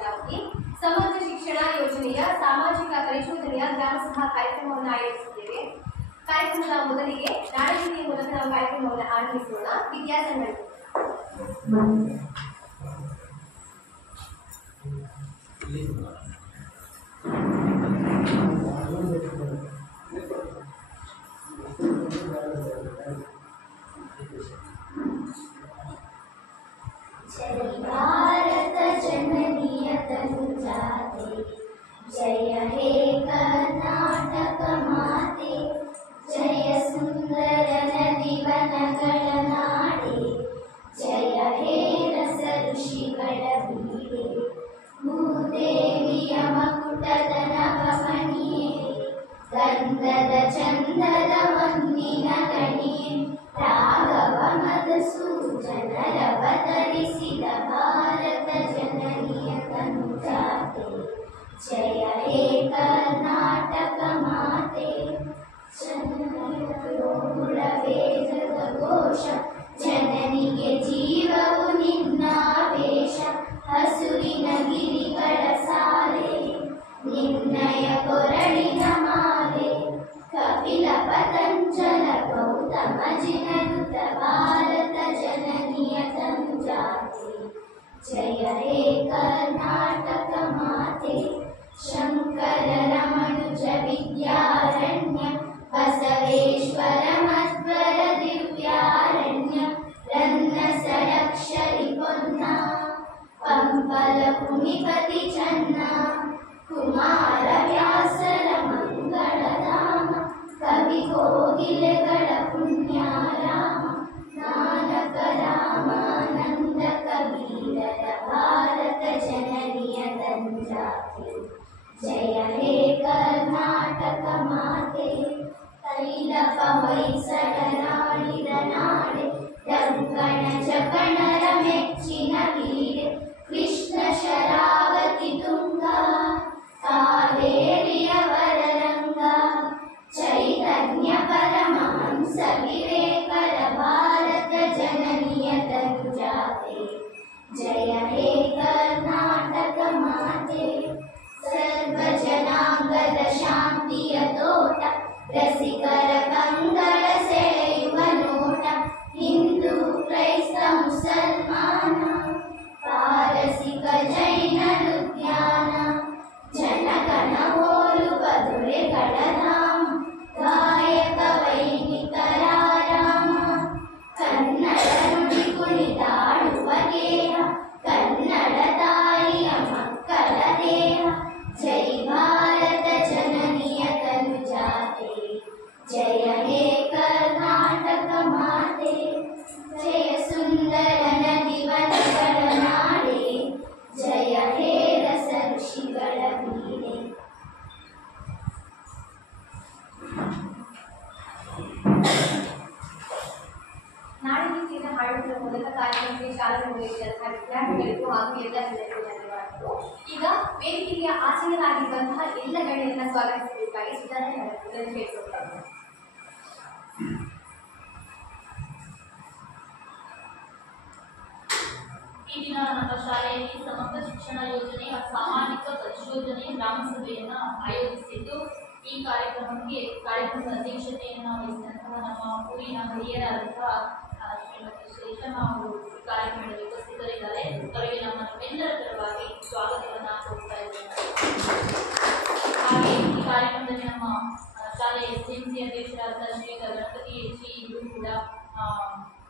ಅಂಗವಾಗಿ ಸಮಗ್ರ ಶಿಕ್ಷಣ ಯೋಜನೆಯ ಸಾಮಾಜಿಕ ಪರಿಶೋಧನೆಯ ಗ್ರಾಮ ಸಭಾ ಕಾರ್ಯಕ್ರಮವನ್ನು ಆಯೋಜಿಸಿದ್ದೇವೆ. ಕಾರ್ಯಕ್ರಮದ ಮೊದಲಿಗೆ ನಾಡಗೀತೆಯ ಮೂಲಕ ನಾವು ಕಾರ್ಯಕ್ರಮವನ್ನು ಆರಂಭಿಸೋಣ. ವಿದ್ಯಾಸಂಗತಿ भारत जननीय तनुजाते जय हे कर्नाटक माते जय सुंदर नदी वनಗಳ ನಾಡೆ जय हे रस ಋಷಿಗಳ ಬೀಡೆ ಭೂದೇವಿಯ ಮಕುಟದ ನವಮಣಿಯೇ ಗಂಧದ ಚಂದದ ಹೊನ್ನಿನ ಗಣಿಯೇ ರಾಘವ ಮಧುಸೂದನರವತರಿಸಿದ ಭಾರತ ಜನನಿಯ ತನುಜಾತೆ ಜಯ ಹೇ ಕರ್ನಾಟಕ ಮಾತೆ ಜನನಿಯ ವೇದದ ಘೋಷ ಜನನಿಗೆ ಜೀವವು ನಿನ್ನಾವೇಶ ಹಸುರಿನ ಗಿರಿಗಳ ಸಾಲೆ ನಿನ್ನಯ ಕೊರಳಿನ ಮಾಲೆ ಕಪಿಲ ಪತಂಜಲ ಗೌತಮ ಜಿನನುತ ಭಾರತ ಜನನಿಯ ತನುಜಾತೆ ಜಯ ಹೇ ಕರ್ನಾಟಕ ಮಾತೆ ಶಂಕರ ರಮಣುಜ ವಿದ್ಯಾರಣ್ಯ ಬಸವೇಶ್ವರ ಮಧ್ವರ ದಿವ್ಯಾರಣ್ಯ ರನ್ನ ಷಡಕ್ಷರಿ ಪೊನ್ನ ಪಂಪಲ ಪುಣಿಪತಿ ಚನ್ನ ಕುಮಾರ ವ್ಯಾಸರ ಮಂಗಳಧಾಮ ಕವಿ ಕೋಗಿಲೆಗಳ ಪುಣ್ಯಾರಾಮ ನಾನಕ ರಾಮಾನಂದ ಕಬೀರರ ಭಾರತ ಜನನಿಯ ತನುಜಾತೆ ಜಯ ಹೇ ಕರ್ನಾಟಕ ಮಾತೆ ತೈಲಪ ಹೊಯ್ಸಳರಾಳಿದ ನಾಡೆ ಡಂಕಣ ಜಕಣರ ಮೆಚ್ಚಿನ ಕ್ರೀಡೆ ಕೃಷ್ಣ ಶರಾವತಿ ತುಂಗ ಕಾವೇರಿಯ ವರರಂಗ ಚೈತನ್ಯ ಪರಮಹಂಸ ವಿವೇಕರ ಭಾರತ ಜನನಿಯ ತನುಜಾತೆ ಜಯ ಹೇ ಕರ್ನಾಟಕ ಮಾತೆ ಸರ್ವ ಜನಾಂಗದ ಶಾಂತಿಯ ತೋಟ ರಸಿಕರ ಕಂಗಳ ಸೆಳೆಯುವ ನೋಟ ಹಿಂದೂ ಕ್ರೈಸ್ತ ಮುಸಲ್ಮಾನ ಪಾರಸಿಕ ಜೈನರು ಧ್ಯಾನ ಜನಗಣ ಹೋಲುವ ದೊರೆಗಳ ಧಾಮ ಗಾಯಕ ವೈದಿಕರ ರಾಮ ಕನ್ನಡ ನುಡಿ ಕುಣಿದಾಡುವ ಗೇಹ ಕನ್ನಡ ತಾಯಿಯ ಮಕ್ಕಳ ದೇಹ ಜೈ ಭಾರತ ಜನನಿಯ ತನುಜಾತೆ ಜಯ ಹೇ ಕರ್ನಾಟಕ ಮಾತೆ ಜಯ ಸುಂದರ ನದಿ ವನಗಳ ನಾಡೆ ಜಯ ಹೇ ರಸ ಋಷಿಗಳ ಬೀಡೆ. ನಾಡಗೀತೆಯನ್ನು ಹಾಡುವುದರ ಮೂಲಕ ಕಾರ್ಯಕ್ರಮಕ್ಕೆ ಚಾಲನೆ ನೀಡಿದಂತಹ ವಿದ್ಯಾರ್ಥಿಗಳಿಗೂ ಹಾಗೂ ಎಲ್ಲ ಧನ್ಯವಾದಗಳು. ಈಗ ವೇದಿಕೆಯ ಆಸೀನರಾಗಿರುವಂತಹ ಎಲ್ಲ ಗಣ್ಯರನ್ನ ಸ್ವಾಗತಿಸಬೇಕಾಗಿ ಸುಧಾರಣೆ ಕೇಳಿಕೊಳ್ತಾರೆ. ಈ ದಿನ ನಮ್ಮ ಶಾಲೆಯಲ್ಲಿ ಸಮಗ್ರ ಶಿಕ್ಷಣ ಯೋಜನೆಯ ಸಾಮಾಜಿಕ ಪರಿಶೋಧನೆ ಗ್ರಾಮ ಸಭೆಯನ್ನು ಆಯೋಜಿಸಿದ್ದು ಈ ಕಾರ್ಯಕ್ರಮದ ಅಧ್ಯಕ್ಷತೆಯನ್ನು ವಹಿಸಿದಂತಹ ನಮ್ಮ ಊರಿನ ಹಿರಿಯರಾದಂತಹ ಶ್ರೀಮತಿ ಶ್ರೇಷಮ್ಮ ಅವರು ಈ ಕಾರ್ಯಕ್ರಮದಲ್ಲಿ ಉಪಸ್ಥಿತರಿದ್ದಾರೆ. ಅವರಿಗೆ ನಮ್ಮೆಲ್ಲರ ಪರವಾಗಿ ಸ್ವಾಗತವನ್ನು ಕೋರ್ತಾ ಇದ್ದೇನೆ. ಹಾಗೆ ಈ ಕಾರ್ಯಕ್ರಮದಲ್ಲಿ ನಮ್ಮ ಶಾಲೆಯ SMC ಅಧ್ಯಕ್ಷರಾದ ಶ್ರೀಯುತ ಗಣಪತಿ HE ಇವರು ಕೂಡ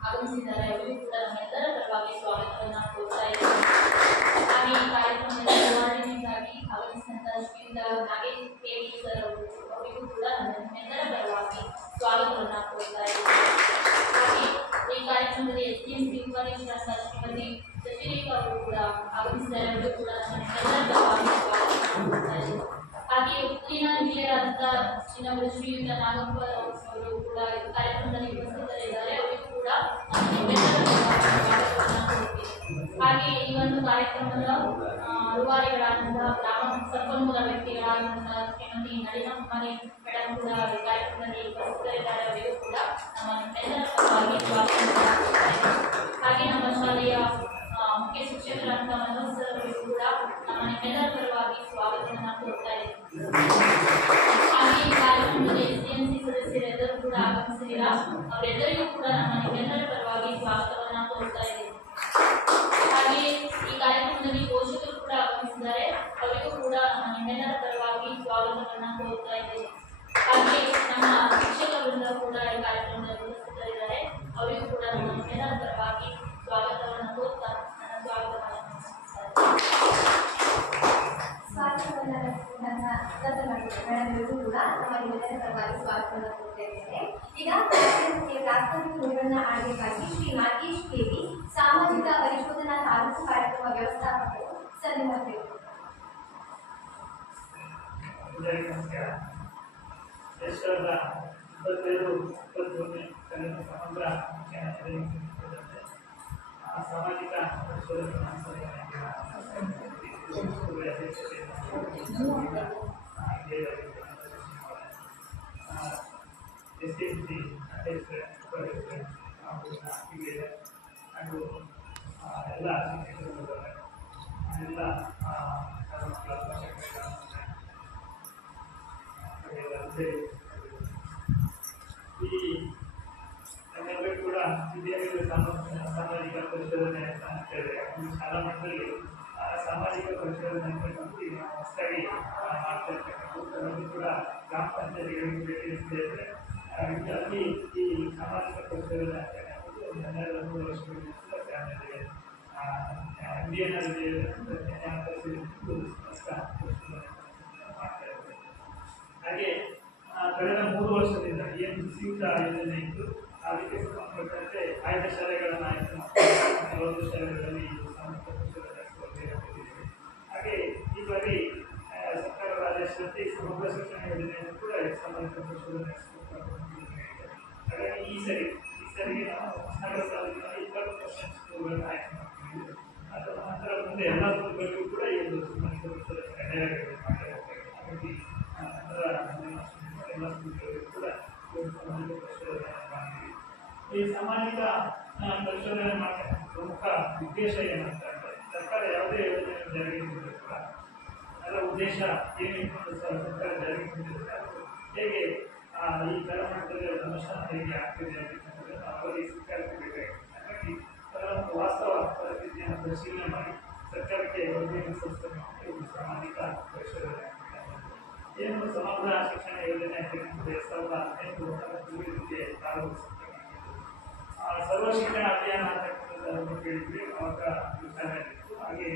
ಆಗಮಿಸಿದ್ದಾರೆ. ಅವರಿಗೂ ಕೂಡ ನಮ್ಮೆಲ್ಲರ ಪರವಾಗಿ ಸ್ವಾಗತವನ್ನು ಕೋರ್ತಾ ಇದ್ದೇನೆ. ಹಾಗೆ ಈ ಕಾರ್ಯಕ್ರಮದಲ್ಲಿ ಅವಾರ್ಡಿನಿಂದಾಗಿ ಆಗಮಿಸಿದಂತಹ ಶ್ರೀಯುತ ನಾಗೇಶ್ KV ಸರ್ ಅವರಿಗೂ ಕೂಡ ನಮ್ಮೆಲ್ಲರ ಪರವಾಗಿ ಸ್ವಾಗತವನ್ನು ಕೋರ್ತಾ ಇದ್ದೇನೆ. ಹಾಗೆ ಈ ಕಾರ್ಯಕ್ರಮದಲ್ಲಿ SDMC ಉಪಾಧ್ಯಕ್ಷರಾದ ಶ್ರೀಮತಿ ಶಶಿರೇಖಾ ಅವರು ಕೂಡ ಆಗಮಿಸಿದ್ದಾರೆ. ಅವರಿಗೂ ಕೂಡ ನಮ್ಮೆಲ್ಲರ ಪರವಾಗಿ ಸ್ವಾಗತವನ್ನು ಕೋರ್ತಾ ಇದ್ದೇನೆ. ಹಾಗೆ ಊರಿನ ಹಿರಿಯರಾದಂತಹ ಶ್ರೀಯುತ ನಾಗಪ್ಪ ಅವರು ಕೂಡ ಕಾರ್ಯಕ್ರಮದಲ್ಲಿ ಉಪಸ್ಥಿತರಿದ್ದಾರೆ. ಅವರಿಗೂ ಕೂಡ ಹಾಗೆ ಈ ಒಂದು ಕಾರ್ಯಕ್ರಮದ ರೂವಾರಿಗಳಾದಂತಹ ಗ್ರಾಮ ಸಂಪನ್ಮೂಲ ವ್ಯಕ್ತಿಗಳಾದಂತಹ ಶ್ರೀಮತಿ ನಳಿನಾ ಕುಮಾರಿ ಮೇಡಮ್ ಕೂಡ ಈ ಕಾರ್ಯಕ್ರಮದಲ್ಲಿ ಉಪಸ್ಥಿತರಿದ್ದಾರೆ. ಅವರಿಗೂ ಕೂಡ ನಮ್ಮೆಲ್ಲರ ಪರವಾಗಿ ಸ್ವಾಗತ. ಹಾಗೆ ನಮ್ಮ ಶಾಲೆಯ ಮುಖ್ಯ ಶಿಕ್ಷಕರಾದಂತಹ ಮನೋಜ್ ಸರ್ ಅವರಿಗೂ ಕೂಡ ನಮ್ಮ ಆಗಮಿಸಿದ್ದೀರಾ ಅವರೆಲ್ಲರಿಗೂ ಕೂಡ ನಿಮ್ಮೆಲ್ಲರ ಪರವಾಗಿ ಸ್ವಾಗತವನ್ನ ಕೋರ್ತಾ ಇದ್ದೀನಿ. ಹಾಗೆ ಈ ಕಾರ್ಯಕ್ರಮದಲ್ಲಿ ಪೋಷಕರು ಕೂಡ ಆಗಮಿಸಿದ್ದಾರೆ, ಅವರಿಗೂ ಕೂಡ ನಿಮ್ಮೆಲ್ಲರ ಪರವಾಗಿ ಸ್ವಾಗತವನ್ನ ಕೋರ್ತಾ ಇದ್ದೀನಿ. ಹಾಗೆ ನಮ್ಮ ಶಿಕ್ಷಕ ವೃಂದ ಕೂಡ ಈ ಕಾರ್ಯಕ್ರಮದಲ್ಲಿ ಉಪಸ್ಥಿತರಿದ್ದಾರೆ, ಅವರಿಗೂ ಕೂಡ ನಿಮ್ಮೆಲ್ಲರ ಪರವಾಗಿ ಸ್ವಾಗತವನ್ನ ಕೋರ್ತಾ ನನ್ನ ಸ್ವಾಗತವನ್ನು ಸ್ವಾಗತವನ್ನ ಮೇಡಮ್ಗಳಿಗೂ ಕೂಡ ನಮ್ಮ ನಿಮ್ಮೆಲ್ಲರ ಪರವಾಗಿ ಸ್ವಾಗತವನ್ನು ಕೊಡ್ತಾ ಇದ್ದೇನೆ. ಈಗ ಪ್ರಾಥಮಿಕ ಗುರುಗಳನ್ನ ಆಡಬೇಕಾಗಿ ಶ್ರೀ ನಾಗೇಶ್ ದೇವಿ, ಸಾಮಾಜಿಕ ಪರಿಶೋಧನಾ ತಾಲೂಕು ಕಾರ್ಯಕ್ರಮ ವ್ಯವಸ್ಥಾಪಕರು ಸರ್ ನಿಮ್ಮ ನಮಸ್ಕಾರ. 2022-23 ಸಮಗ್ರ ಸಾಮಾಜಿಕ ಪರಿಶೋಧನಾ ಹಾಗೂ ಎಲ್ಲ ಶಿಕ್ಷಕರು ಎಲ್ಲ ಈ ನಮ್ಮೆಲ್ಲರೂ ಕೂಡ ವಿದ್ಯಾರ್ಥಿಗಳ ಸಾಮಾಜಿಕ ಪರಿಶೋಧನೆ ಅಂತ ಹೇಳ್ತೇವೆ. ಶಾಲಾ ಮಟ್ಟದಲ್ಲಿ ಸಾಮಾಜಿಕ ಪರಿಶೋಧನೆ ನಾವು ಹೊಸದಾಗಿ ಮಾಡ್ತಾ ಇರ್ತಕ್ಕಂಥದ್ದು. ಅದನ್ನು ಕೂಡ ಗ್ರಾಮ ಪಂಚಾಯತಿಗಳಿಗೆ ಭೇಟಿ ನೀಡ್ತಾ ಇದ್ದರೆ ಅಲ್ಲಿ ಈ ಸಾಮಾಜಿಕ ಪರಿಶೋಧನೆ ಅಂತಕ್ಕಂಥದ್ದು 12 ವರ್ಷಗಳಿಂದ ಗ್ರಾಮದಲ್ಲಿ ಮಾಡ್ತಾ ಇರ್ತೇವೆ. ಹಾಗೆ ಕಳೆದ 3 ವರ್ಷದಿಂದ ಏನು ಸೀಮಿತ ಯೋಜನೆ ಇತ್ತು ಅದಕ್ಕೆ ಸಂಬಂಧಪಟ್ಟಂತೆ ಆಯ್ದ ಶಾಲೆಗಳನ್ನು ಆಯ್ಕೆ ಕೆಲವೊಂದು ಶಾಲೆಗಳಲ್ಲಿ ಸಾಮಾಜಿಕ ಪರಿಶೋಧನೆ ಸ್ಪರ್ಧೆ. ಹಾಗೆ ಈ ಬಾರಿ ಸರ್ಕಾರದ ಆದೇಶದಂತೆ ಸಮಗ್ರ ಶಿಕ್ಷಣ ಯೋಜನೆಯನ್ನು ಕೂಡ ಸಾಮಾಜಿಕ ಪರಿಶೋಧನೆ ಹಾಗಾಗಿ ಈ ಸರಿಗೆ ನಾವು ಹೊಸನಗರ ತಾಲೂಕಿನಲ್ಲಿ 20% ಸ್ಕೂಲ್ಗಳನ್ನು ಆಯ್ಕೆ ಮಾಡ್ತೀವಿ. ಅದರ ನಂತರ ಮುಂದೆ ಎಲ್ಲ ಸ್ಕೂಲ್ಗಳಿಗೂ ಕೂಡ ಈ ಒಂದು ಸಾಮಾಜಿಕ ಪರಿಶೋಧನೆ ಕಡ್ಡಾಯವಾಗಿ ಮಾಡಲಾಗುತ್ತದೆ. ಹಾಗಾಗಿ ಎಲ್ಲ ಸ್ಕೂಲ್ಗಳಿಗೂ ಕೂಡ ಸಾಮಾಜಿಕ ಪರಿಶೋಧನೆ ಮಾಡ್ತೀವಿ. ಈ ಸಾಮಾಜಿಕ ಪರಿಶೋಧನೆ ಮಾಡತಕ್ಕಂಥ ಪ್ರಮುಖ ಉದ್ದೇಶ ಏನಂತ ಅಂದರೆ ಸರ್ಕಾರ ಯಾವುದೇ ಯೋಜನೆಯನ್ನು ಜಾರಿಗೆ ತಂದಿರುವ ಅದರ ಉದ್ದೇಶ ಏನಿತ್ತು ಸರ್ಕಾರ ಜಾರಿಗೆ ತಂದಿರುತ್ತೆ ಅದು ಹೇಗೆ ಈ ತಳಮಟ್ಟದಲ್ಲಿ ಅನುಷ್ಠಾನ ಹೇಗೆ ಆಗ್ತಿದೆ ಅಂತಕ್ಕಂಥದ್ದು ಅವರಿಗೆ ಸರ್ಕಾರಕ್ಕೆ ಬೇಕಾಗಿದೆ. ಹಾಗಾಗಿ ಅದರ ಒಂದು ವಾಸ್ತವ ಪರಿಸ್ಥಿತಿಯನ್ನು ಪರಿಶೀಲನೆ ಮಾಡಿ ಸರ್ಕಾರಕ್ಕೆ ವರದಿಯನ್ನು ಸಲ್ಲಿಸಬೇಕು. ಸಾಮಾಜಿಕ ಪರಿಶೋಧನೆ ಏನು ಸಮಗ್ರ ಶಿಕ್ಷಣ ಯೋಜನೆ ಅಂತಕ್ಕಂಥದ್ದು 2018 ಪ್ರಾರಂಭಿಸಿರ್ತಕ್ಕಂಥದ್ದು. ಸರ್ವ ಶಿಕ್ಷಣ ಅಭಿಯಾನ ಅಂತಕ್ಕಂಥದ್ದನ್ನು ಕೇಳಿದ್ವಿ, ಅವಾಗ ಇತ್ತು. ಹಾಗೆ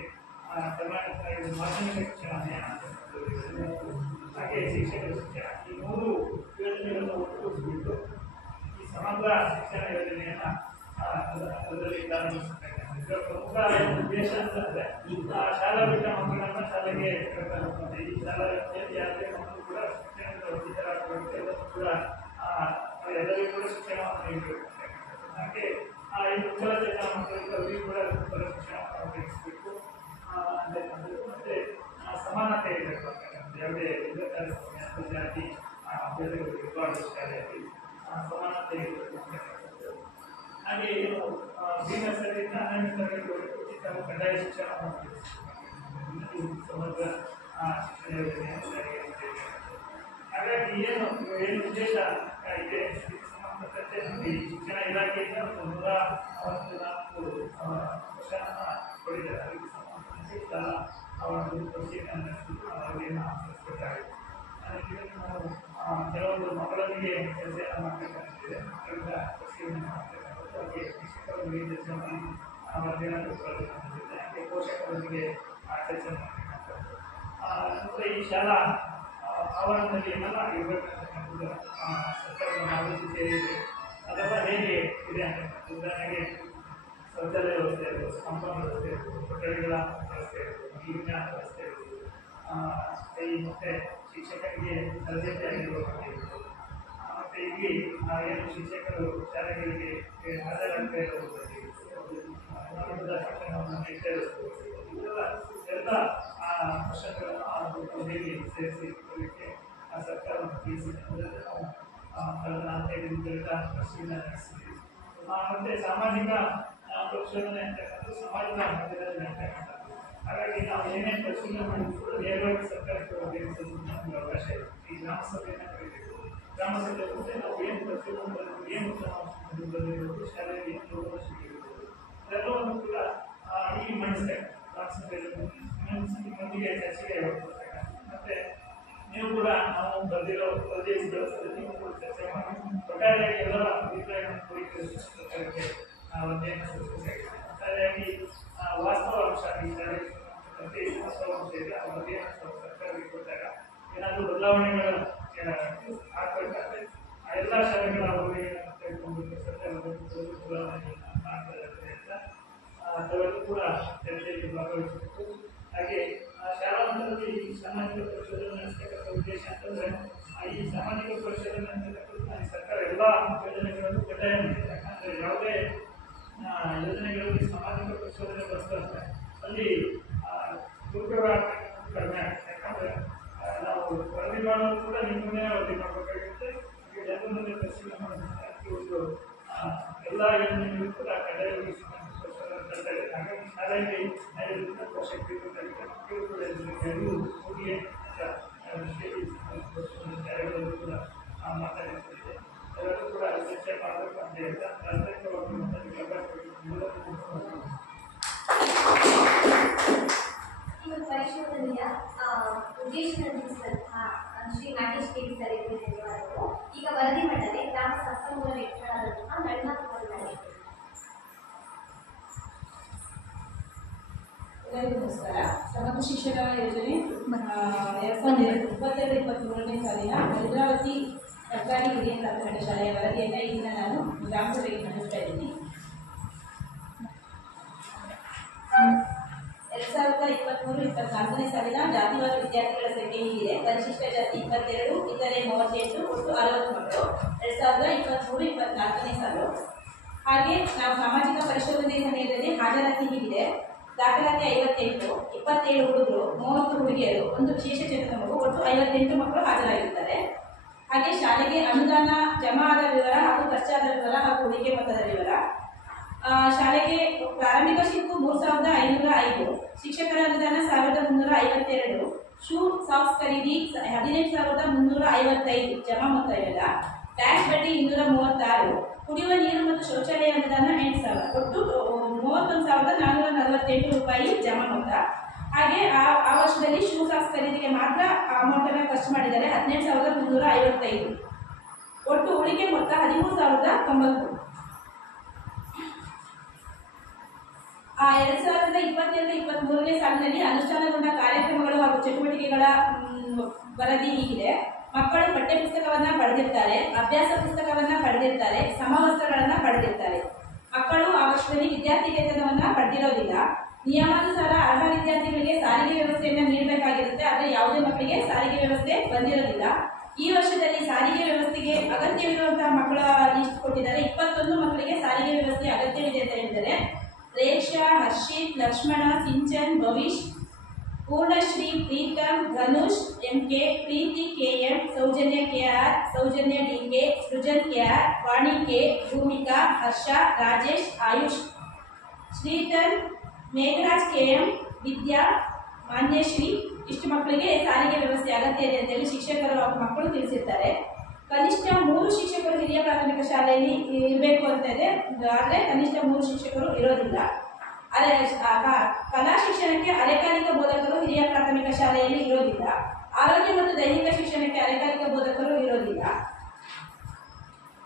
ಕರ್ನಾಟಕ ಮಾಧ್ಯಮಿಕ ಶಿಕ್ಷಣ ಅಭಿಯಾನ ಅಂತಕ್ಕಂಥದ್ದು, ಹಾಗೆ ಶಿಕ್ಷಕರ ಶಿಕ್ಷಣ, ಈ 3 ಯೋಜನೆಗಳನ್ನು ಒಟ್ಟುಗೂಡಿಸಿಬಿಟ್ಟು ಈ ಸಮಗ್ರ ಶಿಕ್ಷಣ ಯೋಜನೆಯನ್ನು ಅದರಲ್ಲಿ ಪ್ರಾರಂಭಿಸತಕ್ಕಂಥದ್ದು. ಪ್ರಮುಖ ಉದ್ದೇಶ ಅಂತಂದರೆ ಶಾಲಾ ಬಿಟ್ಟ ಮಕ್ಕಳನ್ನು ಶಾಲೆಗೆ ಕರ್ಕೊಂಡು ಈ ಶಾಲಾ ಯಾವುದೇ ಮಕ್ಕಳು ಕೂಡ ಶಿಕ್ಷಣದ ವಂಚಿತರಾಗಬೇಕು, ಎಲ್ಲರೂ ಕೂಡ ಎಲ್ಲರಿಗೂ ಕೂಡ ಶಿಕ್ಷಣವನ್ನು ನೀಡಬೇಕು. ಹಾಗೆ ಈ ವಿಕಲಚೇತ ಮಕ್ಕಳಿಗೆ ಅವರಿಗೂ ಕೂಡ ಶಿಕ್ಷಣವನ್ನು ಒದಗಿಸಬೇಕು ಅಂತಕ್ಕಂಥದ್ದು. ಮತ್ತು ಸಮಾನತೆ ಇರಬೇಕು ಅಂತಕ್ಕಂಥದ್ದು. ಯಾವುದೇ ಜಾತಿ ಅಭ್ಯರ್ಥಿಗಳು ಇರಬಾರ್ದು ಶಾಲೆಯಲ್ಲಿ, ಸಮಾನತೆ ಇರಬೇಕು ಅಂತಕ್ಕಂಥದ್ದು. ಹಾಗೆ ಏನು B-ನರ್ಸರಿಯಿಂದ 12ನೇ ತರಗತಿವರೆಗೂ ಉಚಿತ ಕಡ್ಡಾಯ ಶಿಕ್ಷಣವನ್ನು ಸಮಗ್ರ ಶಿಕ್ಷಣ ಯೋಜನೆಯನ್ನು ಜಾರಿಗೆ ತಂದಿದೆ. ಹಾಗಾಗಿ ಏನು ಉದ್ದೇಶ ಇದೆ ಸಂಬಂಧಪಟ್ಟಂತೆ ನಮಗೆ ಶಿಕ್ಷಣ ಇಲಾಖೆಯಿಂದ 164 ವರ್ಷವನ್ನು ಕೊಟ್ಟಿದ್ದಾರೆ. ಅದಕ್ಕೆ ಸಂಬಂಧಪಟ್ಟಂತೆ ಶಾಲಾ ಒಂದು ಪರಿಶೀಲನೆ ನಡೆಸಿದ್ದು ಅವರಿಗೆಲ್ಲ ಸಲ್ಲಿಸಬೇಕಾಗಿದೆ. ಇದನ್ನು ನಾವು ಕೆಲವೊಂದು ಮಕ್ಕಳೊಂದಿಗೆ ಕೆಲಸ ಮಾಡಬೇಕಾಗ್ತದೆ, ಮಕ್ಕಳಿಂದ ಪರಿಶೀಲನೆ ಮಾಡಬೇಕಾಗುತ್ತೆ. ಹಾಗೆ ಶಿಕ್ಷಕರೊಂದಿಗೆ ಕೆಲಸ ಮಾಡಿ ವರದಿಯನ್ನು ಕೊಡಬೇಕಾಗ್ತದೆ. ಹಾಗೆ ಪೋಷಕರೊಂದಿಗೆ ಕೆಲಸ ಮಾಡಬೇಕಾಗ್ತದೆ. ಮತ್ತು ಈ ಶಾಲಾ ಆವರಣದಲ್ಲಿ ಏನೆಲ್ಲ ಇರಬೇಕಂತಕ್ಕಂಥದ್ದು ಸರ್ಕಾರದ ಮಾರ್ಗಸೂಚಿ ಇದೆ. ಅದೆಲ್ಲ ಹೇಗೆ ಇದೆ ಅಂತಕ್ಕಂಥದ್ದು, ಉದಾಹರಣೆಗೆ ಶೌಚಾಲಯ ವ್ಯವಸ್ಥೆ ಇರ್ಬೋದು, ಕಾಂಪೌಂಡ್ ವ್ಯವಸ್ಥೆ ಇರ್ಬೋದು, ಕೊಠಡಿಗಳ ವ್ಯವಸ್ಥೆ ಇರ್ಬೋದು, ನೀರಿನ ವ್ಯವಸ್ಥೆ ಇರ್ಬೋದು, ಮತ್ತು ಶಿಕ್ಷಕರಿಗೆ ತರಬೇತಿಯಾಗಿರ್ಬೋದು, ಮತ್ತು ಇಲ್ಲಿ ಏನು ಶಿಕ್ಷಕರು ಶಾಲೆಗಳಿಗೆ ಹಾಜರಾಗದೇ ಇರಬಹುದು, ಗುಣಮಟ್ಟದ ಶಿಕ್ಷಣವನ್ನು ನೀಡ್ತಾ ಇರಬಹುದು, ಎಲ್ಲ ಪ್ರಶ್ನೆಗಳನ್ನು ಆ ಅವಧಿಯಲ್ಲಿ ಸೇರಿಸಿ ಕೊಡಲಿಕ್ಕೆ ಸರ್ಕಾರವನ್ನು ತಿಳಿಸಿದೆ. ಅದನ್ನು ನಾವು ಕಳೆದ 4-5 ದಿನಗಳಿಂದ ಪರಿಶೀಲನೆ ನಡೆಸಿದ್ದೀವಿ. ಮತ್ತು ಸಾಮಾಜಿಕ ಪರಿಶೋಧನೆ ಅಂತಕ್ಕಂಥದ್ದು ಸಮಾಜದ ಮಧ್ಯದಲ್ಲಿ ನಡೀತಕ್ಕಂಥದ್ದು. ಹಾಗಾಗಿ ನಾವು ಏನೇನು ಪರಿಶೀಲನೆ ಮಾಡಿದ್ರು ಕೂಡ ನೇರವಾಗಿ ಸರ್ಕಾರಕ್ಕೆ ಒದಗಿಸೋದು ನಮಗೆ ಅವಕಾಶ ಇದೆ. ಈ ಗ್ರಾಮ ಸಭೆಯನ್ನು ಕರೀಬೇಕು. ಗ್ರಾಮ ಸಭೆ ನಾವು ಏನು ಪ್ರತಿಯೊಂದು ಏನು ಶಾಲೆಯಲ್ಲಿ ಏನು ಪ್ರೋಗ್ರಾಮ್ ಇರ್ಬೋದು ಅದೆಲ್ಲವನ್ನು ಕೂಡ ಇಲ್ಲಿ ಮಂಡಿಸ್ತೇವೆ. ಗ್ರಾಮ ಸಭೆಯಲ್ಲಿ ಮಂದಿಗೆ ಚರ್ಚೆಗೆ ಹೋಗ್ತದೆ. ಮತ್ತೆ ನೀವು ಕೂಡ ನಾವು ಬರೆದಿರೋ ವರದಿಗಳು ನೀವು ಕೂಡ ಚರ್ಚೆ ಮಾಡಿ ಒಟ್ಟಾರೆಯಾಗಿ ಎಲ್ಲರ ಅಭಿಪ್ರಾಯವನ್ನು ಕುರಿತು ವರದಿಯನ್ನು ಸಲ್ಲಿಸಬೇಕಾಗಿದೆ. ಒಟ್ಟಾರೆಯಾಗಿ ವಾಸ್ತವ ಅಂಶ ಈ ಶಾಲೆ ಪ್ರತಿ ವಾಸ್ತವ ಅಂಶ ಇದೆ. ಆ ವರದಿಯನ್ನು ಸರ್ಕಾರಕ್ಕೆ ಕೊಟ್ಟಾಗ ಏನಾದರೂ ಬದಲಾವಣೆಗಳು ಆಗ್ಬೇಕಾದ್ರೆ ಆ ಎಲ್ಲ ಶಾಲೆಗಳ ವರದಿಗಳನ್ನು ತೆಗೆದುಕೊಂಡು ಸರ್ಕಾರದ ಬದಲಾವಣೆಗಳನ್ನು ಮಾಡ್ತಾರೆ ಅಂತ ಅದರಲ್ಲೂ ಕೂಡ ಚರ್ಚೆಯಲ್ಲಿ ಭಾಗವಹಿಸಬೇಕು. ಹಾಗೆ ಶಾಲಾ ಹಂತದಲ್ಲಿ ಸಾಮಾಜಿಕ ಪರಿಶೋಧನೆ ನಡೆಸತಕ್ಕಂಥ ಉದ್ದೇಶ ಅಂತಂದರೆ ಈ ಸಾಮಾಜಿಕ ಪರಿಶೋಧನೆ ಅಂತಕ್ಕಂಥ ಸರ್ಕಾರ ಎಲ್ಲ ಯೋಜನೆಗಳನ್ನು ಕಡ್ಡಾಯ ಮಾಡಿದೆ. ಯಾಕಂದರೆ ಯಾವುದೇ ಯೋಜನೆಗಳಲ್ಲಿ ಸಾಮಾಜಿಕ ಪರಿಶೋಧನೆ ಬರ್ತಂದ್ರೆ ಅಲ್ಲಿ ದುರುಪಯೋಗ ಕಡಿಮೆ ಆಗುತ್ತೆ. ಯಾಕಂದರೆ ನಾವು ವರದಿ ಮಾಡೋದು ಕೂಡ ನಿಮ್ಮನ್ನೇ ವರದಿ ಮಾಡಬೇಕಾಗುತ್ತೆ. ಜನರ ಮುಂದೆ ಪರಿಶೀಲನೆ ಮಾಡಬೇಕಾಗಿ ಒಂದು ಎಲ್ಲ ಯೋಜನೆಗಳು ಕೂಡ ಕಡ್ಡಾಯವಾಗಿ ಹಾಗಾಗಿ ಶಾಲೆಯಲ್ಲಿ ಶಕ್ತಿ ಹೋಗಿ ಶಾಲೆಗಳಲ್ಲೂ ಕೂಡ ಮಾತಾಡಿರ್ತಿದೆ. ಎಲ್ಲರೂ ಕೂಡ ಚರ್ಚೆ ಮಾಡಬೇಕು ಅಂತ ಹೇಳ್ತಾ ಈ ಪರಿಶೋಧನೆಯ ಉದ್ದೇಶವನ್ನು ತಿಳಿಸಿದಂತಹ ಶ್ರೀ ನಾಗೇಶ್ ಕೆವಿ ಸರ್ ಧನ್ಯವಾದಗಳು. ಈಗ ವರದಿ ಮಂಡನೆ ಗ್ರಾಮ ಸಂಪನ್ಮೂಲ ವ್ಯಕ್ತಿಗಳಾದಂತಹ ನಳಿನಾಥ್ ಅವರು ನಡೆಯುತ್ತಾರೆ. ಎಲ್ಲರಿಗೂ ನಮಸ್ಕಾರ. ಸಮಗ್ರ ಶಿಕ್ಷಣ ಯೋಜನೆ 2022-23ನೇ ಸಾಲಿನ ಭದ್ರಾವತಿ ಸರ್ಕಾರಿ ಹಿರಿಯ ಪ್ರಾಥಮಿಕ ಶಾಲೆಯ ವರದಿಯನ್ನು ಈಗ ನಾನು ಗ್ರಾಮ ಸಭೆಗೆ ಮಂಡಿಸ್ತಾ ಇದ್ದೀನಿ. 2023-24ನೇ ಸಾಲಿನ ಜಾತಿವಾರ ವಿದ್ಯಾರ್ಥಿಗಳ ಸಂಖ್ಯೆ ಹೀಗಿದೆ. ಪರಿಶಿಷ್ಟ ಜಾತಿ 22, ಇತರೆ 38, ಒಟ್ಟು 60 ಮಕ್ಕಳು 2023-24ನೇ ಸಾಲು. ಹಾಗೆ ನಾವು ಸಾಮಾಜಿಕ ಪರಿಶೋಧನೆ ಸಮಯದಲ್ಲಿ ಹಾಜರಾತಿ ಹೀಗಿದೆ. ದಾಖಲಾತಿ 58, 27 ಹುಡುಗರು, 30 ಹುಡುಗಿಯರು, ಒಂದು ವಿಶೇಷ ಚೇತನ ಮಗು, ಒಟ್ಟು 58 ಮಕ್ಕಳು ಹಾಜರಾಗಿದ್ದಾರೆ. ಹಾಗೆ ಶಾಲೆಗೆ ಅನುದಾನ ಜಮಾ ಆದ ವಿವರ ಹಾಗೂ ಖರ್ಚಾದ ವಿವರ ಹಾಗೂ ಉಳಿಕೆ ಮೊತ್ತದ ವಿವರ. ಶಾಲೆಗೆ ಪ್ರಾರಂಭಿಕ ಶಿಕ್ಷು 3505, ಶಿಕ್ಷಕರ ಅನುದಾನ 1352, ಶೂ ಸಾಕ್ಸ್ ಖರೀದಿ 18355 ಜಮಾ ಮೊತ್ತ ಇವೆಲ್ಲ. ಟ್ಯಾಕ್ಸ್ ಬಡ್ಡಿ 236, ಕುಡಿಯುವ ನೀರು ಮತ್ತು ಶೌಚಾಲಯ ಅನುದಾನ 8000, ಒಟ್ಟು 31,448 ರೂಪಾಯಿ ಜಮಾ ಮೊತ್ತ. ಹಾಗೆ ಆ ವರ್ಷದಲ್ಲಿ ಶೂ ಸಾಕ್ಸ್ ಖರೀದಿಗೆ ಮಾತ್ರ ಅಮೌಂಟನ್ನು ಖರ್ಚು ಮಾಡಿದ್ದಾರೆ 12355. ಒಟ್ಟು ಉಳಿಕೆ ಮೊತ್ತ 13,090. 2022-23ನೇ ಸಾಲಿನಲ್ಲಿ ಅನುಷ್ಠಾನಗೊಂಡ ಕಾರ್ಯಕ್ರಮಗಳು ಹಾಗೂ ಚಟುವಟಿಕೆಗಳ ವರದಿ ಹೀಗಿದೆ. ಮಕ್ಕಳು ಪಠ್ಯ ಪುಸ್ತಕವನ್ನ ಪಡೆದಿರ್ತಾರೆ, ಅಭ್ಯಾಸ ಪುಸ್ತಕವನ್ನ ಪಡೆದಿರ್ತಾರೆ, ಸಮವಸ್ತ್ರಗಳನ್ನ ಪಡೆದಿರ್ತಾರೆ. ಮಕ್ಕಳು ಆ ವರ್ಷದಲ್ಲಿ ವಿದ್ಯಾರ್ಥಿ ವೇತನವನ್ನ ಪಡೆದಿರೋದಿಲ್ಲ. ನಿಯಮಾನುಸಾರ ಅರ್ಹ ವಿದ್ಯಾರ್ಥಿಗಳಿಗೆ ಸಾರಿಗೆ ವ್ಯವಸ್ಥೆಯನ್ನ ನೀಡಬೇಕಾಗಿರುತ್ತೆ. ಆದರೆ ಯಾವುದೇ ಮಕ್ಕಳಿಗೆ ಸಾರಿಗೆ ವ್ಯವಸ್ಥೆ ಬಂದಿರೋದಿಲ್ಲ. ಈ ವರ್ಷದಲ್ಲಿ ಸಾರಿಗೆ ವ್ಯವಸ್ಥೆಗೆ ಅಗತ್ಯವಿರುವಂತಹ ಮಕ್ಕಳ ಲಿಸ್ಟ್ ಕೊಟ್ಟಿದ್ದಾರೆ. 21 ಮಕ್ಕಳಿಗೆ ಸಾರಿಗೆ ವ್ಯವಸ್ಥೆ ಅಗತ್ಯವಿದೆ ಅಂತ ಹೇಳಿದ್ದಾರೆ. Reksha, Harshith, Lakshmana, Sinchan, Bhavish, Poornashree, Preetham, Dhanush, M K, Preethi, K M, Soujanya K R, Soujanya D K, Srujan K R, Vani K, Bhoomika, Harsha, Rajesh, Ayush, Sridhar, Megharaj K M, Vidya, Manyashree ಇಷ್ಟು ಮಕ್ಕಳಿಗೆ ಸಾರಿಗೆ ವ್ಯವಸ್ಥೆ ಅಗತ್ಯ ಇದೆ ಅಂತೇಳಿ ಶಿಕ್ಷಕರು ಹಾಗೂ ಮಕ್ಕಳು ತಿಳಿಸಿರ್ತಾರೆ. ಕನಿಷ್ಠ 3 ಶಿಕ್ಷಕರು ಹಿರಿಯ ಪ್ರಾಥಮಿಕ ಶಾಲೆಯಲ್ಲಿ ಇರಬೇಕು ಅಂತ ಇದೆ. ಆದರೆ ಕನಿಷ್ಠ 3 ಶಿಕ್ಷಕರು ಇರೋದಿಲ್ಲ. ಕಲಾ ಶಿಕ್ಷಣಕ್ಕೆ ಅರೆಕಾಲಿಕ ಬೋಧಕರು ಹಿರಿಯ ಪ್ರಾಥಮಿಕ ಶಾಲೆಯಲ್ಲಿ ಇರೋದಿಲ್ಲ. ಆರೋಗ್ಯ ಮತ್ತು ದೈಹಿಕ ಶಿಕ್ಷಣಕ್ಕೆ ಅರೆಕಾಲಿಕ ಬೋಧಕರು ಇರೋದಿಲ್ಲ.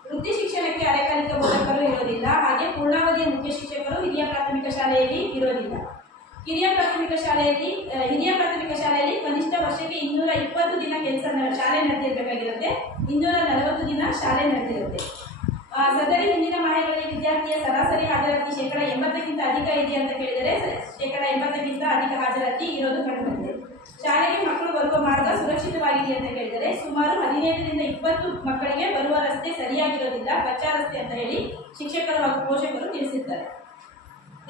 ವೃತ್ತಿ ಶಿಕ್ಷಣಕ್ಕೆ ಅರೆಕಾಲಿಕ ಬೋಧಕರು ಇರೋದಿಲ್ಲ. ಹಾಗೆ ಪೂರ್ಣಾವಧಿಯ ಮುಖ್ಯ ಶಿಕ್ಷಕರು ಹಿರಿಯ ಪ್ರಾಥಮಿಕ ಶಾಲೆಯಲ್ಲಿ ಇರೋದಿಲ್ಲ. ಹಿರಿಯ ಪ್ರಾಥಮಿಕ ಶಾಲೆಯಲ್ಲಿ ಕನಿಷ್ಠ ವರ್ಷಕ್ಕೆ 220 ದಿನ ಶಾಲೆ ನಡೆದಿರಬೇಕಾಗಿರುತ್ತೆ. 240 ದಿನ ಶಾಲೆ ನಡೆದಿರುತ್ತೆ. ಸದರಿ ಹಿಂದಿನ ಮಾಹಿತಿಯಲ್ಲಿ ವಿದ್ಯಾರ್ಥಿಯ ಸರಾಸರಿ ಹಾಜರಾತಿ 80%ಕ್ಕಿಂತ ಅಧಿಕ ಇದೆ ಅಂತ ಕೇಳಿದರೆ 80%ಕ್ಕಿಂತ ಅಧಿಕ ಹಾಜರಾತಿ ಇರೋದು ಕಂಡುಬಂದಿದೆ. ಶಾಲೆಗೆ ಮಕ್ಕಳು ಬರುವ ಮಾರ್ಗ ಸುರಕ್ಷಿತವಾಗಿದೆ ಅಂತ ಕೇಳಿದರೆ ಸುಮಾರು 15ರಿಂದ 20 ಮಕ್ಕಳಿಗೆ ಬರುವ ರಸ್ತೆ ಸರಿಯಾಗಿರೋದಿಲ್ಲ, ಕಚ್ಚಾ ರಸ್ತೆ ಅಂತ ಹೇಳಿ ಶಿಕ್ಷಕರು ಹಾಗೂ ಪೋಷಕರು ತಿಳಿಸಿದ್ದಾರೆ.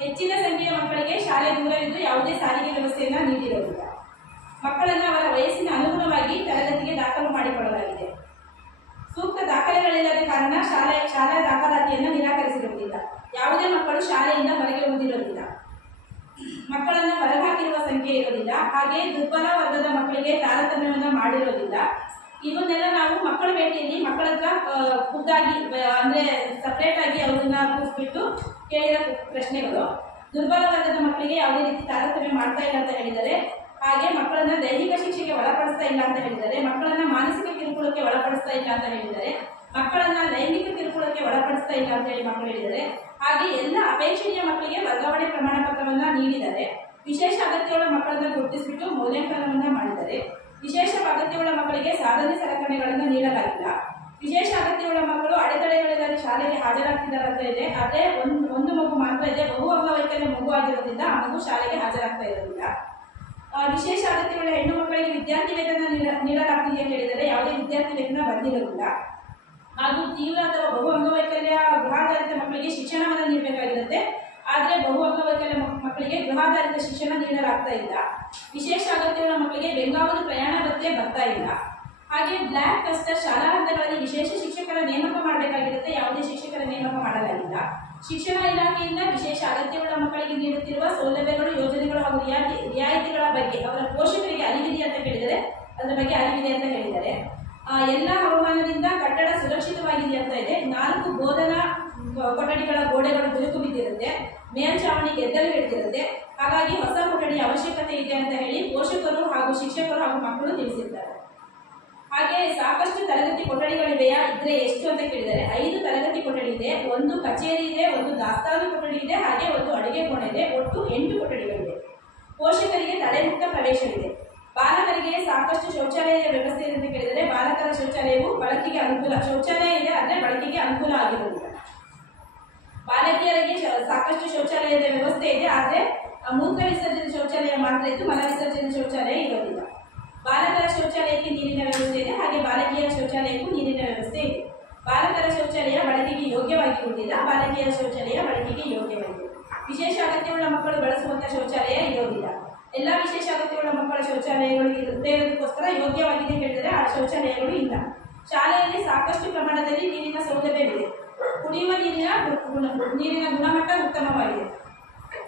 ಹೆಚ್ಚಿನ ಸಂಖ್ಯೆಯ ಮಕ್ಕಳಿಗೆ ಶಾಲೆ ದೂರವಿದ್ದು ಯಾವುದೇ ಸಾರಿಗೆ ವ್ಯವಸ್ಥೆಯನ್ನು ನೀಡಿರುವುದಿಲ್ಲ. ಮಕ್ಕಳನ್ನು ಅವರ ವಯಸ್ಸಿನ ಅನುಗುಣವಾಗಿ ತರಗತಿಗೆ ದಾಖಲು ಮಾಡಿಕೊಳ್ಳಲಾಗಿದೆ. ಸೂಕ್ತ ದಾಖಲೆಗಳಿಲ್ಲದ ಕಾರಣ ಶಾಲಾ ದಾಖಲಾತಿಯನ್ನು ನಿರಾಕರಿಸಿರುವುದಿಲ್ಲ. ಯಾವುದೇ ಮಕ್ಕಳು ಶಾಲೆಯಿಂದ ಹೊರಗೆ ಉಳಿದಿರುವುದಿಲ್ಲ. ಮಕ್ಕಳನ್ನು ಹೊರಹಾಕಿರುವ ಸಂಖ್ಯೆ ಇರೋದಿಲ್ಲ. ಹಾಗೆ ದುರ್ಬಲ ವರ್ಗದ ಮಕ್ಕಳಿಗೆ ತಾರತಮ್ಯವನ್ನು ಮಾಡಿರೋದಿಲ್ಲ. ಇವನ್ನೆಲ್ಲ ನಾವು ಮಕ್ಕಳ ಭೇಟಿಯಲ್ಲಿ ಮಕ್ಕಳ ಹತ್ರ ಖುದ್ದಾಗಿ ಅಂದ್ರೆ ಸಪ್ರೇಟ್ ಆಗಿ ಅವ್ರನ್ನ ಕೂರಿಸ್ಬಿಟ್ಟು ಕೇಳಿದ ಪ್ರಶ್ನೆಗಳು. ದುರ್ಬಲ ವರ್ಗದ ಮಕ್ಕಳಿಗೆ ಯಾವುದೇ ರೀತಿ ತಾರತಮ್ಯ ಮಾಡ್ತಾ ಇಲ್ಲ ಅಂತ ಹೇಳಿದ್ದಾರೆ. ಹಾಗೆ ಮಕ್ಕಳನ್ನ ದೈಹಿಕ ಶಿಕ್ಷೆಗೆ ಒಳಪಡಿಸ್ತಾ ಇಲ್ಲ ಅಂತ ಹೇಳಿದ್ದಾರೆ. ಮಕ್ಕಳನ್ನ ಮಾನಸಿಕ ಕಿರುಕುಳಕ್ಕೆ ಒಳಪಡಿಸ್ತಾ ಇಲ್ಲ ಅಂತ ಹೇಳಿದ್ದಾರೆ. ಮಕ್ಕಳನ್ನ ಲೈಂಗಿಕ ಕಿರುಕುಳಕ್ಕೆ ಒಳಪಡಿಸ್ತಾ ಇಲ್ಲ ಅಂತ ಹೇಳಿ ಮಕ್ಕಳು ಹೇಳಿದ್ದಾರೆ. ಹಾಗೆ ಎಲ್ಲ ಅಪೇಕ್ಷಣೀಯ ಮಕ್ಕಳಿಗೆ ವರ್ಗಾವಣೆ ಪ್ರಮಾಣ ಪತ್ರವನ್ನ ನೀಡಿದ್ದಾರೆ. ವಿಶೇಷ ಅಗತ್ಯವುಳ್ಳ ಮಕ್ಕಳನ್ನ ಗುರುತಿಸಿಬಿಟ್ಟು ಮೌಲ್ಯಾಂಕನವನ್ನ ಮಾಡಿದ್ದಾರೆ. ವಿಶೇಷ ಅಗತ್ಯವುಳ್ಳ ಮಕ್ಕಳಿಗೆ ಸಾಧನೆ ಸಲಕರಣೆಗಳನ್ನು ನೀಡಲಾಗಿಲ್ಲ. ವಿಶೇಷ ಅಗತ್ಯವುಳ್ಳ ಮಕ್ಕಳು ಅಡೆತಡೆಗಳಿಲ್ಲದೆ ಶಾಲೆಗೆ ಹಾಜರಾಗ್ತಿದ್ದಾರೆ ಅಂತ ಇದೆ. ಆದರೆ ಒಂದು ಮಗು ಮಾತ್ರ ಇದೆ, ಬಹು ಅಂಗವೈಕಲ್ಯ ಮಗು ಆಗಿರೋದ್ರಿಂದ ಆ ಮಗು ಶಾಲೆಗೆ ಹಾಜರಾಗ್ತಾ ಇರೋದಿಲ್ಲ. ವಿಶೇಷ ಅಗತ್ಯವುಳ್ಳ ಹೆಣ್ಣು ಮಕ್ಕಳಿಗೆ ವಿದ್ಯಾರ್ಥಿ ವೇತನ ನೀಡಲಾಗ್ತಿದೆ ಅಂತ ಹೇಳಿದರೆ ಯಾವುದೇ ವಿದ್ಯಾರ್ಥಿ ವೇತನ ಬಂದಿರೋದಿಲ್ಲ. ಹಾಗೂ ತೀವ್ರ ಅಥವಾ ಬಹು ಅಂಗವೈಕಲ್ಯ ಗೃಹಾಧಾರಿತ ಮಕ್ಕಳಿಗೆ ಶಿಕ್ಷಣವನ್ನು ನೀಡಬೇಕಾಗಿರುತ್ತೆ. ಆದರೆ ಬಹು ಅಂಗವೈಕಲ್ಯ ಮಕ್ಕಳಿಗೆ ಗೃಹಾಧಾರಿತ ಶಿಕ್ಷಣ ನೀಡಲಾಗ್ತಾ ಇಲ್ಲ. ವಿಶೇಷ ಅಗತ್ಯವುಳ್ಳ ಮಕ್ಕಳಿಗೆ ಬೆಂಗಾವಲು ಪ್ರಯಾಣ ಭತ್ಯೆ ಬರ್ತಾ ಇಲ್ಲ. ಹಾಗೆ ಬ್ಲ್ಯಾಕ್ ಕಸ್ಟರ್ ಶಾಲಾ ಹಂತಗಳಲ್ಲಿ ವಿಶೇಷ ಶಿಕ್ಷಕರ ನೇಮಕ ಮಾಡಬೇಕಾಗಿರುತ್ತೆ. ಯಾವುದೇ ಶಿಕ್ಷಕರ ನೇಮಕ ಮಾಡಲಾಗಿಲ್ಲ. ಶಿಕ್ಷಣ ಇಲಾಖೆಯಿಂದ ವಿಶೇಷ ಅಗತ್ಯವುಳ್ಳ ಮಕ್ಕಳಿಗೆ ನೀಡುತ್ತಿರುವ ಸೌಲಭ್ಯಗಳು, ಯೋಜನೆಗಳು ಹಾಗೂ ರಿಯಾಯಿತಿಗಳ ಬಗ್ಗೆ ಅವರ ಪೋಷಕರಿಗೆ ಅರಿವಿದೆ ಅಂತ ಹೇಳಿದರೆ ಅದರ ಬಗ್ಗೆ ಅರಿವಿದೆ ಅಂತ ಹೇಳಿದ್ದಾರೆ. ಎಲ್ಲ ಹವಾಮಾನದಿಂದ ಕಟ್ಟಡ ಸುರಕ್ಷಿತವಾಗಿದೆ ಅಂತ ಇದೆ. 4 ಬೋಧನಾ ಕೊಠಡಿಗಳ ಗೋಡೆಗಳು ಬಿರುಕು ಬಿದ್ದಿರುತ್ತೆ. ಮೇಲ್ಛಾವಣಿ ಗೆದ್ದಲು ಹಿಡಿದಿರುತ್ತೆ. ಹಾಗಾಗಿ ಹೊಸ ಕೊಠಡಿಯ ಅವಶ್ಯಕತೆ ಇದೆ ಅಂತ ಹೇಳಿ ಪೋಷಕರು ಹಾಗೂ ಶಿಕ್ಷಕರು ಹಾಗೂ ಮಕ್ಕಳು ತಿಳಿಸಿದ್ದಾರೆ. ಹಾಗೆ ಸಾಕಷ್ಟು ತರಗತಿ ಕೊಠಡಿಗಳಿವೆಯಾ, ಇದ್ರೆ ಎಷ್ಟು ಅಂತ ಕೇಳಿದರೆ 5 ತರಗತಿ ಕೊಠಡಿ ಇದೆ, 1 ಕಚೇರಿ ಇದೆ, 1 ದಾಸ್ತಾನು ಕೊಠಡಿ ಇದೆ, ಹಾಗೆ 1 ಅಡುಗೆ ಕೋಣೆ ಇದೆ. ಒಟ್ಟು 8 ಕೊಠಡಿಗಳಿವೆ. ಪೋಷಕರಿಗೆ ತಡೆಮುಕ್ತ ಪ್ರವೇಶವಿದೆ. ಬಾಲಕರಿಗೆ ಸಾಕಷ್ಟು ಶೌಚಾಲಯದ ವ್ಯವಸ್ಥೆ ಇದೆ ಅಂತ ಕೇಳಿದರೆ ಬಾಲಕರ ಶೌಚಾಲಯವು ಬಳಕೆಗೆ ಅನುಕೂಲ, ಶೌಚಾಲಯ ಇದೆ ಆದರೆ ಬಳಕೆಗೆ ಅನುಕೂಲ ಆಗಿರುವುದಿಲ್ಲ. ಬಾಲಕಿಯರಿಗೆ ಸಾಕಷ್ಟು ಶೌಚಾಲಯದ ವ್ಯವಸ್ಥೆ ಇದೆ, ಆದರೆ ಮೂತ್ರ ವಿಸರ್ಜನೆ ಶೌಚಾಲಯ ಮಾತ್ರ ಇದ್ದು ಮಲ ವಿಸರ್ಜನೆ ಶೌಚಾಲಯ ಇರೋದಿಲ್ಲ. ಬಾಲಕರ ಶೌಚಾಲಯಕ್ಕೆ ನೀರಿನ ವ್ಯವಸ್ಥೆ ಇದೆ, ಹಾಗೆ ಬಾಲಕಿಯರ ಶೌಚಾಲಯಕ್ಕೂ ನೀರಿನ ವ್ಯವಸ್ಥೆ ಇದೆ. ಬಾಲಕರ ಶೌಚಾಲಯ ಬಳಕೆಗೆ ಯೋಗ್ಯವಾಗಿರುವುದಿಲ್ಲ, ಬಾಲಕಿಯರ ಶೌಚಾಲಯ ಬಳಕೆಗೆ ಯೋಗ್ಯವಾಗಿದೆ. ವಿಶೇಷ ಅಗತ್ಯವುಳ್ಳ ಮಕ್ಕಳು ಬಳಸುವಂತಹ ಶೌಚಾಲಯ ಇರೋದಿಲ್ಲ. ಎಲ್ಲ ವಿಶೇಷ ಅಗತ್ಯವುಳ್ಳ ಮಕ್ಕಳ ಶೌಚಾಲಯಗಳು ಇರುತ್ತೆ ಇರೋದಕ್ಕೋಸ್ಕರ ಯೋಗ್ಯವಾಗಿದೆ ಹೇಳಿದರೆ ಆ ಶೌಚಾಲಯಗಳು ಇಲ್ಲ. ಶಾಲೆಯಲ್ಲಿ ಸಾಕಷ್ಟು ಪ್ರಮಾಣದಲ್ಲಿ ನೀರಿನ ಸೌಲಭ್ಯವಿದೆ. ಕುಡಿಯುವ ನೀರಿನ ಗುಣಮಟ್ಟ ಉತ್ತಮವಾಗಿದೆ.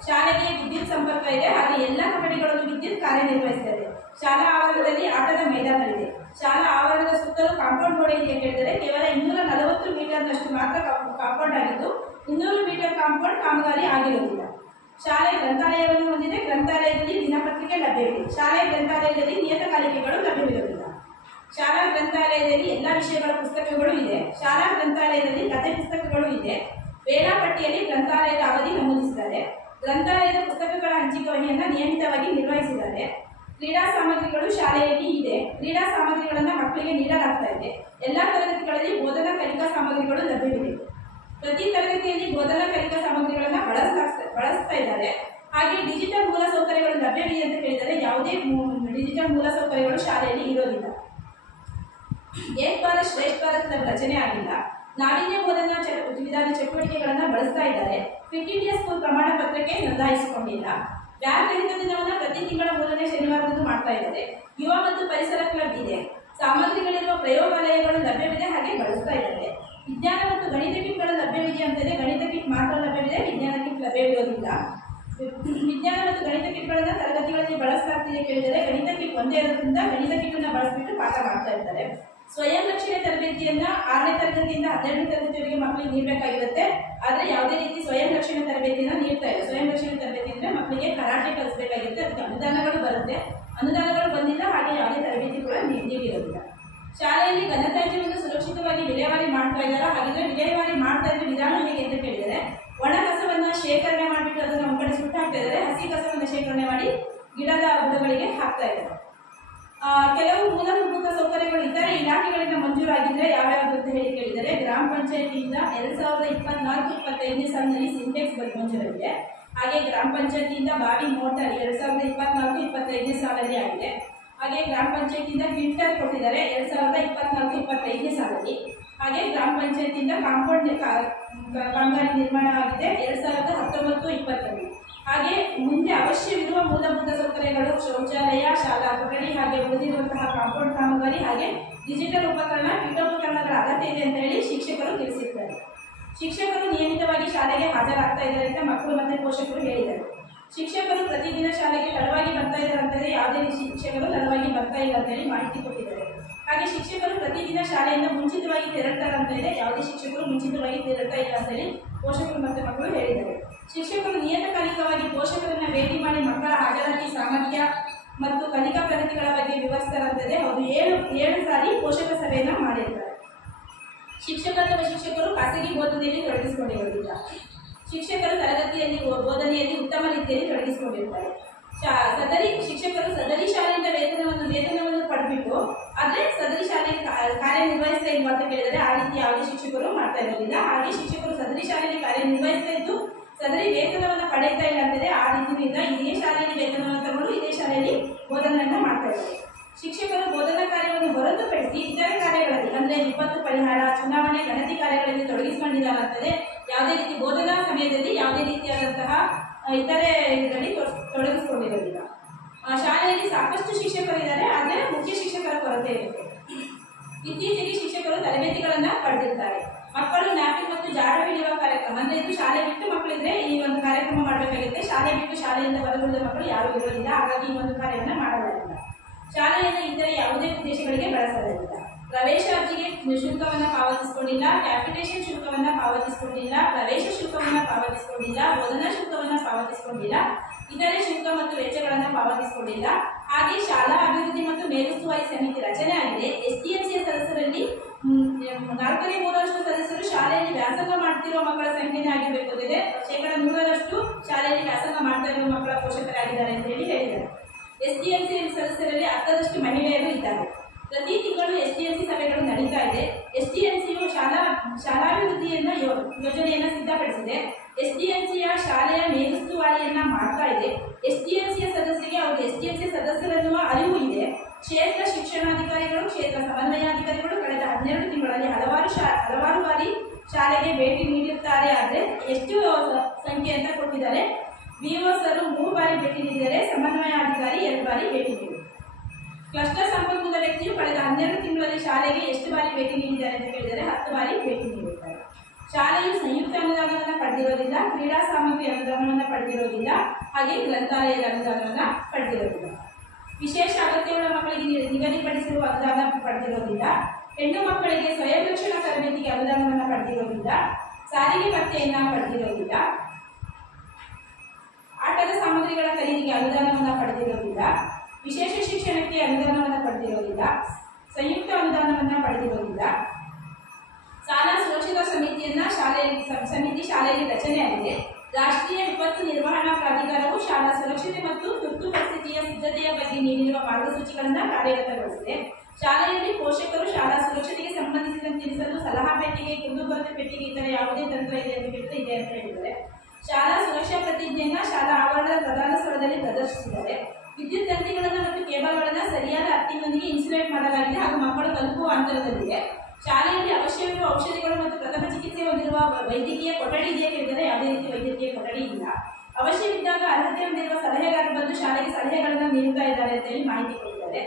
ಶಾಲೆಗೆ ವಿದ್ಯುತ್ ಸಂಪರ್ಕ ಇದೆ, ಹಾಗೆ ಎಲ್ಲ ಕೊಠಡಿಗಳಲ್ಲೂ ವಿದ್ಯುತ್ ಕಾರ್ಯನಿರ್ವಹಿಸುತ್ತದೆ. ಶಾಲಾ ಆವರಣದಲ್ಲಿ ಆಟದ ಮೈದಾನವಿದೆ. ಶಾಲಾ ಆವರಣದ ಸುತ್ತಲೂ ಕಾಂಪೌಂಡ್ ಗೋಡೆ ಇದೆ ಹೇಳಿದರೆ ಕೇವಲ 240 ಮೀಟರ್ನಷ್ಟು ಮಾತ್ರ ಕಾಂಪೌಂಡ್ ಆಗಿದ್ದು 200 ಮೀಟರ್ ಕಾಂಪೌಂಡ್ ಕಾಮಗಾರಿ ಆಗಿರುವುದಿಲ್ಲ. ಶಾಲೆ ಗ್ರಂಥಾಲಯವನ್ನು ಹೊಂದಿದೆ. ಗ್ರಂಥಾಲಯದಲ್ಲಿ ದಿನಪತ್ರಿಕೆ ಲಭ್ಯವಿದೆ. ಶಾಲೆ ಗ್ರಂಥಾಲಯದಲ್ಲಿ ನಿಯತಕಾಲಿಕೆಗಳು ಲಭ್ಯವಿರುವುದಿಲ್ಲ. ಶಾಲಾ ಗ್ರಂಥಾಲಯದಲ್ಲಿ ಎಲ್ಲ ವಿಷಯಗಳ ಪುಸ್ತಕಗಳು ಇದೆ. ಶಾಲಾ ಗ್ರಂಥಾಲಯದಲ್ಲಿ ಕಥೆ ಪುಸ್ತಕಗಳು ಇದೆ. ವೇಳಾಪಟ್ಟಿಯಲ್ಲಿ ಗ್ರಂಥಾಲಯದ ಅವಧಿ ನಮೂದಿಸಿದ್ದಾರೆ. ಗ್ರಂಥಾಲಯದ ಪುಸ್ತಕಗಳ ಹಂಚಿಕೆಯನ್ನು ನಿಯಮಿತವಾಗಿ ನಿರ್ವಹಿಸಿದ್ದಾರೆ. ಕ್ರೀಡಾ ಸಾಮಗ್ರಿಗಳು ಶಾಲೆಯಲ್ಲಿ ಇದೆ. ಕ್ರೀಡಾ ಸಾಮಗ್ರಿಗಳನ್ನು ಮಕ್ಕಳಿಗೆ ನೀಡಲಾಗ್ತಾ ಇದೆ. ಎಲ್ಲ ತರಗತಿಗಳಲ್ಲಿ ಬೋಧನಾ ಕಲಿಕಾ ಸಾಮಗ್ರಿಗಳು ಲಭ್ಯವಿದೆ. ಪ್ರತಿ ತರಗತಿಯಲ್ಲಿ ಬೋಧನಾ ಕಲಿಕಾ ಸಾಮಗ್ರಿಗಳನ್ನು ಬಳಸ್ತಾ ಇದ್ದಾರೆ. ಹಾಗೆ ಡಿಜಿಟಲ್ ಮೂಲಸೌಕರ್ಯಗಳು ಲಭ್ಯವಿದೆ ಅಂತ ಹೇಳಿದರೆ ಯಾವುದೇ ಡಿಜಿಟಲ್ ಮೂಲಸೌಕರ್ಯಗಳು ಶಾಲೆಯಲ್ಲಿ ಇರೋದಿಲ್ಲ. ಏಕ್ ಭಾರತ್ ಶ್ರೇಷ್ಠ ಭಾರತ್ ರಚನೆ ಆಗಿಲ್ಲ. ನಾವೀನ್ಯ ಬೋಧನಾ ವಿಧಾನ ಚಟುವಟಿಕೆಗಳನ್ನು ಬಳಸ್ತಾ ಇದ್ದಾರೆ. ಫಿಟ್ ಇಂಡಿಯಾ ಸ್ಕೂಲ್ ಪ್ರಮಾಣ ಪತ್ರಕ್ಕೆ ನೋಂದಾಯಿಸಿಕೊಂಡಿಲ್ಲ. ಬ್ಯಾಗ್ ರಹಿತ ದಿನವನ್ನು ಪ್ರತಿ ತಿಂಗಳ 3ನೇ ಶನಿವಾರದಂದು ಮಾಡ್ತಾ ಇದ್ದಾರೆ. ಯುವ ಮತ್ತು ಪರಿಸರ ಕ್ಲಬ್ ಇದೆ. ಸಾಮಗ್ರಿಗಳಿರುವ ಪ್ರಯೋಗಾಲಯಗಳು ಲಭ್ಯವಿದೆ, ಹಾಗೆ ಬಳಸ್ತಾ ಇದ್ದಾರೆ. ವಿಜ್ಞಾನ ಮತ್ತು ಗಣಿತ ಕಿಟ್ಗಳು ಲಭ್ಯವಿದೆ ಅಂತಿದೆ. ಗಣಿತ ಕಿಟ್ ಮಾತ್ರ ಲಭ್ಯವಿದೆ, ವಿಜ್ಞಾನ ಕಿಟ್ ಲಭ್ಯವಿರೋದಿಲ್ಲ. ವಿಜ್ಞಾನ ಮತ್ತು ಗಣಿತ ಕಿಟ್ಗಳನ್ನು ತರಗತಿಗಳಲ್ಲಿ ಬಳಸಲಾಗ್ತಿದೆ ಕೇಳಿದರೆ ಗಣಿತ ಕಿಟ್ ಒಂದೇ ಇರೋದ್ರಿಂದ ಗಣಿತ ಕಿಟ್ಟನ್ನು ಬಳಸಿಬಿಟ್ಟು ಪಾಠ ಮಾಡ್ತಾ ಇರ್ತಾರೆ. ಸ್ವಯಂ ರಕ್ಷಣೆ ತರಬೇತಿಯನ್ನ 6ನೇ ತರಗತಿಯಿಂದ 12ನೇ ತರಗತಿಯವರೆಗೆ ಮಕ್ಕಳಿಗೆ ನೀಡಬೇಕಾಗಿರುತ್ತೆ. ಆದರೆ ಯಾವುದೇ ರೀತಿ ಸ್ವಯಂ ರಕ್ಷಣೆ ತರಬೇತಿಯನ್ನು ನೀಡ್ತಾ ಇಲ್ಲ. ಸ್ವಯಂ ರಕ್ಷಣೆ ತರಬೇತಿ ಅಂದರೆ ಮಕ್ಕಳಿಗೆ ಕರಾಟೆ ಕಲಿಸಬೇಕಾಗಿರುತ್ತೆ. ಅದಕ್ಕೆ ಅನುದಾನಗಳು ಬರುತ್ತೆ. ಅನುದಾನಗಳು ಬಂದಿಲ್ಲ, ಹಾಗೆ ಯಾವುದೇ ತರಬೇತಿ ಕೂಡ ನೀಡಿರೋದಿಲ್ಲ. ಶಾಲೆಯಲ್ಲಿ ಘನತ್ಯಾಜ್ಯವನ್ನು ಸುರಕ್ಷಿತವಾಗಿ ವಿಲೇವಾರಿ ಮಾಡ್ತಾ ಇದ್ದಾರೆ. ಹಾಗಿದ್ರೆ ವಿಲೇವಾರಿ ಮಾಡ್ತಾ ಇದ್ರೆ ವಿಧಾನ ಹೇಗೆ ಅಂತ ಕೇಳಿದರೆ ಒಣ ಕಸವನ್ನ ಶೇಖರಣೆ ಮಾಡಿಬಿಟ್ಟು ಅದನ್ನು ಒಂಕಡೆ ಸುಟ್ಟಾಕ್ತಾ ಇದ್ದಾರೆ. ಹಸಿ ಕಸವನ್ನು ಶೇಖರಣೆ ಮಾಡಿ ಗಿಡದ ಬುಡಗಳಿಗೆ ಹಾಕ್ತಾ ಇದ್ದಾರೆ. ಕೆಲವು ಮೂಲಭೂತ ಸೌಕರ್ಯಗಳು ಇತರೆ ಇಲಾಖೆಗಳಿಂದ ಮಂಜೂರಾಗಿದ್ದರೆ ಯಾವ್ಯಾವುದು ಅಂತ ಹೇಳಿ ಕೇಳಿದರೆ ಗ್ರಾಮ ಪಂಚಾಯತಿಯಿಂದ 2024-25ನೇ ಸಾಲಿನಲ್ಲಿ ಸಿಂಟೆಕ್ಸ್ ಮಂಜೂರಾಗಿದೆ. ಹಾಗೆ ಗ್ರಾಮ ಪಂಚಾಯತಿಯಿಂದ ಬಾವಿ ಮೋಟಾರ್ 2024-25ನೇ ಸಾಲಲ್ಲಿ ಆಗಿದೆ. ಹಾಗೆ ಗ್ರಾಮ ಪಂಚಾಯತಿಯಿಂದ ಫಿಲ್ಟರ್ ಕೊಟ್ಟಿದ್ದಾರೆ 2024-25ನೇ ಸಾಲಲ್ಲಿ. ಹಾಗೆ ಗ್ರಾಮ ಪಂಚಾಯತಿಯಿಂದ ಕಾಂಪೌಂಡ್ ಕಾಮಗಾರಿ ನಿರ್ಮಾಣ ಆಗಿದೆ 2019-20ರಲ್ಲಿ. ಹಾಗೆ ಮುಂದೆ ಅವಶ್ಯವಿರುವ ಮೂಲಭೂತ ಸೌಕರ್ಯಗಳು ಶೌಚಾಲಯ, ಶಾಲಾ ಕೊಠಡಿ, ಹಾಗೆ ಉಳಿದಿರುವಂತಹ ಕಾಂಪೌಂಡ್ ಕಾಮಗಾರಿ, ಹಾಗೆ ಡಿಜಿಟಲ್ ಉಪಕರಣ, ಪೀಠೋಪಕರಣಗಳ ಅಗತ್ಯ ಇದೆ ಅಂತ ಹೇಳಿ ಶಿಕ್ಷಕರು ತಿಳಿಸಿದ್ದಾರೆ. ಶಿಕ್ಷಕರು ನಿಯಮಿತವಾಗಿ ಶಾಲೆಗೆ ಹಾಜರಾಗ್ತಾ ಇದ್ದಾರೆ ಅಂತ ಮಕ್ಕಳು ಮತ್ತು ಪೋಷಕರು ಹೇಳಿದ್ದಾರೆ. ಶಿಕ್ಷಕರು ಪ್ರತಿದಿನ ಶಾಲೆಗೆ ತಡವಾಗಿ ಬರ್ತಾ ಇದ್ದಾರೆ ಅಂತಂದರೆ ಯಾವುದೇ ಶಿಕ್ಷಕರು ತಡವಾಗಿ ಬರ್ತಾ ಇಲ್ಲ ಅಂತ ಹೇಳಿ ಮಾಹಿತಿ ಕೊಟ್ಟಿದ್ದಾರೆ. ಹಾಗೆ ಶಿಕ್ಷಕರು ಪ್ರತಿದಿನ ಶಾಲೆಯಿಂದ ಮುಂಚಿತವಾಗಿ ತೆರಳ್ತಾರೆ ಅಂತ ಇದೆ. ಯಾವುದೇ ಶಿಕ್ಷಕರು ಮುಂಚಿತವಾಗಿ ತೆರಳ್ತಾ ಇಲ್ಲ ಅಂತ ಹೇಳಿ ಪೋಷಕರು ಮತ್ತು ಮಕ್ಕಳು ಹೇಳಿದ್ದಾರೆ. ಶಿಕ್ಷಕರು ನಿಯತಕಾಲಿಕವಾಗಿ ಪೋಷಕರನ್ನ ಭೇಟಿ ಮಾಡಿ ಮಕ್ಕಳ ಹಾಜರಾತಿ ಸಾಮರ್ಥ್ಯ ಮತ್ತು ಕಲಿಕಾ ಪ್ರಗತಿಗಳ ಬಗ್ಗೆ ವಿವರಿಸ್ತಾರಂತದೆ. ಅವರು ಏಳು ಸಾರಿ ಪೋಷಕ ಸಭೆಯನ್ನ ಮಾಡಿರ್ತಾರೆ. ಶಿಕ್ಷಕ ಅಥವಾ ಶಿಕ್ಷಕರು ಖಾಸಗಿ ಬೋಧನೆಯಲ್ಲಿ ತೊಡಗಿಸಿಕೊಂಡಿರುವುದಿಲ್ಲ. ಶಿಕ್ಷಕರು ತರಗತಿಯಲ್ಲಿ ಬೋಧನೆಯಲ್ಲಿ ಉತ್ತಮ ರೀತಿಯಲ್ಲಿ ತೊಡಗಿಸಿಕೊಂಡಿರ್ತಾರೆ. ಶಿಕ್ಷಕರು ಸದರಿ ಶಾಲೆಯಿಂದ ವೇತನವನ್ನು ಪಡೆದ್ಬಿಟ್ಟು ಆದ್ರೆ ಸದರಿ ಶಾಲೆ ಕಾರ್ಯನಿರ್ವಹಿಸ್ತಾ ಇಲ್ವಾ ಅಂತ ಕೇಳಿದರೆ ಆ ರೀತಿ ಯಾವುದೇ ಶಿಕ್ಷಕರು ಮಾಡ್ತಾ ಇರೋದಿಲ್ಲ. ಹಾಗೆ ಶಿಕ್ಷಕರು ಸದರಿ ಶಾಲೆಯಲ್ಲಿ ಕಾರ್ಯನಿರ್ವಹಿಸ್ತಾ ಇದ್ದು ಸದರಿ ವೇತನವನ್ನು ಪಡೆಯುತ್ತಾ ಇಲ್ಲ ಅಂತಿದೆ. ಆ ರೀತಿಯಿಂದ ಇದೇ ಶಾಲೆಯಲ್ಲಿ ವೇತನವನ್ನು ತಗೊಂಡು ಇದೇ ಶಾಲೆಯಲ್ಲಿ ಬೋಧನೆಯನ್ನ ಮಾಡ್ತಾ ಇದ್ದಾರೆ. ಶಿಕ್ಷಕರು ಬೋಧನಾ ಕಾರ್ಯವನ್ನು ಹೊರತುಪಡಿಸಿ ಇತರೆ ಕಾರ್ಯಗಳಲ್ಲಿ ಅಂದ್ರೆ ವಿಪತ್ತು ಪರಿಹಾರ, ಚುನಾವಣೆ, ಗಣತಿ ಕಾರ್ಯಗಳಲ್ಲಿ ತೊಡಗಿಸಿಕೊಂಡಿದ್ದಾರಂತದೆ. ಯಾವುದೇ ರೀತಿ ಬೋಧನಾ ಸಮಯದಲ್ಲಿ ಯಾವುದೇ ರೀತಿಯಾದಂತಹ ಇತರೆ ಇದರಲ್ಲಿ ತೊಡಗಿಸಿಕೊಂಡಿರೋದಿಲ್ಲ. ಶಾಲೆಯಲ್ಲಿ ಸಾಕಷ್ಟು ಶಿಕ್ಷಕರಿದ್ದಾರೆ, ಆದರೆ ಮುಖ್ಯ ಶಿಕ್ಷಕರ ಕೊರತೆ ಇರುತ್ತೆ. ಇತ್ತೀಚೆಗೆ ಶಿಕ್ಷಕರು ತರಬೇತಿಗಳನ್ನ ಪಡೆದಿರ್ತಾರೆ. ಮಕ್ಕಳು ನ್ಯಾಪಿಂಗ್ ಮತ್ತು ಜಾಡು ಹಿಡಿಯುವ ಕಾರ್ಯಕ್ರಮ ಅಂದ್ರೆ ಇದು ಶಾಲೆ ಬಿಟ್ಟು ಮಕ್ಕಳಿದ್ರೆ ಈ ಒಂದು ಕಾರ್ಯಕ್ರಮ ಮಾಡಬೇಕಾಗುತ್ತೆ. ಶಾಲೆ ಬಿಟ್ಟು ಶಾಲೆಯಿಂದ ಹೊರಗುಳಿದ ಮಕ್ಕಳು ಯಾರು ಇರೋದಿಲ್ಲ, ಹಾಗಾಗಿ ಈ ಒಂದು ಕಾರ್ಯವನ್ನು ಮಾಡಲಾಗಿಲ್ಲ. ಶಾಲೆಯನ್ನು ಇತರೆ ಯಾವುದೇ ಉದ್ದೇಶಗಳಿಗೆ ಬಳಸಲಾಗಿಲ್ಲ. ಪ್ರವೇಶ ಅರ್ಜಿಗೆ ಶುಲ್ಕವನ್ನ ಪಾವತಿಸಿಕೊಂಡಿಲ್ಲ, ಕ್ಯಾಪಿಟೇಷನ್ ಶುಲ್ಕವನ್ನ ಪಾವತಿಸಿಕೊಂಡಿಲ್ಲ, ಪ್ರವೇಶ ಶುಲ್ಕವನ್ನ ಪಾವತಿಸಿಕೊಂಡಿಲ್ಲ, ಬೋಧನಾ ಶುಲ್ಕವನ್ನ ಪಾವತಿಸಿಕೊಂಡಿಲ್ಲ, ಇತರೆ ಶುಲ್ಕ ಮತ್ತು ವೆಚ್ಚಗಳನ್ನ ಪಾವತಿಸಿಕೊಂಡಿಲ್ಲ. ಹಾಗೆ ಶಾಲಾ ಅಭಿವೃದ್ಧಿ ಮತ್ತು ಮೇಲುಸ್ತುವಾರಿ ಸಮಿತಿ ರಚನೆ ಆಗಿದೆ. ಎಸ್ಡಿಎಂಸಿಯ ಸದಸ್ಯರಲ್ಲಿ 4/3 ಸದಸ್ಯರು ಶಾಲೆಯಲ್ಲಿ ವ್ಯಾಸಂಗ ಮಾಡ್ತಿರುವ ಮಕ್ಕಳ ಸಂಖ್ಯೆನೇ ಆಗಿರಬೇಕು ಅಂತಿದೆ. 100% ಶಾಲೆಯಲ್ಲಿ ವ್ಯಾಸಂಗ ಮಾಡ್ತಾ ಇರುವ ಮಕ್ಕಳ ಪೋಷಕರಾಗಿದ್ದಾರೆ ಅಂತ ಹೇಳಿ ಹೇಳಿದ್ದಾರೆ. ಎಸ್ಡಿಎಂಸಿ ಸದಸ್ಯರಲ್ಲಿ ಅರ್ಧದಷ್ಟು ಮಹಿಳೆಯರು ಇದ್ದಾರೆ. ಪ್ರತಿ ತಿಂಗಳು ಎಸ್ಡಿಎಂಸಿ ಸಭೆಗಳು ನಡೀತಾ ಇದೆ. ಎಸ್ಡಿಎಂಸಿಯು ಶಾಲಾಭಿವೃದ್ಧಿಯನ್ನ ಯೋಜನೆಯನ್ನ ಸಿದ್ಧಪಡಿಸಿದೆ. ಎಸ್ಡಿಎಂಸಿಯ ಶಾಲೆಯ ಮೇಲುಸ್ತುವಾರಿಯನ್ನ ಮಾಡ್ತಾ ಇದೆ. ಎಸ್ಡಿಎಂಸಿಯ ಸದಸ್ಯರಿಗೆ ಅವರು ಎಸ್ಡಿಎಂಸಿ ಸದಸ್ಯರನ್ನುವ ಅರಿವು ಇದೆ. ಕ್ಷೇತ್ರ ಶಿಕ್ಷಣಾಧಿಕಾರಿಗಳು, ಕ್ಷೇತ್ರ ಸಮನ್ವಯಾಧಿಕಾರಿಗಳು ಕಳೆದ 12 ತಿಂಗಳಲ್ಲಿ ಹಲವಾರು ಬಾರಿ ಶಾಲೆಗೆ ಭೇಟಿ ನೀಡಿರುತ್ತಾರೆ. ಆದರೆ ಎಷ್ಟು ಸಂಖ್ಯೆ ಅಂತ ಕೊಟ್ಟಿದ್ದಾರೆ. ಬಿಒ ಸರ್ 3 ಬಾರಿ ಭೇಟಿ ನೀಡಿದ್ದಾರೆ, ಸಮನ್ವಯಾಧಿಕಾರಿ 2 ಬಾರಿ ಭೇಟಿ ನೀಡಿದ್ದಾರೆ. ಕ್ಲಸ್ಟರ್ ಸಂಪನ್ಮೂಲ ವ್ಯಕ್ತಿಯು ಕಳೆದ 12 ತಿಂಗಳಲ್ಲಿ ಶಾಲೆಗೆ ಎಷ್ಟು ಬಾರಿ ಭೇಟಿ ನೀಡಿದ್ದಾರೆ ಅಂತ ಕೇಳಿದರೆ 10 ಬಾರಿ ಭೇಟಿ ನೀಡಿದ್ದಾರೆ. ಶಾಲೆಯು ಸಂಯುಕ್ತ ಅನುದಾನವನ್ನು ಪಡೆದಿರೋದಿಲ್ಲ, ಕ್ರೀಡಾ ಸಾಮಗ್ರಿ ಅನುದಾನವನ್ನು ಪಡೆದಿರೋದಿಲ್ಲ, ಹಾಗೆ ಗ್ರಂಥಾಲಯದ ಅನುದಾನವನ್ನು ಪಡೆದಿರೋದಿಲ್ಲ. ವಿಶೇಷ ಅಗತ್ಯಗಳ ಮಕ್ಕಳಿಗೆ ನಿಗದಿಪಡಿಸಿರುವ ಅನುದಾನ ಪಡೆದಿರೋದಿಲ್ಲ. ಹೆಣ್ಣು ಮಕ್ಕಳಿಗೆ ಸ್ವಯಂ ರಕ್ಷಣಾ ತರಬೇತಿಗೆ ಅನುದಾನವನ್ನು ಪಡೆದಿರೋದಿಲ್ಲ. ಸಾರಿಗೆ ಭತ್ಯೆಯನ್ನ ಪಡೆದಿರೋದಿಲ್ಲ. ಆಟದ ಸಾಮಗ್ರಿಗಳ ಖರೀದಿಗೆ ಅನುದಾನವನ್ನು ಪಡೆದಿರೋದಿಲ್ಲ. ವಿಶೇಷ ಶಿಕ್ಷಣಕ್ಕೆ ಅನುದಾನವನ್ನು ಪಡೆದಿರೋದಿಲ್ಲ. ಸಂಯುಕ್ತ ಅನುದಾನವನ್ನು ಪಡೆದಿರೋದಿಲ್ಲ. ಶಾಲಾ ಸುರಕ್ಷತಾ ಸಮಿತಿಯನ್ನ ಶಾಲೆಯಲ್ಲಿ ರಚನೆಯಾಗಿದೆ. ರಾಷ್ಟ್ರೀಯ ವಿಪತ್ತು ನಿರ್ವಹಣಾ ಪ್ರಾಧಿಕಾರವು ಶಾಲಾ ಸುರಕ್ಷತೆ ಮತ್ತು ತುರ್ತು ಪರಿಸ್ಥಿತಿಯ ಸಿದ್ಧತೆಯ ಬಗ್ಗೆ ನೀಡಿರುವ ಮಾರ್ಗಸೂಚಿಗಳನ್ನು ಕಾರ್ಯಗತಗೊಳಿಸಿದೆ. ಶಾಲೆಯಲ್ಲಿ ಪೋಷಕರು ಶಾಲಾ ಸುರಕ್ಷತೆಗೆ ಸಂಬಂಧಿಸಿದಂತೆ ತಿಳಿಸಲು ಸಲಹಾ ಪೆಟ್ಟಿಗೆ, ಕುಂದುಕೊರತೆ ಪೆಟ್ಟಿಗೆ, ಇತರ ಯಾವುದೇ ತಂತ್ರ ಇದೆ ಅಂತ ಕೇಳಿದ್ರೆ ಇದೆ ಅಂತ ಹೇಳಿದ್ದಾರೆ. ಶಾಲಾ ಸುರಕ್ಷಾ ಪ್ರತಿಜ್ಞೆಯನ್ನ ಶಾಲಾ ಆವರಣದ ಪ್ರಧಾನ ಸ್ಥಳದಲ್ಲಿ ಪ್ರದರ್ಶಿಸಿದ್ದಾರೆ. ವಿದ್ಯುತ್ ತಂತಿಗಳನ್ನು ಮತ್ತು ಕೇಬಲ್ಗಳನ್ನು ಸರಿಯಾದ ಅರ್ತಿನೊಂದಿಗೆ ಇನ್ಸುಲೇಟ್ ಮಾಡಲಾಗಿದೆ ಹಾಗೂ ಮಕ್ಕಳು ತಲುಪುವ ಅಂತರದಲ್ಲಿದೆ. ಶಾಲೆಯಲ್ಲಿ ಅವಶ್ಯವಿರುವ ಔಷಧಿಗಳು ಮತ್ತು ಪ್ರಥಮ ಚಿಕಿತ್ಸೆ ಹೊಂದಿರುವ ವೈದ್ಯಕೀಯ ಕೊಠಡಿ ಇದೆಯಾ ಕೇಳಿದರೆ ಯಾವುದೇ ರೀತಿ ವೈದ್ಯಕೀಯ ಕೊಠಡಿ ಇಲ್ಲ. ಅವಶ್ಯವಿದ್ದಾಗ ಅರ್ಹತೆ ಹೊಂದಿರುವ ಸಲಹೆಗಾರರು ಬಂದು ಶಾಲೆಗೆ ಸಲಹೆಗಳನ್ನು ನೀಡುತ್ತಾ ಇದ್ದಾರೆ ಅಂತ ಹೇಳಿ ಮಾಹಿತಿ ಕೊಟ್ಟಿದ್ದಾರೆ.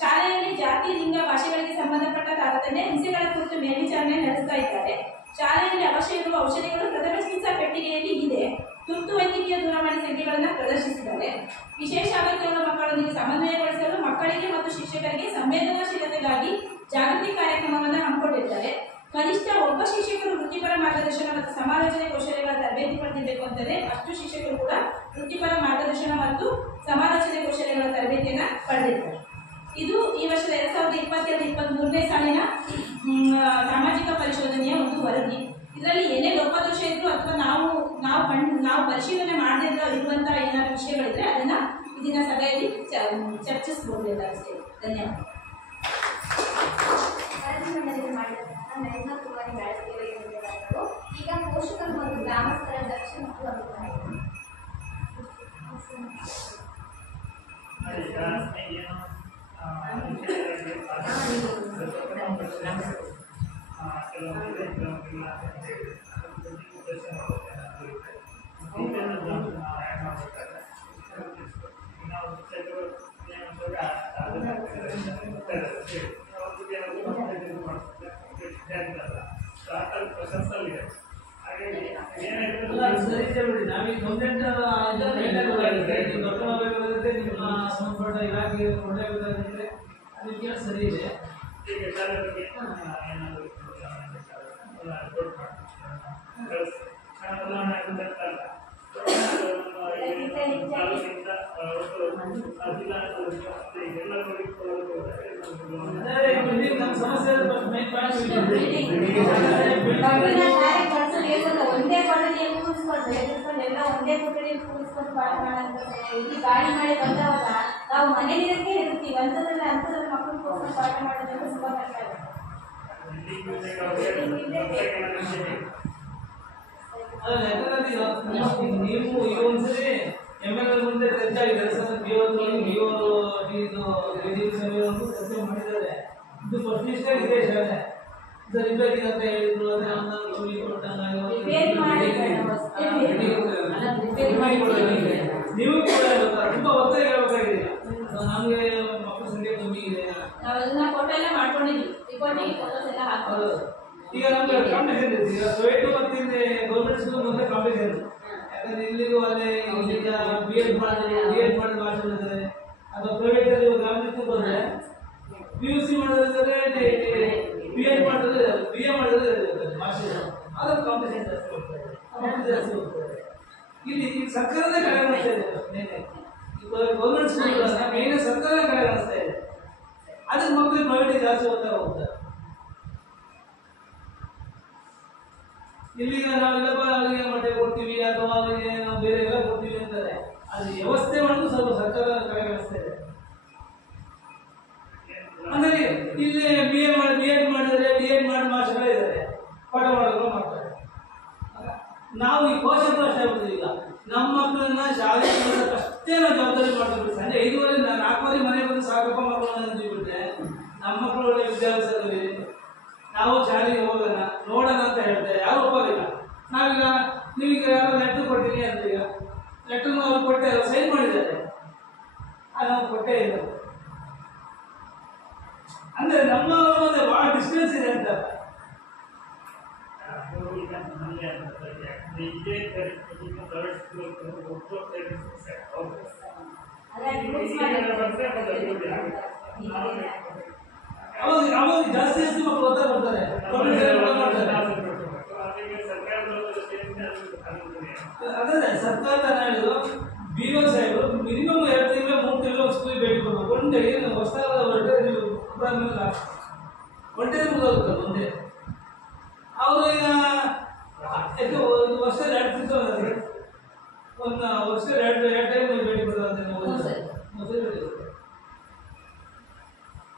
ಶಾಲೆಯಲ್ಲಿ ಜಾತಿ, ಲಿಂಗ, ಭಾಷೆಗಳಿಗೆ ಸಂಬಂಧಪಟ್ಟ ತಾರತಮ್ಯ, ಹಿಂಸೆಗಳ ಕುರಿತು ಮೇಲ್ವಿಚಾರಣೆ ನಡೆಸ್ತಾ ಇದ್ದಾರೆ. ಶಾಲೆಯಲ್ಲಿ ಅವಶ್ಯವಿರುವ ಔಷಧಿಗಳು ಪ್ರಥಮ ಚಿಕಿತ್ಸಾ ಪೆಟ್ಟಿಗೆಯಲ್ಲಿ ಇದೆ. ತುರ್ತು ವೈದ್ಯಕೀಯ ದೂರವಾಣಿ ಸಂಖ್ಯೆಗಳನ್ನು ಪ್ರದರ್ಶಿಸಿದ್ದಾರೆ. ವಿಶೇಷ ಅಗತ್ಯಗಳ ಮಕ್ಕಳೊಂದಿಗೆ ಸಮನ್ವಯಗೊಳಿಸಲು ಮಕ್ಕಳಿಗೆ ಮತ್ತು ಶಿಕ್ಷಕರಿಗೆ ಸಂವೇದನಾಶೀಲತೆಗಾಗಿ ಜಾಗೃತಿ ಕಾರ್ಯಕ್ರಮವನ್ನು ಹಮ್ಮಿಕೊಂಡಿದ್ದಾರೆ. ಕನಿಷ್ಠ ಒಬ್ಬ ಶಿಕ್ಷಕರು ವೃತ್ತಿಪರ ಮಾರ್ಗದರ್ಶನ ಮತ್ತು ಸಮಾಲೋಚನೆ ಕೌಶಲ್ಯಗಳ ತರಬೇತಿ ಪಡೆದಿರಬೇಕು ಅಂತಾರೆ. ಅಷ್ಟು ಶಿಕ್ಷಕರು ಕೂಡ ವೃತ್ತಿಪರ ಮಾರ್ಗದರ್ಶನ ಮತ್ತು ಸಮಾಲೋಚನೆ ಕೌಶಲ್ಯಗಳ ತರಬೇತಿಯನ್ನು ಪಡೆದಿದ್ದಾರೆ. ಇದು ಈ ವರ್ಷದ 2022-23ನೇ ಸಾಲಿನ ಸಾಮಾಜಿಕ ಪರಿಶೋಧನೆಯ ಒಂದು ವರದಿ. ಇದರಲ್ಲಿ ಏನೇ ಲೋಪದೋಷ ಇದ್ರು ಅಥವಾ ನಾವು ಪರಿಶೀಲನೆ ಮಾಡದಿರೋ ಇರುವಂತಹ ಏನಾದರೂ ವಿಷಯಗಳಿದ್ರೆ ಅದನ್ನ ಇಂದಿನ ಸಭೆಯಲ್ಲಿ ಚರ್ಚಿಸಬಹುದು ಎಲ್ಲರಷ್ಟೇ. ಧನ್ಯವಾದ. ವರದಿ ಮಂಡನೆ ಮಾಡಿದಂತಹ ನೈರ್ಮಲ್ಯ ಕುಮಾರಿ ಧನ್ಯವಾದಗಳು. ಈಗ ಪೋಷಕರು ಮತ್ತು ಗ್ರಾಮಸ್ಥರ ದಕ್ಷ ಮತ್ತು ಅಭಿಪ್ರಾಯ. ನಾವೀಗ ಗೌರ್ಮೆಂಟ್ ಸಂಬಂಧಪಟ್ಟ ಇಲಾಖೆ ಒಳ್ಳೆ ಅದಕ್ಕೆ ಸರಿ ಇದೆ. ಈಗ ಶಾಲೆ ಬಗ್ಗೆ ಏನಾದರೂ ರಿಪೋರ್ಟ್ ಮಾಡ್ತೀನಿ ಕಳಿಸಿ ನಾನು ಆಗಿದ್ದಕ್ಕಲ್ಲ ತಾಲೂಕಿಂದ ಇದೆಲ್ಲ ನಮ್ಮ ಸಮಸ್ಯೆ ಒಂದೇ ಕೊಠಡಿ ಕೂರಿಸ್ಕೊಂಡು ಎಲ್ಲ ಒಂದೇ ಕೊಠಡಿ ಕೂರಿಸ್ಕೊಂಡು ಪಾಠ ಮಾಡೋದು. ಇಲ್ಲಿ ಗಾಳಿ ಮಳೆ ಬಂದವಾಗ ನಾವು ಮನೆಯಲ್ಲಿರಕ್ಕೆ ಇರ್ತೀವಿ, ಅಂಥದ್ರಲ್ಲಿ ಮಕ್ಕಳು ಕೂರಿಸ್ಕೊಂಡು ಪಾಠ ಮಾಡೋದಂದ್ರೆ ತುಂಬಾ ಕಷ್ಟ ಆಗುತ್ತೆ. ನೀವು ಈ ಒಂದ್ಸರಿ MLA ಮುಂದೆ ಚರ್ಚೆ ಆಗಿದೆ ಸರ್. ಚರ್ಚೆ ಮಾಡಿದ್ದಾರೆ. ಇದು ಫಸ್ಟ್ ಮಿಸ್ಟೇಕ್ ಇದೆ ಶಾಲೆ ಸರ್. ರಿಪೇರಿ ಅಂತ ಹೇಳಿದ್ರು, ನೀವು ಕೂಡ ತುಂಬಾ ಒತ್ತಾಯ ಹೇಳ್ಬೇಕಾಗಿದೆ. ನಮಗೆ ಮಕ್ಕಳ ಸಂಖ್ಯೆ ಕಮ್ಮಿ ಇದೆ. ನಾವೆಲ್ಲ ಫೋಟೋ ಎಲ್ಲ ಮಾಡ್ಕೊಂಡಿದ್ವಿ, ರಿಪೋರ್ಟಿಗೆ ಫೋಟೋಸ್ ಎಲ್ಲ ಹಾಕೋದು. ಈಗ ನಮ್ಗೆ ಕಾಂಪಿಟೇಷನ್ ಇದೆ. ಈಗ ಪ್ರೈವೇಟ್ ಮತ್ತು ಗೌರ್ಮೆಂಟ್ ಸ್ಕೂಲ್ ಮುಂದೆ ಕಾಂಪಿಟೇಷನ್. ಯಾಕಂದ್ರೆ ಇಲ್ಲಿಗೂ ಅಲ್ಲೇ ಈಗ B.Ed ಮಾಡಿ ಮಾಸ್ಟರ್ ಅಥವಾ ಪ್ರೈವೇಟ್ ಅಲ್ಲಿ ಗ್ರಾಮೀಣ ಬಂದ್ರೆ PUC ಮಾಡಿದ್ರೆ B.Ed ಮಾಡಿದ್ರೆ BA ಮಾಡಿದ್ರೆ ಮಾಸ್ಟರ್ ಅದರ ಕಾಂಪಿಟೇಷನ್ ಜಾಸ್ತಿ ಹೋಗ್ತದೆ. ಇಲ್ಲಿ ಸರ್ಕಾರದ ಕಡೆ ಅನಿಸ್ತಾ ಇದೆ. ಗೌರ್ಮೆಂಟ್ ಸ್ಕೂಲ್ ಮೇನ್ ಸರ್ಕಾರದ ಕಡೆ ಅನಿಸ್ತಾ ಇದೆ. ಅದಕ್ಕೆ ಮಕ್ಕಳು ಪ್ರೈವೇಟ್ ಜಾಸ್ತಿ ಓದ್ತಾ ಹೋಗ್ತಾರೆ. ಇಲ್ಲಿಗ ನಾವೆಲ್ಲ ಅವರಿಗೆ ಮಟ್ಟೆ ಕೊಡ್ತೀವಿ ಅಥವಾ ಅವರಿಗೆ ನಾವು ಬೇರೆ ಎಲ್ಲ ಕೊಡ್ತೀವಿ ಅಂತಾರೆ. ಅದು ವ್ಯವಸ್ಥೆ ಮಾಡೋದು ಸ್ವಲ್ಪ ಸರ್ಕಾರದ ಕಡೆ ವ್ಯವಸ್ಥೆ ಇದೆ. ಅಂದ್ರೆ ಇಲ್ಲಿ B.Ed ಮಾಡಿದ್ರೆ D.Ed ಮಾಡಿ ಮಾಸ್ಟರ್ಗಳೇ ಇದ್ದಾರೆ, ಪಾಠ ಮಾಡೋದು ಮಾಡ್ತಾರೆ. ನಾವು ಈ ಪೋಷಕರು ಅಷ್ಟೇ ಆಗ್ಬಿಡ್ತೀವಿ. ಈಗ ನಮ್ಮ ಮಕ್ಕಳನ್ನ ಶಾಲೆ ಅಷ್ಟೇ ನಾವು ಜವಾಬ್ದಾರಿ ಮಾಡ್ತೀವಿ. ಸಂಜೆ 5:30 4:00 ಮನೆಗೆ ಬಂದು ಸಾಕಪ್ಪ ಮಕ್ಕಳನ್ನ ಅಂದ್ಬಿಟ್ರೆ ನಮ್ಮ ಮಕ್ಕಳು ಒಳ್ಳೆ ವಿದ್ಯಾಭ್ಯಾಸದಲ್ಲಿ ನಾವು ಶಾಲೆಗೆ ಹೋಗೋಣ ನೋಡೋಣ ಅಂತ ಹೇಳ್ತಾರೆ. ಯಾರು ಒಪ್ಪೋದಿಲ್ಲ. ನಾವೀಗ ನೀವೀಗ ಯಾರೋ ಲೆಟ್ರ್ ಕೊಟ್ಟಿನಿ ಅಂತ, ಈಗ ಲೆಟ್ರನ್ನ ಅವ್ರು ಕೊಟ್ಟೆ ಸೈನ್ ಮಾಡಿದ್ದಾರೆ, ನಾವು ಕೊಟ್ಟೇ ಇಲ್ಲ. ಅಂದ್ರೆ ನಮ್ಮ ಮಧ್ಯೆ ಬಹಳ ಡಿಸ್ಟೆನ್ಸ್ ಇದೆ ಅಂತ. ಅವಾಗ ಜಾಸ್ತಿ ಮಕ್ಕಳು ಓದ್ತಾ ಬರ್ತಾರೆ. ಅದೇ ಸರ್ಕಾರದ ಹೇಳಿದ್ರು BO ಸಾಹೇಬರು ಮಿನಿಮಮ್ 2 ತಿಂಗಳು 3 ತಿಂಗಳು ಸ್ಕೂಲ್ ಭೇಟಿ ಕೊಡಬೇಕು. ಒಂದೇ ಏನು ಹೊಸದಾದ ಹೊರಟೆ ನೀವು ಒಂದೇ ಮುಗಿದೋಗುತ್ತೆ ಒಂದೇ. ಅವರು ಈಗ ಒಂದು ವರ್ಷ 2 ತಿಂಗಳು ಒಂದು ವರ್ಷ 2 ಟೈಮ್ ಭೇಟಿ ಕೊಡುವಂತೆ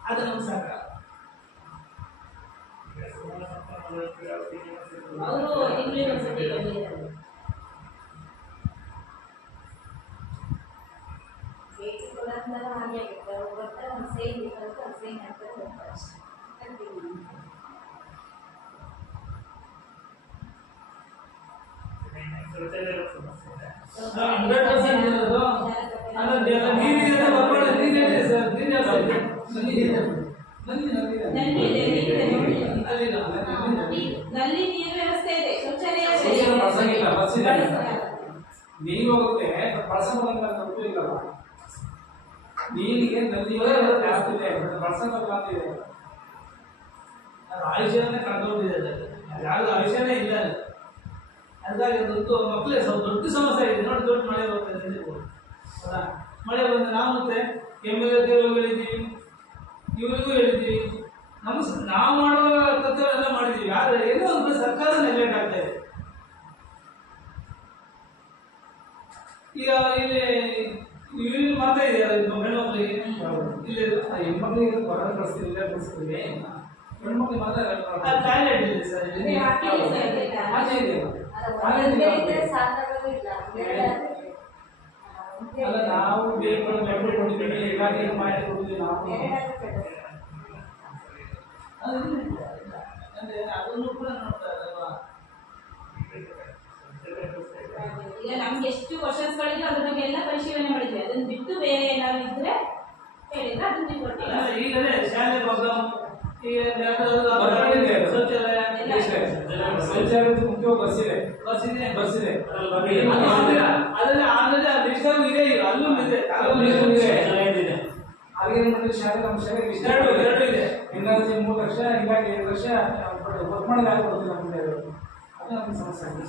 ಅದು ನಮ್ಗೆ ಸಾಕ. ಅವರು ಯೂನಿವರ್ಸಿಟಿ ಭೇಟಿ ಕೊಡೋದ್ರಿಂದ ಹಾಗೆ ಆಗುತ್ತೆ. ಅವ್ರು ಬರ್ತಾರೆ, ಒಂದು ಸೈನ್ ಇರುತ್ತೆ, ಒಂದು ಸೈನ್ ಹಾಕ್ತಾರೆ, ಹೋಗ್ತಾರೆ ಅಷ್ಟೇ. ನಲ್ಲಿ ನೀರು ವ್ಯವಸ್ಥೆ ಇದೆ, ಶೌಚಾಲಯ ನೀರು ಹೋಗುತ್ತೆ ಬಳಸೋದಂತ ಇಲ್ಲಲ್ಲ. ನೀರಿಗೆ ನಲ್ಲಿ ಜಾಸ್ತಿ ಇದೆ, ಬಳಸೋದಿದೆ. ಅದು ಆಯುಷ್ಯನೇ ಕಳ್ಕೊಂಡಿದೆ. ಯಾರು ಆಯುಷ್ಯನೇ ಇಲ್ಲ. ಹಾಗಾಗಿ ಅದಂತೂ ಮಕ್ಕಳೇ ಸ್ವಲ್ಪ ದೊಡ್ಡ ಸಮಸ್ಯೆ ಇದೆ. ನೋಡಿ, ದೊಡ್ಡ ಮಳೆ ಬರ್ತದೆ. ಮಳೆ ಬಂದ್ರೆ ನಾವು ಮತ್ತೆ MLA ಹೇಳಿದ್ದೀವಿ, ಇವರಿಗೂ ಹೇಳಿದ್ದೀವಿ. ನಾವು ಮಾಡುವ ಕರ್ತವ್ಯ ಎಲ್ಲ ಮಾಡಿದ್ದೀವಿ. ಆದ್ರೆ ಏನೋ ಒಂದು ಸರ್ಕಾರ ನೆಗ್ಲೆಕ್ಟ್ ಆಗ್ತಾ ಇದೆ. ಈಗ ಇಲ್ಲಿ ಮಾತ್ರ ಇದೆ ಹೆಣ್ಮಕ್ಳಿಗೆ, ಇಲ್ಲಿ ಹೆಣ್ಮಕ್ಳಿಗೆ ಹೊರ ಕಳಿಸ್ತೀವಿ, ಇಲ್ಲೇ ಕಳಿಸ್ತೀವಿ. ಹೆಣ್ಮಕ್ಳಿಗೆ ಮಾತ್ರ ಟಾಯ್ಲೆಟ್ ಇದೆ ಸರ್, ಆಚೆ ಇದೆ. ಅಲ್ಲ, ನಾವು ಬೇಕು ಲೆಟ್ರ್ ಕೊಡ್ತೀವಿ, ಇಲಾಖೆಗೆ ಮಾಹಿತಿ ಕೊಡ್ತೀವಿ. ನಾವು ಅದನ್ನು ಕೂಡ ನೋಡ್ತಾರಲ್ವಾ. ಈಗ ನಮ್ಗೆ ಎಷ್ಟು ಕ್ವಶನ್ಸ್ ಗಳಿದೆ ಅದ್ರ ಬಗ್ಗೆ ಎಲ್ಲ ಪರಿಶೀಲನೆ ಮಾಡಿದ್ವಿ. ಅದನ್ನ ಬಿಟ್ಟು ಬೇರೆ ಏನಾದ್ರು ಇದ್ರೆ ಹೇಳಿದ್ರೆ ಅದನ್ನ ಕೊಡ್ತೀವಿ. ಈಗಲೇ ಶಾಲೆ ಪ್ರೋಗ್ರಾಮ್ ಶೌಚಾಲಯ ಮುಖ್ಯವಾಗಿ ಬಸ್ಸಿದೆ. ಅದರಲ್ಲಿ ಆಮೇಲೆ ಇದೆ, ಅಲ್ಲೂ ಇದೆ. ಹಾಗೇನು ಮಾಡಿದ್ರೆ ಶಾಲೆ ನಮ್ಮ ಶಾಲೆ ಎರಡು ಇದೆ. ಹಿಂಗಾಗಿ 3 ಲಕ್ಷ ಹಿಂಗಾಗಿ 7 ಲಕ್ಷ ವರ್ಕ್ ಮಾಡೋದು ಯಾರು ಕೊಡ್ತಿಲ್ಲ ನಮಗೆ ಅದು ನಮ್ಗೆ ಸಮಸ್ಯೆ ಆಗಿದೆ.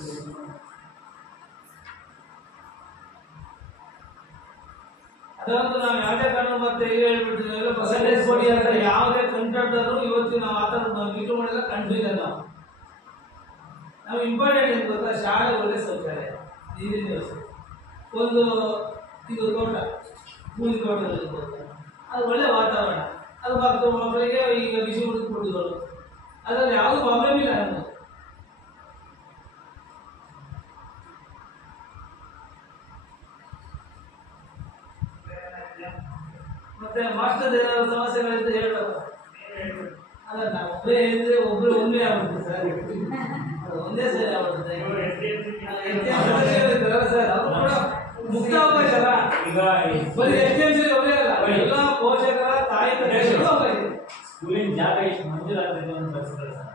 ಅದಂತೂ ನಾವು ಯಾವುದೇ ಕಾರಣ ಮತ್ತೆ ಈಗ ಹೇಳ್ಬಿಟ್ಟಿದ್ದೇವೆ ಪರ್ಸೆಂಟೇಜ್ ಕೊಡಿ ಅಂತ ಯಾವುದೇ ಕಂಟ್ರಾಕ್ಟರು ಇವತ್ತು ನಾವು ಆ ಥರ ಮೀಟು ಮಾಡಿಲ್ಲ ಕಂಡಿಲ್ಲ ನಾವು ಇಂಪಾರ್ಟೆಂಟ್ ಏನು ಗೊತ್ತಾ, ಶಾಲೆ ಒಳ್ಳೆ ಶೌಚಾಲಯ, ನೀರಿನ ವ್ಯವಸ್ಥೆ, ಒಂದು ಇದು ತೋಟ, ಹೂವಿನ ತೋಟದಲ್ಲಿ ಅದು ಒಳ್ಳೆ ವಾತಾವರಣ, ಅದು ಮಕ್ಕಳಿಗೆ ಈಗ ಬಿಸಿ ಊಟದ ಕೊಡುಗಳು, ಅದರಲ್ಲಿ ಯಾವುದು ಪ್ರಾಬ್ಲಮ್ ಇಲ್ಲ ನಮ್ಮದು. ಮತ್ತೆ ಮಾಸ್ಟರ್ ಏನಾದ್ರು ಸಮಸ್ಯೆಗಳಿಂದ ಹೇಳೋದು ಅಲ್ಲ, ನಾವು ಒಬ್ಬರೇ ಹೇಳಿದ್ರೆ ಒಬ್ರು ಒಂದೇ ಆಗ್ಬಿಡುತ್ತೆ ಸರ್, ಅದು ಒಂದೇ ಸರಿ ಆಗ್ಬಿಡುತ್ತೆ ಸರ್. ಅವರು ಕೂಡ ಮುಕ್ತ ಅವಕಾಶ ಅಲ್ಲ, ಈಗ ಬರೀ SDMC ಒಬ್ಬರೇ ಅಲ್ಲ, ಎಲ್ಲ ಪೋಷಕರ ತಾಯಿ ತಂದೆಗಳು ಅವಕಾಶ ಇದೆ. ಸ್ಕೂಲಿನ ಜಾಗ ಎಷ್ಟು ಮಂಜೂರಾಗ್ತದೆ ಅಂತ ಪರಿಸ್ಥಿತಿ ಸರ್.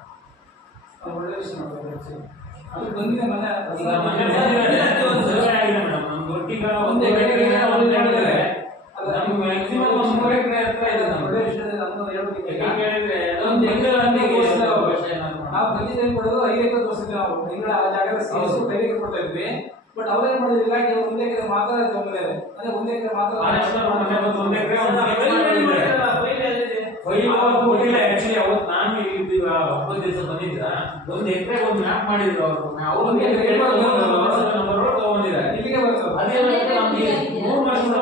ಒಳ್ಳೆ ವಿಷಯ ಅದು ಬಂದಿದೆ ಮನೆ ಈಗ ಮನೆ ಸರ್ವೆ ಆಗಿದೆ ಮೇಡಮ್, ನಮ್ಗೆ ಒಟ್ಟಿಗ ಒಂದು ಹೇಳಿದ್ದಾರೆ ನಮ್ಗೆ ಮ್ಯಾಕ್ಸಿಮಮ್ 3 ಎಕರೆ ಹತ್ರ ಇದೆ. ಒಳ್ಳೆ ವಿಷಯ ನಮ್ಮ ಹೇಳ್ಬೇಕಿದೆ. ಹೇಳಿದ್ರೆ ನಾವು ಬಂದಿದ್ದೇನೆ ಕೊಡೋದು 5 ಎಕರೆ ತೋರಿಸಿದ್ವಿ ನಾವು ತಿಂಗಳ ಆ ಜಾಗದ ಸೇರಿಸಿ 5 ಎಕರೆ ಕೊಡ್ತಾ ಇದ್ವಿ. ಬಟ್ ಅವ್ರೇನ್ ಮಾಡಿದಿಲ್ಲ, ಕೆಲವು 1 ಎಕರೆ ಮಾತ್ರ ತಗೊಂಡಿದ್ದಾರೆ, ಅಂದ್ರೆ 1 ಎಕರೆ ಮಾತ್ರ ಆಕ್ಚುಲಿ ಅವತ್ತು ನಾನು ಇದ್ದೀವಿ 9 ದಿವಸ ಬಂದಿದ್ರ 1 ಎಕರೆ ಒಂದು ಮ್ಯಾಪ್ ಮಾಡಿದ್ರು ಅವರು, ಅವ್ರು 1 ಎಕರೆ ತಗೊಂಡಿದ್ದಾರೆ. ಇಲ್ಲಿಗೆ ಬರ್ತದೆ ಅದೇನಾಗುತ್ತೆ, ನಮ್ಗೆ 3 ವರ್ಷದ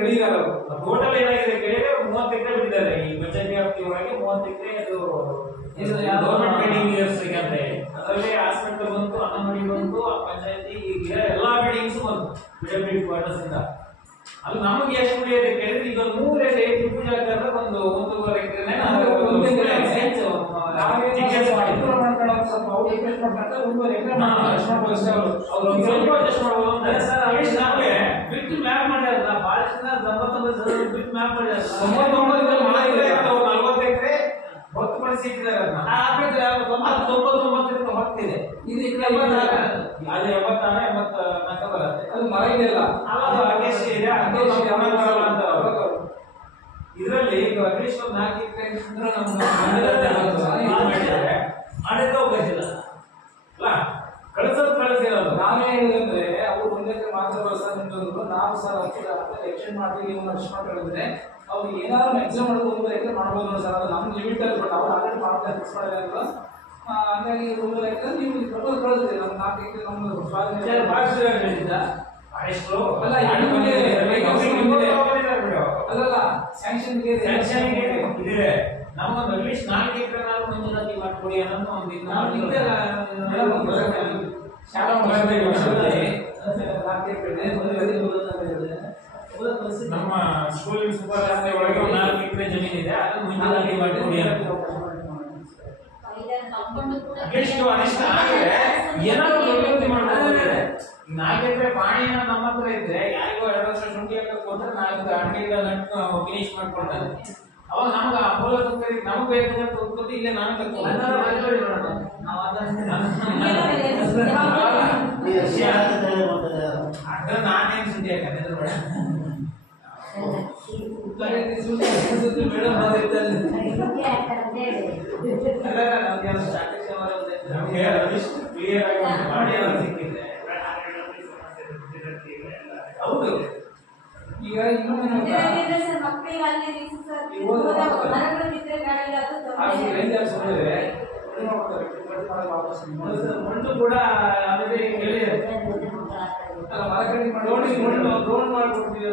ರೆಡಿ ಇದ್ದಾರೆ. ಟೋಟಲ್ ಏನಾಗಿದೆ ಕೇಳಿದ್ರೆ 30 ಎಕರೆ ಬಿಟ್ಟಿದ್ದಾರೆ ಈ ಬಜೆಟ್ ವ್ಯಾಪ್ತಿ ಒಳಗೆ. 30 ಎಕರೆ ಅದು ಗೌರ್ಮೆಂಟ್ ಬಿಲ್ಡಿಂಗ್ ಅಂತ ಹೇಳಿ, ಅದರಲ್ಲಿ ಹಾಸ್ಪಿಟಲ್ ಬಂತು, ಅಂಗನವಾಡಿ ಬಂತು, ಪಂಚಾಯತಿ ಎಲ್ಲಾ ಬಿಲ್ಡಿಂಗ್ಸ್ ಬಂತು ಪಿಡಬ್ಲ್ಯೂಡಿ ಕ್ವಾರ್ಟರ್ಸ್ ಇಂದ. ಅದು ನಮಗೆ ಎಷ್ಟು ಉಳಿಯೋದು ಕೇಳಿದ್ರೆ ಈಗ 3 ಎಕರೆ ಟಿಪ್ಪು ಜಾಗದ ಒಂದು 1.5 ಎಕರೆ ಬಿಟ್ಟು ಮ್ಯಾಪ್ ಮಾಡ್ಯಾರ, ಬಹಳ ಜನ 99 ಬಿಟ್ಟು ಮ್ಯಾಪ್ ಮಾಡ್ಯಾರ. 40 ಎಕರೆ ಹೊತ್ತುಪಡಿಸಿ ಇಟ್ಟಿದ್ದಾರೆ. ಹೊತ್ತಿದೆ ಇದು ಅದು 84 ಬರುತ್ತೆ. ಅದು ಮರ ಇದೆಯಲ್ಲ, ಅದು ಅಗೇಶಿ ಇದೆ, ಇದರಲ್ಲಿ ಈಗ ಅಟ್ಲೀಸ್ಟ್ ಒಂದು 4 ಎಕರೆ ಮಾಡಿದ್ದಾರೆ. ಮಾಡಿದ್ರೆ ಅವಕಾಶ ಇಲ್ಲ ಅಲ್ಲ, ಕಳಿಸಿರೋದು. ನಾವೇ ಹೇಳಿದ್ರೆ ಅವ್ರು 1 ಎಕರೆ ಮಾತ್ರ ಬಳಸ್ತಾರೆ ಅಂತಂದ್ರು, ನಾವು ಸರ್ ಎಕ್ಸ್ಟೆಂಡ್ ಮಾಡ್ತೀವಿ ನೀವು ಅಷ್ಟು ಹೇಳಿದ್ರೆ ಅವ್ರಿಗೆ ಏನಾದ್ರು ಮ್ಯಾಕ್ಸಿಮಮ್ ಮಾಡೋದು 1 ಎಕರೆ ಮಾಡ್ಬೋದು ಸರ್, ಅದು ನಮ್ಮ ಲಿಮಿಟ್ ಅಲ್ಲಿ. ಬಟ್ ಅವ್ರು ಆಲ್ರೆಡಿ ಮಾಡ್ತಾರೆ, ಫಿಕ್ಸ್ ಮಾಡಿಲ್ಲ. ಹಂಗಾಗಿ 1 ಎಕರೆ ನೀವು ಪ್ರಪೋಸ್ ಕಳಿಸ್ತೀರಿ, ನಮ್ಮ 4 ಎಕರೆ ನಮ್ದು ಅಲ್ಲ ಅಲ್ಲಲ್ಲ ಸ್ಯಾಂಕ್ಷನ್ ಇದೆ. ನಮಗೊಂದು ಅಟ್ಲೀಸ್ಟ್ 4 ಎಕರೆ ಮಂಜೂರಾತಿ ಮಾಡ್ಕೊಡಿ ಅನ್ನೋದು ಒಂದು ನಮ್ಮ ಸ್ಕೂಲ್ ಸೂಪರ್ ಒಳಗೆ 4 ಎಕರೆ ಜಮೀನು ಇದೆ, ಅದನ್ನು ಮಂಜೂರಾತಿ ಮಾಡ್ಕೊಡಿ ಅಂತ ಅಟ್ಲೀಸ್ಟ್ ಅದಿಷ್ಟು ಆಗಿದೆ. ಏನಾದ್ರು ಅಭಿವೃದ್ಧಿ ಮಾಡ್ಬೋದು. 4 ಎಕರೆ ಪಾಣಿ ನಮ್ಮ ಹತ್ರ ಇದ್ರೆ ಯಾರಿಗೋ 2 ವರ್ಷ ಶುಂಠಿ ಹಾಕಿ ಕೊಟ್ಟರೆ 4 ಅಂಗಡಿಗಳ ನಟ್ಟು ಫಿನಿಶ್ ಮಾಡ್ಕೊಳ್ತಾರೆ. ಅವಾಗ ನಮ್ಗೆ ಆ ಮೂಲ ತರಕಾರಿ ನಮ್ಗೆ ಬೇಕಾದಂತ ಉತ್ಪತ್ತಿ ಇಲ್ಲೇ ನಾನು ತಗೊಂಡು ಅದ್ರ ನಾನೇನು ಸುದ್ದಿ ಯಾಕಂದ್ರೆ ಬೇಡ ಕ್ಲಿಯರ್ ಆಗಿ ಮಾಡಿ ಸಿಕ್ಕಿದೆ. ಹೌದು, ಈಗ ಇನ್ನೊಂದು ಮಣ್ಣು ಕೂಡ ರೋಡ್ ಮಾಡ್ಕೊಡ್ತೀವಿ,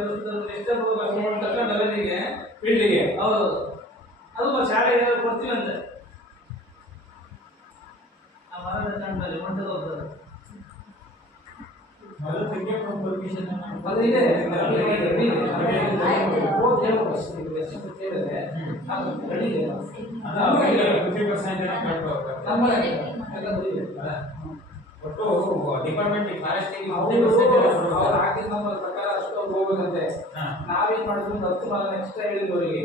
ಫೀಲ್ಡಿಗೆ. ಹೌದು, ಅದು ಶಾಲೆ ಕೊಡ್ತೀವಿ ಅಂತ ಆ ಮರದ ಕಂಡಲ್ಲಿ ಮಣ್ಣು ಹೋಗ್ತದೆ. ಒಟ್ಟು ಡಿಪಾರ್ಟ್ಮೆಂಟ್ ಫಾರೆಸ್ಟ್ ಹಾಕಿದ ನಮ್ಮ ಪ್ರಕಾರ ಅಷ್ಟು ಹೋಗ್ಬೇಕಂತೆ. ನಾವೇನ್ ಮಾಡಿದ್ವಿ 10 ಮರ ಎಕ್ಸ್ಟ್ರಾ ಹೇಳಿದ್ವಿ ಅವರಿಗೆ,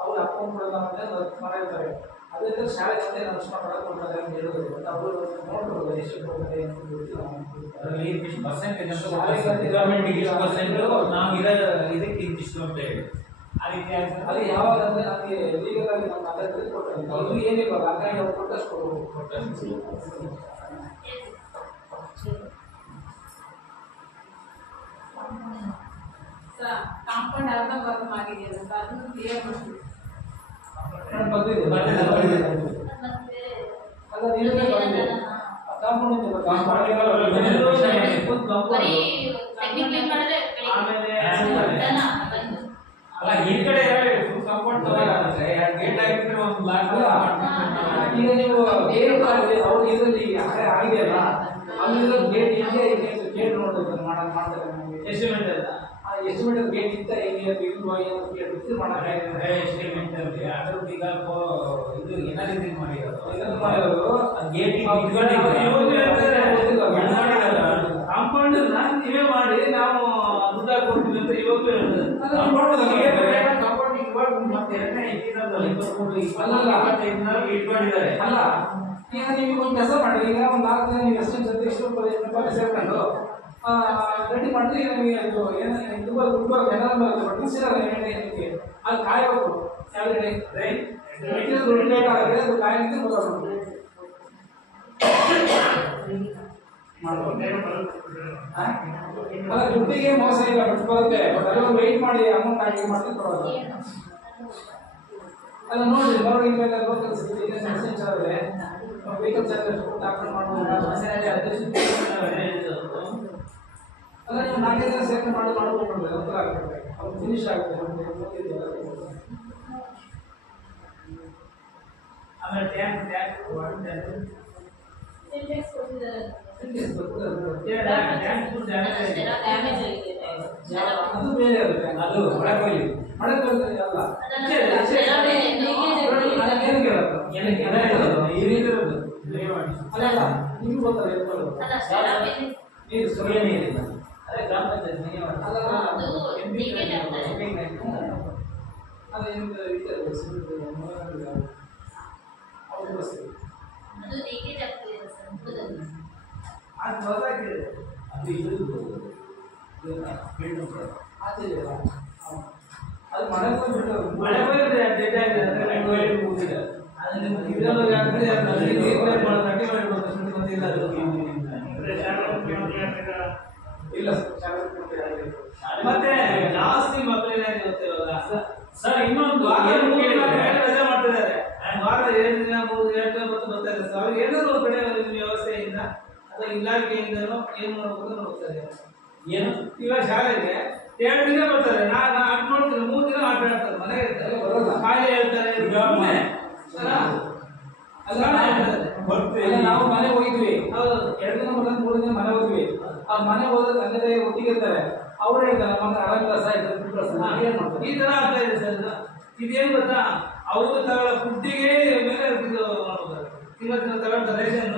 ಅವ್ರು ಅಕೌಂಟ್ ಕೊಡೋದ 10 ಮರ ಇರ್ತಾರೆ. ಅದರಿಂದ ಶಾಲೆ ಜೊತೆ ನಷ್ಟ ಮಾಡಕ್ ಕೊಡ್ತಾರೆ ಅಂತ ಹೇಳಿದ್ರು. ಅವರು ನೋಡ್ಬೋದು ಎಷ್ಟು ಕೊಡ್ತಾರೆ ಅಂತ ಅದರಲ್ಲಿ ಇಷ್ಟು ಪರ್ಸೆಂಟೇಜ್ ಅಂತ ಗವರ್ಮೆಂಟ್ ಇಷ್ಟು ಪರ್ಸೆಂಟ್ ನಾವು ಇದಕ್ಕೆ ಇಂತಿಷ್ಟು ಅಂತ ಹೇಳಿ ಆ ರೀತಿ ಆಯ್ತು. ಅದು ಯಾವಾಗ ಅಂದ್ರೆ ನಮಗೆ ಲೀಗಲ್ ಆಗಿ ನಮ್ಮ ಅಗತ್ಯ ಕೊಡ್ತಾರೆ. ಅದು ಏನಿಲ್ಲ ಹಾಗಾಗಿ ಅವ್ರು ಕೊಟ್ಟಷ್ಟು ಕಾಂಪೌಂಡ್ ಅರ್ಧ ಬರ್ದು ಆಗಿದೆಯಲ್ಲ ಸರ್, ಅದನ್ನು ಕ್ಲಿಯರ್ ಮಾಡ್ತೀವಿ. ಬಂದಿದೆ ಅಲ್ಲ ನೀವೇ ಬಂದಿದೆ ಕಾಂಪೌಂಡ್ ಬರೀ technically ಮಾಡಿದ್ರೆ ಆಮೇಲೆ ದನ ಬಂದು ಅಲ್ಲ ಈ ಕಡೆ ಫುಲ್ ಕಾಂಪೌಂಡ್ ತಗೊಳ್ಳಾದ್ರೆ ಗೇಟ್ ಹಾಕಿದ್ರೆ ಒಂದು ಬ್ಲಾಕ್ ಈಗ ನೀವು ಗೇಟ್ ಅವ್ರು ಇದರಲ್ಲಿ ಆಗಿದೆಯಲ್ಲ ಅಲ್ಲಿರೋ ಗೇಟ್ ಇದೆ ಗೇಟ್ ನೋಡೋದು ಮಾಡ್ತಾರೆ ಎಸ್ಟಿಮೇಟ್ ಅಲ್ಲ ಎಸ್ಟಿಮೇಟ್ ಗೇಟ್ ಇತ್ತ ಹೇಗೆ ಇಲ್ವಾ ಏನು ಕೇಳ್ಬಿಟ್ಟು ಮಾಡೋದು ಎಸ್ಟಿಮೇಟ್ ಅಲ್ಲಿ ಅದ್ರದ್ದು ಈಗ ಇದು ಏನಾದ್ರು ಮಾಡಿರೋದು ಮಾಡೋದು ಗೇಟ್ ಕಾಂಪೌಂಡ್ ನೀವೇ ಮಾಡಿ ನಾವು ದುಡ್ಡು ಕೊಡ್ತೀವಿ ಅಂತ ಇವಾಗಲೂ ಹೇಳ್ತಾರೆ. ಕಾಂಪೌಂಡ್ ಇವಾಗ ಮತ್ತೆ ಎರಡನೇ ಇಟ್ಕೊಂಡಿದ್ದಾರೆ. ಅಲ್ಲ ಈಗ ನೀವು ಒಂದು ಕೆಲಸ ಮಾಡಿ, ಈಗ ಒಂದು 4 ದಿನ ನೀವು ಎಷ್ಟು ಜೊತೆ ಇಷ್ಟು ಸೇರ್ಕೊಂಡು ರೆಡಿ ಮಾಡಿದ್ರೆ ನಿಮಗೆ ಇದು ಏನು ಗುಲ್ಬರ್ಗ ಏನಾದ್ರು ಬರುತ್ತೆ ಅದು ಕಾಯಬೇಕು ಯಾವ್ದು ರೊಟ್ಟಿ ಲೇಟ್ ಆಗುತ್ತೆ ಅದು ಕಾಯಿಗೆ ಬರೋದು ಅಲ್ಲ ದುಡ್ಡಿಗೆ ಮೋಸ ಇಲ್ಲ ಬಟ್ ಬರುತ್ತೆ. ಬಟ್ ಅದೆಲ್ಲ ವೆಯ್ಟ್ ಮಾಡಿ ಅಮೌಂಟ್ ಆಗಿ ಮಾಡಿ ಕೊಡೋದು. ಅಲ್ಲ ನೋಡಿ ಈಗ ಲೋಕಲ್ ಚೆನ್ನಾಗಿದೆ ವೆಹಿಕಲ್ ಚಾರ್ಜ್ ಹಾಕೊಂಡು ಮಾಡ್ಬೋದು. ಅಲ್ಲ ನೀವು 4 ದಿನ ಸೇರ್ಕೊಂಡು ಮಾಡ್ಬೋದು ಒಂಥರ ಆಗುತ್ತೆ, ಅದು ಫಿನಿಶ್ ಆಗುತ್ತೆ. ಆಮೇಲೆ ಟ್ಯಾಂಕ್ ಸಿಂಟೆಕ್ಸ್ ಕೊಟ್ಟಿದ್ದಾರೆ, ಡ್ಯಾಮೇಜ್ ಆಗಿದೆ. ಅದು ಬೇರೆ ಆಗುತ್ತೆ. ಅದು ಒಳಗೊಳ್ಳಿ ಮಳೆ ಬರ್ತದೆ ಅಲ್ಲ ಅಲ್ಲ ನಿಮ್ಗೆ ಗೊತ್ತಲ್ಲ ನೀರು ಸುರಿಯ ನೀರಿಲ್ಲ ಅದೇ ಗ್ರಾಮ ಪಂಚಾಯತ್ ಅಲ್ಲ ಅದು ಲೀಕೇಜ್ ಆಗ್ತದೆ. ಅದೇ ಅದು ಲೀಕೇಜ್ ಆಗ್ತದೆ ಸಂಪೂರ್ಣದಲ್ಲಿ. ಅದು ಹೊರಗಿದೆ. ಅದು ಇದು ಅದು ಮಳೆ ಬಂದ್ಬಿಟ್ಟು ಮಳೆ ಬಂದ್ರೆ ಡೆಡ್ ಆಗಿದೆ ಅಂದ್ರೆ ಲೈಟ್ ಮುಗಿದಿದೆ. ಅದನ್ನ ಇದರಲ್ಲಿ ಹಾಕಿದ್ರೆ ಅದನ್ನ ರೀಪ್ಲೇಸ್ ಮಾಡೋದು ಅಡ್ಡಿ ಮಾಡಿಬಿಟ್ಟು ಸುಮ್ಮನೆ ಬಂದಿಲ್ಲ. ಅದು ಇಲ್ಲ ಮತ್ತೆ ಜಾಸ್ತಿ ಮಕ್ಕಳೇನಾಗಿ ಗೊತ್ತಿರೋಲ್ಲ ಸರ್. ಇನ್ನೊಂದು ರಜೆ ಮಾಡ್ತಿದ್ದಾರೆ. ವಾರದ 7 ದಿನ 3 ದಿನ ಮತ್ತು ಬರ್ತಾರೆ ಸರ್. ಅವ್ರಿಗೆ ಏನಾದ್ರು ಒಂದು ಕಡೆ ವ್ಯವಸ್ಥೆಯಿಂದ ಅಥವಾ ಇಲಾಖೆಯಿಂದನೋ ಏನ್ ಮಾಡ್ಬೇಕು ನೋಡ್ತಾರೆ. ಏನು ಇವಾಗ ಶಾಲೆಗೆ 2 ದಿನ ಬರ್ತಾರೆ, ನಾನು ಆಟ ಮಾಡ್ತೀನಿ, 3 ದಿನ ಆಟ ಆಡ್ತಾರೆ, ಮನೆಗೆ ಇರ್ತಾರೆ, ಕಾಯಿಲೆ ಹೇಳ್ತಾರೆ. ನಾವು ಮನೆ ಹೋಗಿದ್ವಿ, ಹೌದು 2 ದಿನ ಬಂದ 3 ದಿನ ಮನೆ ಹೋದ್ವಿ. ಆ ಮನೆ ಹೋದ್ರೆ ತಂದೆ ತಾಯಿ ಒಟ್ಟಿಗೆ ಇರ್ತಾರೆ. ಅವ್ರು ಹೇಳ್ತಾರೆ ಮಗ ಆರಾಮಿಲ್ಲ ಸರ್ ಏನ್ ಮಾಡ್ತಾರೆ. ಈ ತರ ಆಗ್ತಾ ಇದೆ ಸರ್. ಇದೇನು ಗೊತ್ತಾ, ಅವರು ತಗೊಳ್ಳೋ ಫುಡ್ಡಿಗೆ ಮೇಲೆ ಇದು ಮಾಡ್ತಾರೆ. ಇವತ್ತಿನ ತಗೊಳ್ತಾರೆ ರೇಷನ್,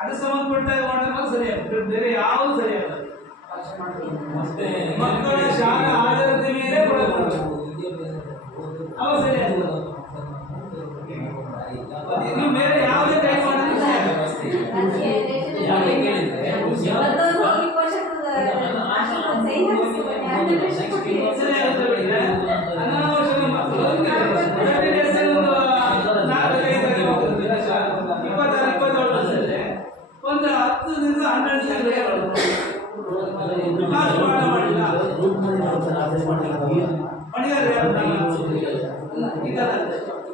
ಅದು ಸಂಬಂಧಪಟ್ಟಾಗ ಮಾಡಿದ್ರೆ ಸರಿಯಾಗುತ್ತೆ, ಬೇರೆ ಯಾವುದು ಸರಿಯಾಗಲ್ಲ. ಮತ್ತೆ ಮಕ್ಕಳ ಶಾಲಾ ಆಧಾರದ ಮೇಲೆ ಕೊಡಬೇಕು, ಅವಾಗ ಸರಿಯಾಗುತ್ತೆ. ನೀವು ಬೇರೆ ಯಾವುದೇ ಟೈಪ್ ಮಾಡಿದ್ರೆ ಅನಾವಶ್ಯಕ ಮಕ್ಕಳು 26 ಒಂದು 10 ದಿನ 12 ದಿನ ಮಾಡಿಲ್ಲ ಈ ತರ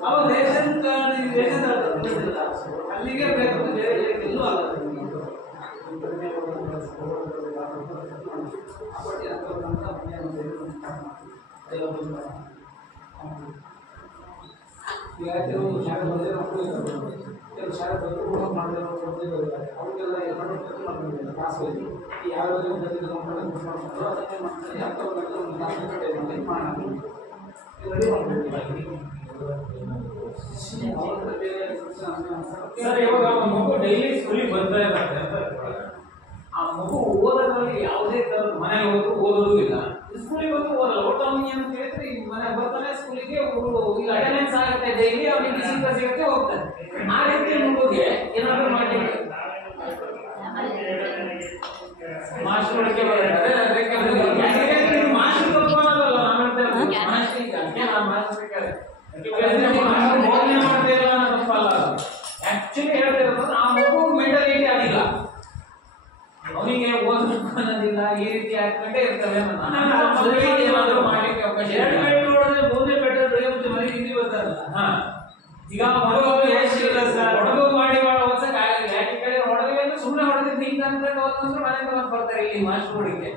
ಅವಾಗ ರೇಷನ್ ಕಾರ್ಡ್ ಅಲ್ಲಿಗೆ ಬೇಕು, ಬೇರೆ ಎಲ್ಲೂ ಆಗಲ್ಲ. ಈಗ ಕೆಲವು ಶಾಲೆ ಬಂದಿರೋ ಮಕ್ಕಳು ಇರ್ತಾರೆ, ಕೆಲವು ಶಾಲೆ ಬಂದು ಮಾಡಿರೋ ಅವ್ರಿಗೆಲ್ಲ ಮಾಡ್ಕೊಂಡಿದ್ದಾರೆ ಕ್ಲಾಸ್ ಹೋಗಿ ಯಾವ ಬಂದಿದ್ದು ಮಕ್ಕಳು ಮಿಸ್ ಮಾಡ್ಕೊಂಡು ಅದನ್ನೇ ಮಾಡ್ತಾರೆ. ಅಂಥವ್ರನ್ನೆಲ್ಲ ಒಂದು ಕ್ಲಾಸ್ ಮಾಡಿ ರೆಡಿ ಮಾಡಬೇಕು. ಸರ್, ಇವಾಗ ಒಂದು ಮಗು ಡೈಲಿ ಸ್ಕೂಲಿಗೆ ಬರ್ತಾ ಇರುತ್ತೆ ಅಂತ ಇಟ್ಕೊಳ್ಳಿ. ಆ ಮಗು ಓದೋದ್ರಲ್ಲಿ ಯಾವುದೇ ತರದ ಮನೆಗೆ ಹೋದ್ರು ಓದೋದು ಇಲ್ಲ, ಸ್ಕೂಲಿಗೆ ಬಂದು ಓದಲ್ಲ. ಒಟ್ಟು ಅವನಿಗೆ ಏನು ಕೇಳಿದ್ರೆ ಈಗ ಮನೆ ಬರ್ತಾನೆ ಸ್ಕೂಲಿಗೆ, ಈಗ ಅಟೆಂಡೆನ್ಸ್ ಆಗುತ್ತೆ ಡೈಲಿ, ಅವನಿಗೆ ಸಿಗುತ್ತೆ ಹೋಗ್ತಾನೆ. ಆ ರೀತಿ ಮಗುಗೆ ಏನಾದ್ರು ಮಾಡಿ ಮಾಸ್ಟರ್ ಒಳಗೆ ಮಾಸ್ಟರ್ ತಪ್ಪಾನಲ್ಲ. ನಾನು ಹೇಳ್ತಾ ಮಾಸ್ಟರ್ ಈಗ ಮಾಡಿಸ್ಬೇಕಾದ್ರೆ ಬೋಧನೆ ಮಾಡ್ತಾ ಇಲ್ಲ ಅನ್ನೋ ತಪ್ಪಲ್ಲ. ಆಕ್ಚುಲಿ ಹೇಳ್ತಿರೋದು ಆ ಮಗು ಮೆಂಟಾಲಿಟಿ ಆಗಿಲ್ಲ, ಅವನಿಗೆ ಓದಬೇಕು ಅನ್ನೋದಿಲ್ಲ, ಈ ರೀತಿ ಆಗ್ಕೊಂಡೇ ಇರ್ತವೆ. ಏನಾದ್ರು ಮಾಡ್ಲಿಕ್ಕೆ ಅವಕಾಶ ಈಗ ಹೊಡೆದು ಮಾಡಿ ಓದ್ಸಕ್ ಆಗಲ್ಲ. ಯಾಕೆ ಹೊಡೆದಿಲ್ಲ ಅಂದ್ರೆ ಸುಮ್ಮನೆ ಹೊಡೆದಿದ್ದು ಹಿಂಗ ಅನ್ಕೊಂಡು ಓದ್ತಂದ್ರೆ ಮನೆಯಿಂದ ಬಂದು ಬರ್ತಾರೆ ಇಲ್ಲಿ ಮಾಸ್ಟರ್ಗಳಿಗೆ.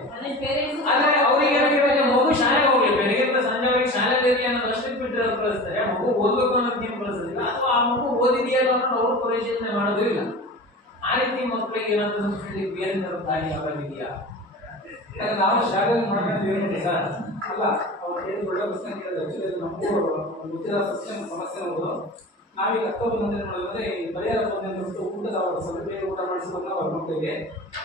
ಆದ್ರೆ ಅವ್ರಿಗೆ ಏನಾಗಿರುತ್ತೆ, ಮಗು ಶಾಲೆಗೆ ಹೋಗ್ಲಿ, ಬೆಳಿಗ್ಗೆ ಸಂಜೆವರೆಗೆ ಶಾಲೆಯಲ್ಲಿ ಇರಲಿ ಅನ್ನೋದಷ್ಟಕ್ಕೆ ಬಿಟ್ಟರೆ ಅವ್ರು ಕಳಿಸ್ತಾರೆ. ಮಗು ಓದ್ಬೇಕು ಅನ್ನೋದು ನೀವು ಕಳಿಸೋದಿಲ್ಲ, ಅಥವಾ ಆ ಮಗು ಓದಿದೆಯಲ್ಲ ಅನ್ನೋದು ಅವ್ರು ಪರಿಶೀಲನೆ ಮಾಡೋದು ಇಲ್ಲ. ಆ ರೀತಿ ಮಕ್ಕಳಿಗೆ ಏನಾದ್ರು ಬೇರೆ ದಾರಿ ಯಾವಾಗಿದೆಯಾ? ನಾವು ಶಾಲೆಯಲ್ಲಿ ಮಾಡ್ಕೊಂಡಿದ್ದೀವಿ ಸರ್. ಅಲ್ಲ ಅವ್ರು ಏನು ಒಳ್ಳೆ ಪ್ರಶ್ನೆ ಕೇಳಿದ್ರೆ ಆಕ್ಚುಲಿ ನಮಗೂ ಗೊತ್ತಿರೋ ಸಮಸ್ಯೆ ನೋಡು. ನಾವೀಗ ಅಕ್ಟೋಬರ್ ಮುಂದೆ ನೋಡಿದ್ರೆ ಈ ಪರಿಹಾರ ಬಂದು ಊಟದ ಸೌಲಭ್ಯ ಊಟ ಮಾಡಿಸುವಾಗ ಅವ್ರ ಮಕ್ಕಳಿಗೆ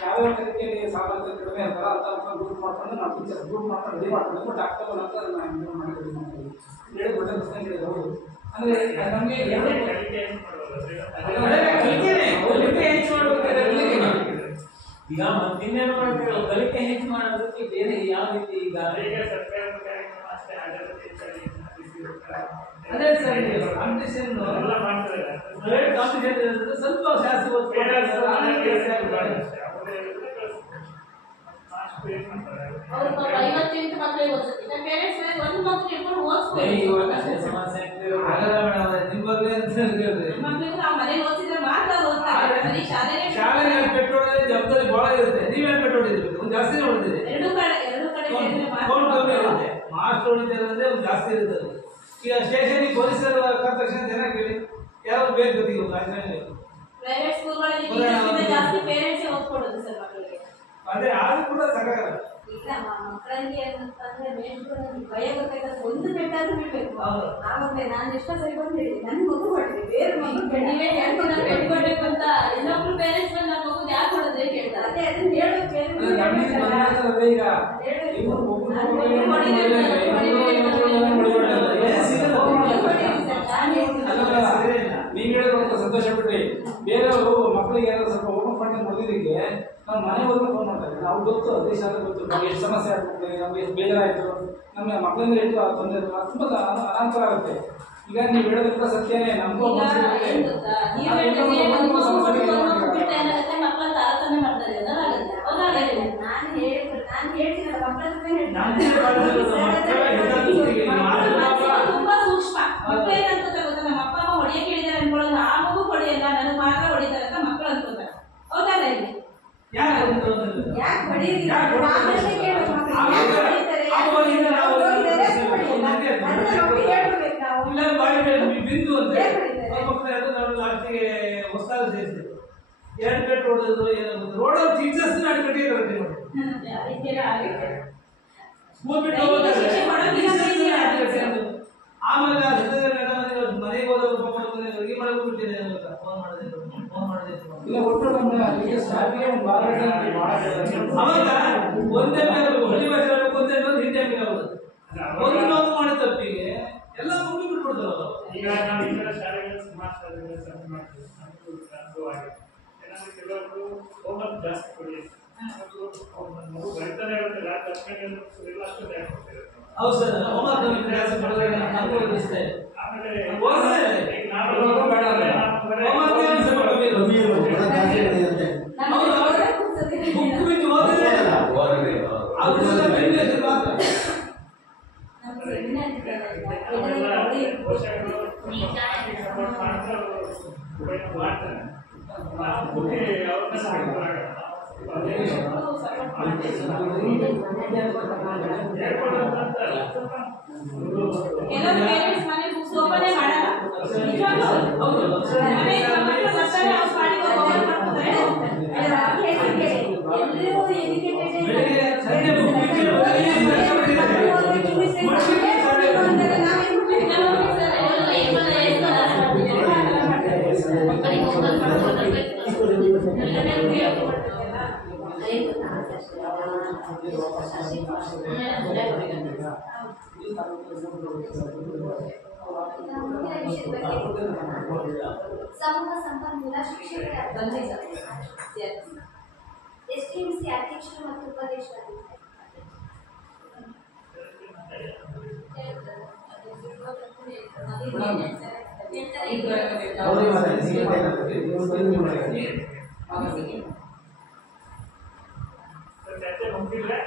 ಯಾವ್ಯಾವ ತರಗತಿಯಲ್ಲಿ ಸಾಮರ್ಥ್ಯ ಕಡಿಮೆ ಇರ್ತಾರ ಅಂತ ಗ್ರೂಪ್ ಮಾಡ್ಕೊಂಡು ನಾವು ಟೀಚರ್ ಗ್ರೂಪ್ ಮಾಡ್ಕೊಂಡು ರೆಡಿ ಮಾಡ್ಕೊಂಡು ಬಟ್ ಅಕ್ಟೋಬರ್ ನಂತರ ನಾವು ಮಾಡಿ ಹೇಳಿ ಒಳ್ಳೆ ಪ್ರಶ್ನೆ ಕೇಳಿದ್ರು. ಹೌದು, ಅಂದ್ರೆ ನಮಗೆ ಈಗ ಮತ್ತಿನ್ನೇನು ಮಾಡ್ತೀವಿ, ಕಲಿಕೆ ಹೆಚ್ಚು ಮಾಡೋದಕ್ಕೆ ಬೇರೆ ಯಾವ ರೀತಿ? ಈಗ ಸರ್ಕಾರದ ಕಾರ್ಯಕ್ರಮ ಅಷ್ಟೇ ಅದೇ ಸರ್, ಕಾಂಪಿಟೇಷನ್ ಎಲ್ಲ ಮಾಡ್ತಾರೆ. ಪ್ರೈವೇಟ್ ಕಾಂಪಿಟೇಷನ್ ಸ್ವಲ್ಪ ಜಾಸ್ತಿ ಅವ್ರು 58 ಮಕ್ಕಳಿಗೆ ಓದಿಸ್ತಾರೆ. ಪೇರೆಂಟ್ಸ್ ಒಂದು ಮಕ್ಕಳು ಇಬ್ಬರು ಓದಿಸ್ಬೇಕು. ಸಮಸ್ಯೆ ಮಕ್ಕಳಿಗೆ ನಾವು ಮನೇಲಿ ಓದಿಸಿದ್ರೆ ಮಾತ್ರ ಓದ್ತಾರೆ. ಶಾಲೆಗೆ ಪೆಟ್ರೋಲ್ ಜವಾಬ್ದಾರಿ ಬಹಳ ಇರುತ್ತೆ. ನೀವೇನು ಪೆಟ್ರೋಲ್ ಇರ್ಬೇಕು, ಒಂದು ಜಾಸ್ತಿ ಹೊಡೆದಿದೆ. ಎರಡು ಕಡೆ ಕಮ್ಮಿ ಇರುತ್ತೆ. ಮಾಸ್ಟರ್ ಹೊಡಿತಾರೆ ಅಂದ್ರೆ ಒಂದು ಜಾಸ್ತಿ ಇರುತ್ತೆ. ಈಗ ಸ್ಟೇಷನ್ಗೆ ಪೊಲೀಸರು ಕರೆದ ತಕ್ಷಣ ಜನ ಕೇಳಿ ಯಾರು ಬೇಕು ಗೊತ್ತಿಲ್ಲ. ಪ್ರೈವೇಟ್ ಸ್ಕೂಲ್ಗಳಲ್ಲಿ ಜಾಸ್ತಿ ಪೇರೆಂಟ್ಸ್ ಓದ್ಕೊಡೋದು ಸರ್ ಮಕ್ಕಳಿಗೆ. ಅದೇ ಆದ್ರೂ ಕೂಡ ಸಾಕಾಗಲ್ಲ. ಇಲ್ಲ ಮಕ್ಕಳಿಗೆ ಅಂತಂದ್ರೆ ಮೇಲ್ಕೊಳ್ಳೋದು ಭಯ ಗೊತ್ತಾಗ ಒಂದು ಬೆಟ್ಟಾದ್ರೂ ಬಿಡ್ಬೇಕು. ಆವಾಗ ನಾನು ಎಷ್ಟೋ ಸರಿ ಬಂದು ಹೇಳಿದೆ, ನನ್ನ ಮಗು ಹೊಡೆದೆ ಬೇರೆ ಮಗು ನೀವೇ ಹೇಳ್ತೀರಾ ಬೆಟ್ಕೊಡ್ಬೇಕು ಅಂತ. ಇನ್ನೊಬ್ರು ಪೇರೆಂಟ್ಸ್ ಬಂದು ನಮ್ಮ ಮಗು ಯಾಕೆ ಹೊಡೆದ್ರೆ ಕೇಳ್ತಾರೆ. ಅದೇ ಅದನ್ನ ಹೇಳೋದು ನೀವ್ ಹೇಳಿದ್ರೆ ಸಂತೋಷ ಪಟ್ರಿ. ಬೇರೆಯವರು ಮಕ್ಕಳಿಗೆ ಏನಾದ್ರು ಸ್ವಲ್ಪ ಹೋಮ್ವರ್ಕ್ ಮಾಡಿ ನೋಡಿದಕ್ಕೆ ನಾವು ಮನೆ ಹೋದ್ರೆ ಫೋನ್ ಮಾಡ್ತಾರೆ. ನಾವು ಗೊತ್ತು ದೇಶ ಗೊತ್ತು ಎಷ್ಟು ಸಮಸ್ಯೆ ಆಗ್ತದೆ, ನಮ್ಗೆ ಎಷ್ಟು ಬೇಜಾರಾಯ್ತು, ನಮ್ಮ ಮಕ್ಕಳಿಂದ ಎಷ್ಟು ತೊಂದರೆ ತುಂಬಾ ಅನಾನುಕೂಲ ಆಗುತ್ತೆ. ಈಗ ನೀವು ಹೇಳೋದಕ್ಕೆ ಸತ್ಯನೇ, ನಮಗೂ ತುಂಬಾ ಸೂಕ್ಷ್ಮ. ಮಕ್ಕಳು ಏನಂತ ಗೊತ್ತಾ, ನಮ್ಮ ಅಪ್ಪ ಅಮ್ಮ ಹೊಡೆಯಕ್ಕೆ ಹೇಳಿದಾರೆ ಅನ್ಕೊಳ್ಳೋದು, ಆ ಮಗು ಹೊಡೆಯಲ್ಲ ನನಗೆ ಮಾತ್ರ ಹೊಡಿತಾರೆ ಅಂತ ಮಕ್ಕಳು ಅನ್ಕೋತಾರೆ. ಹೌದಲ್ಲ? ಇಲ್ಲಿ ಯಾಕೆ ಹೊಡೆಯೋದಿಲ್ಲ ಬಿಂದು ಅಂತ ಲಾಸ್ಟಿಗೆ ಹೊಸ ಸೇರಿಸಿದೆ. 2 ಪೇಟ್ ಹೊಡೆದ್ರು. ರೋಡಲ್ಲಿ ಟೀಚರ್ಸ್ ಅಡ್ಕಟ್ಟಿದ್ದಾರೆ. ಸ್ಕೂಲ್ ಬಿಟ್ಟು ಆಮೇಲೆ ಮನೆಗೆ ಹೋದವರು ಅಡುಗೆ ಮಾಡಕ್ಕೆ ಬಿಟ್ಟಿದೆ ಫೋನ್ ಮಾಡಿದೆ. ಇಲ್ಲ ಒಟ್ಟು ನಮ್ಮ ಸ್ಟಾಫಿಗೆ ಒಂದು ಅವಾಗ ಒಂದೇ ಹಳ್ಳಿ ಭಾಷೆ ಹೇಳ್ಬೇಕು ಒಂದೇ ಹಿಂದೆ ಒಂದು ನಾವು ಮಾಡೋ ತಪ್ಪಿಗೆ ಎಲ್ಲ ಮುಗಿ ಬಿಟ್ಬಿಡ್ತಾರಲ್ಲ. ಈಗ ನಾವು ಇತರ ಶಾಲೆಗಳ ಸುಮಾರು ಶಾಲೆಗಳ ಸರ್ಚ್ ಮಾಡ್ತೀವಿ. ಕೆಲವರು ಹೋಮ್ವರ್ಕ್ ಜಾಸ್ತಿ ಕೊಡಿ, ಮಗು ಬರೀತಾನೆ ಇರುತ್ತಿಲ್ಲ, ಅಷ್ಟೊಂದೇ ಆಗ್ತಿರುತ್ತೆ. ಹೌದು ಸರ್, ಹೋಮ್ವರ್ಕ್ ಜಾಸ್ತಿ ಮಾಡಿದ್ರೆ ನಮಗೂ ಅನಿಸುತ್ತೆ. ಆಮೇಲೆ ಕೆಲವು ಪೇರೆಂಟ್ಸ್ ಮನೆ ಬುಕ್ಸ್ ಓಪನ್ ಮಾಡಲ್ಲ. ಸಮೂಹ ಸಂಪನ್ಮೂಲ ಶಿಕ್ಷಕರ ಎಸ್ಟಿಎಂಸಿ ಅಧ್ಯಕ್ಷರು ಮತ್ತು ಉಪಾಧ್ಯಕ್ಷರಾಗಿದ್ದಾರೆ. ಚರ್ಚೆ ಮುಗಿದ್ರೆ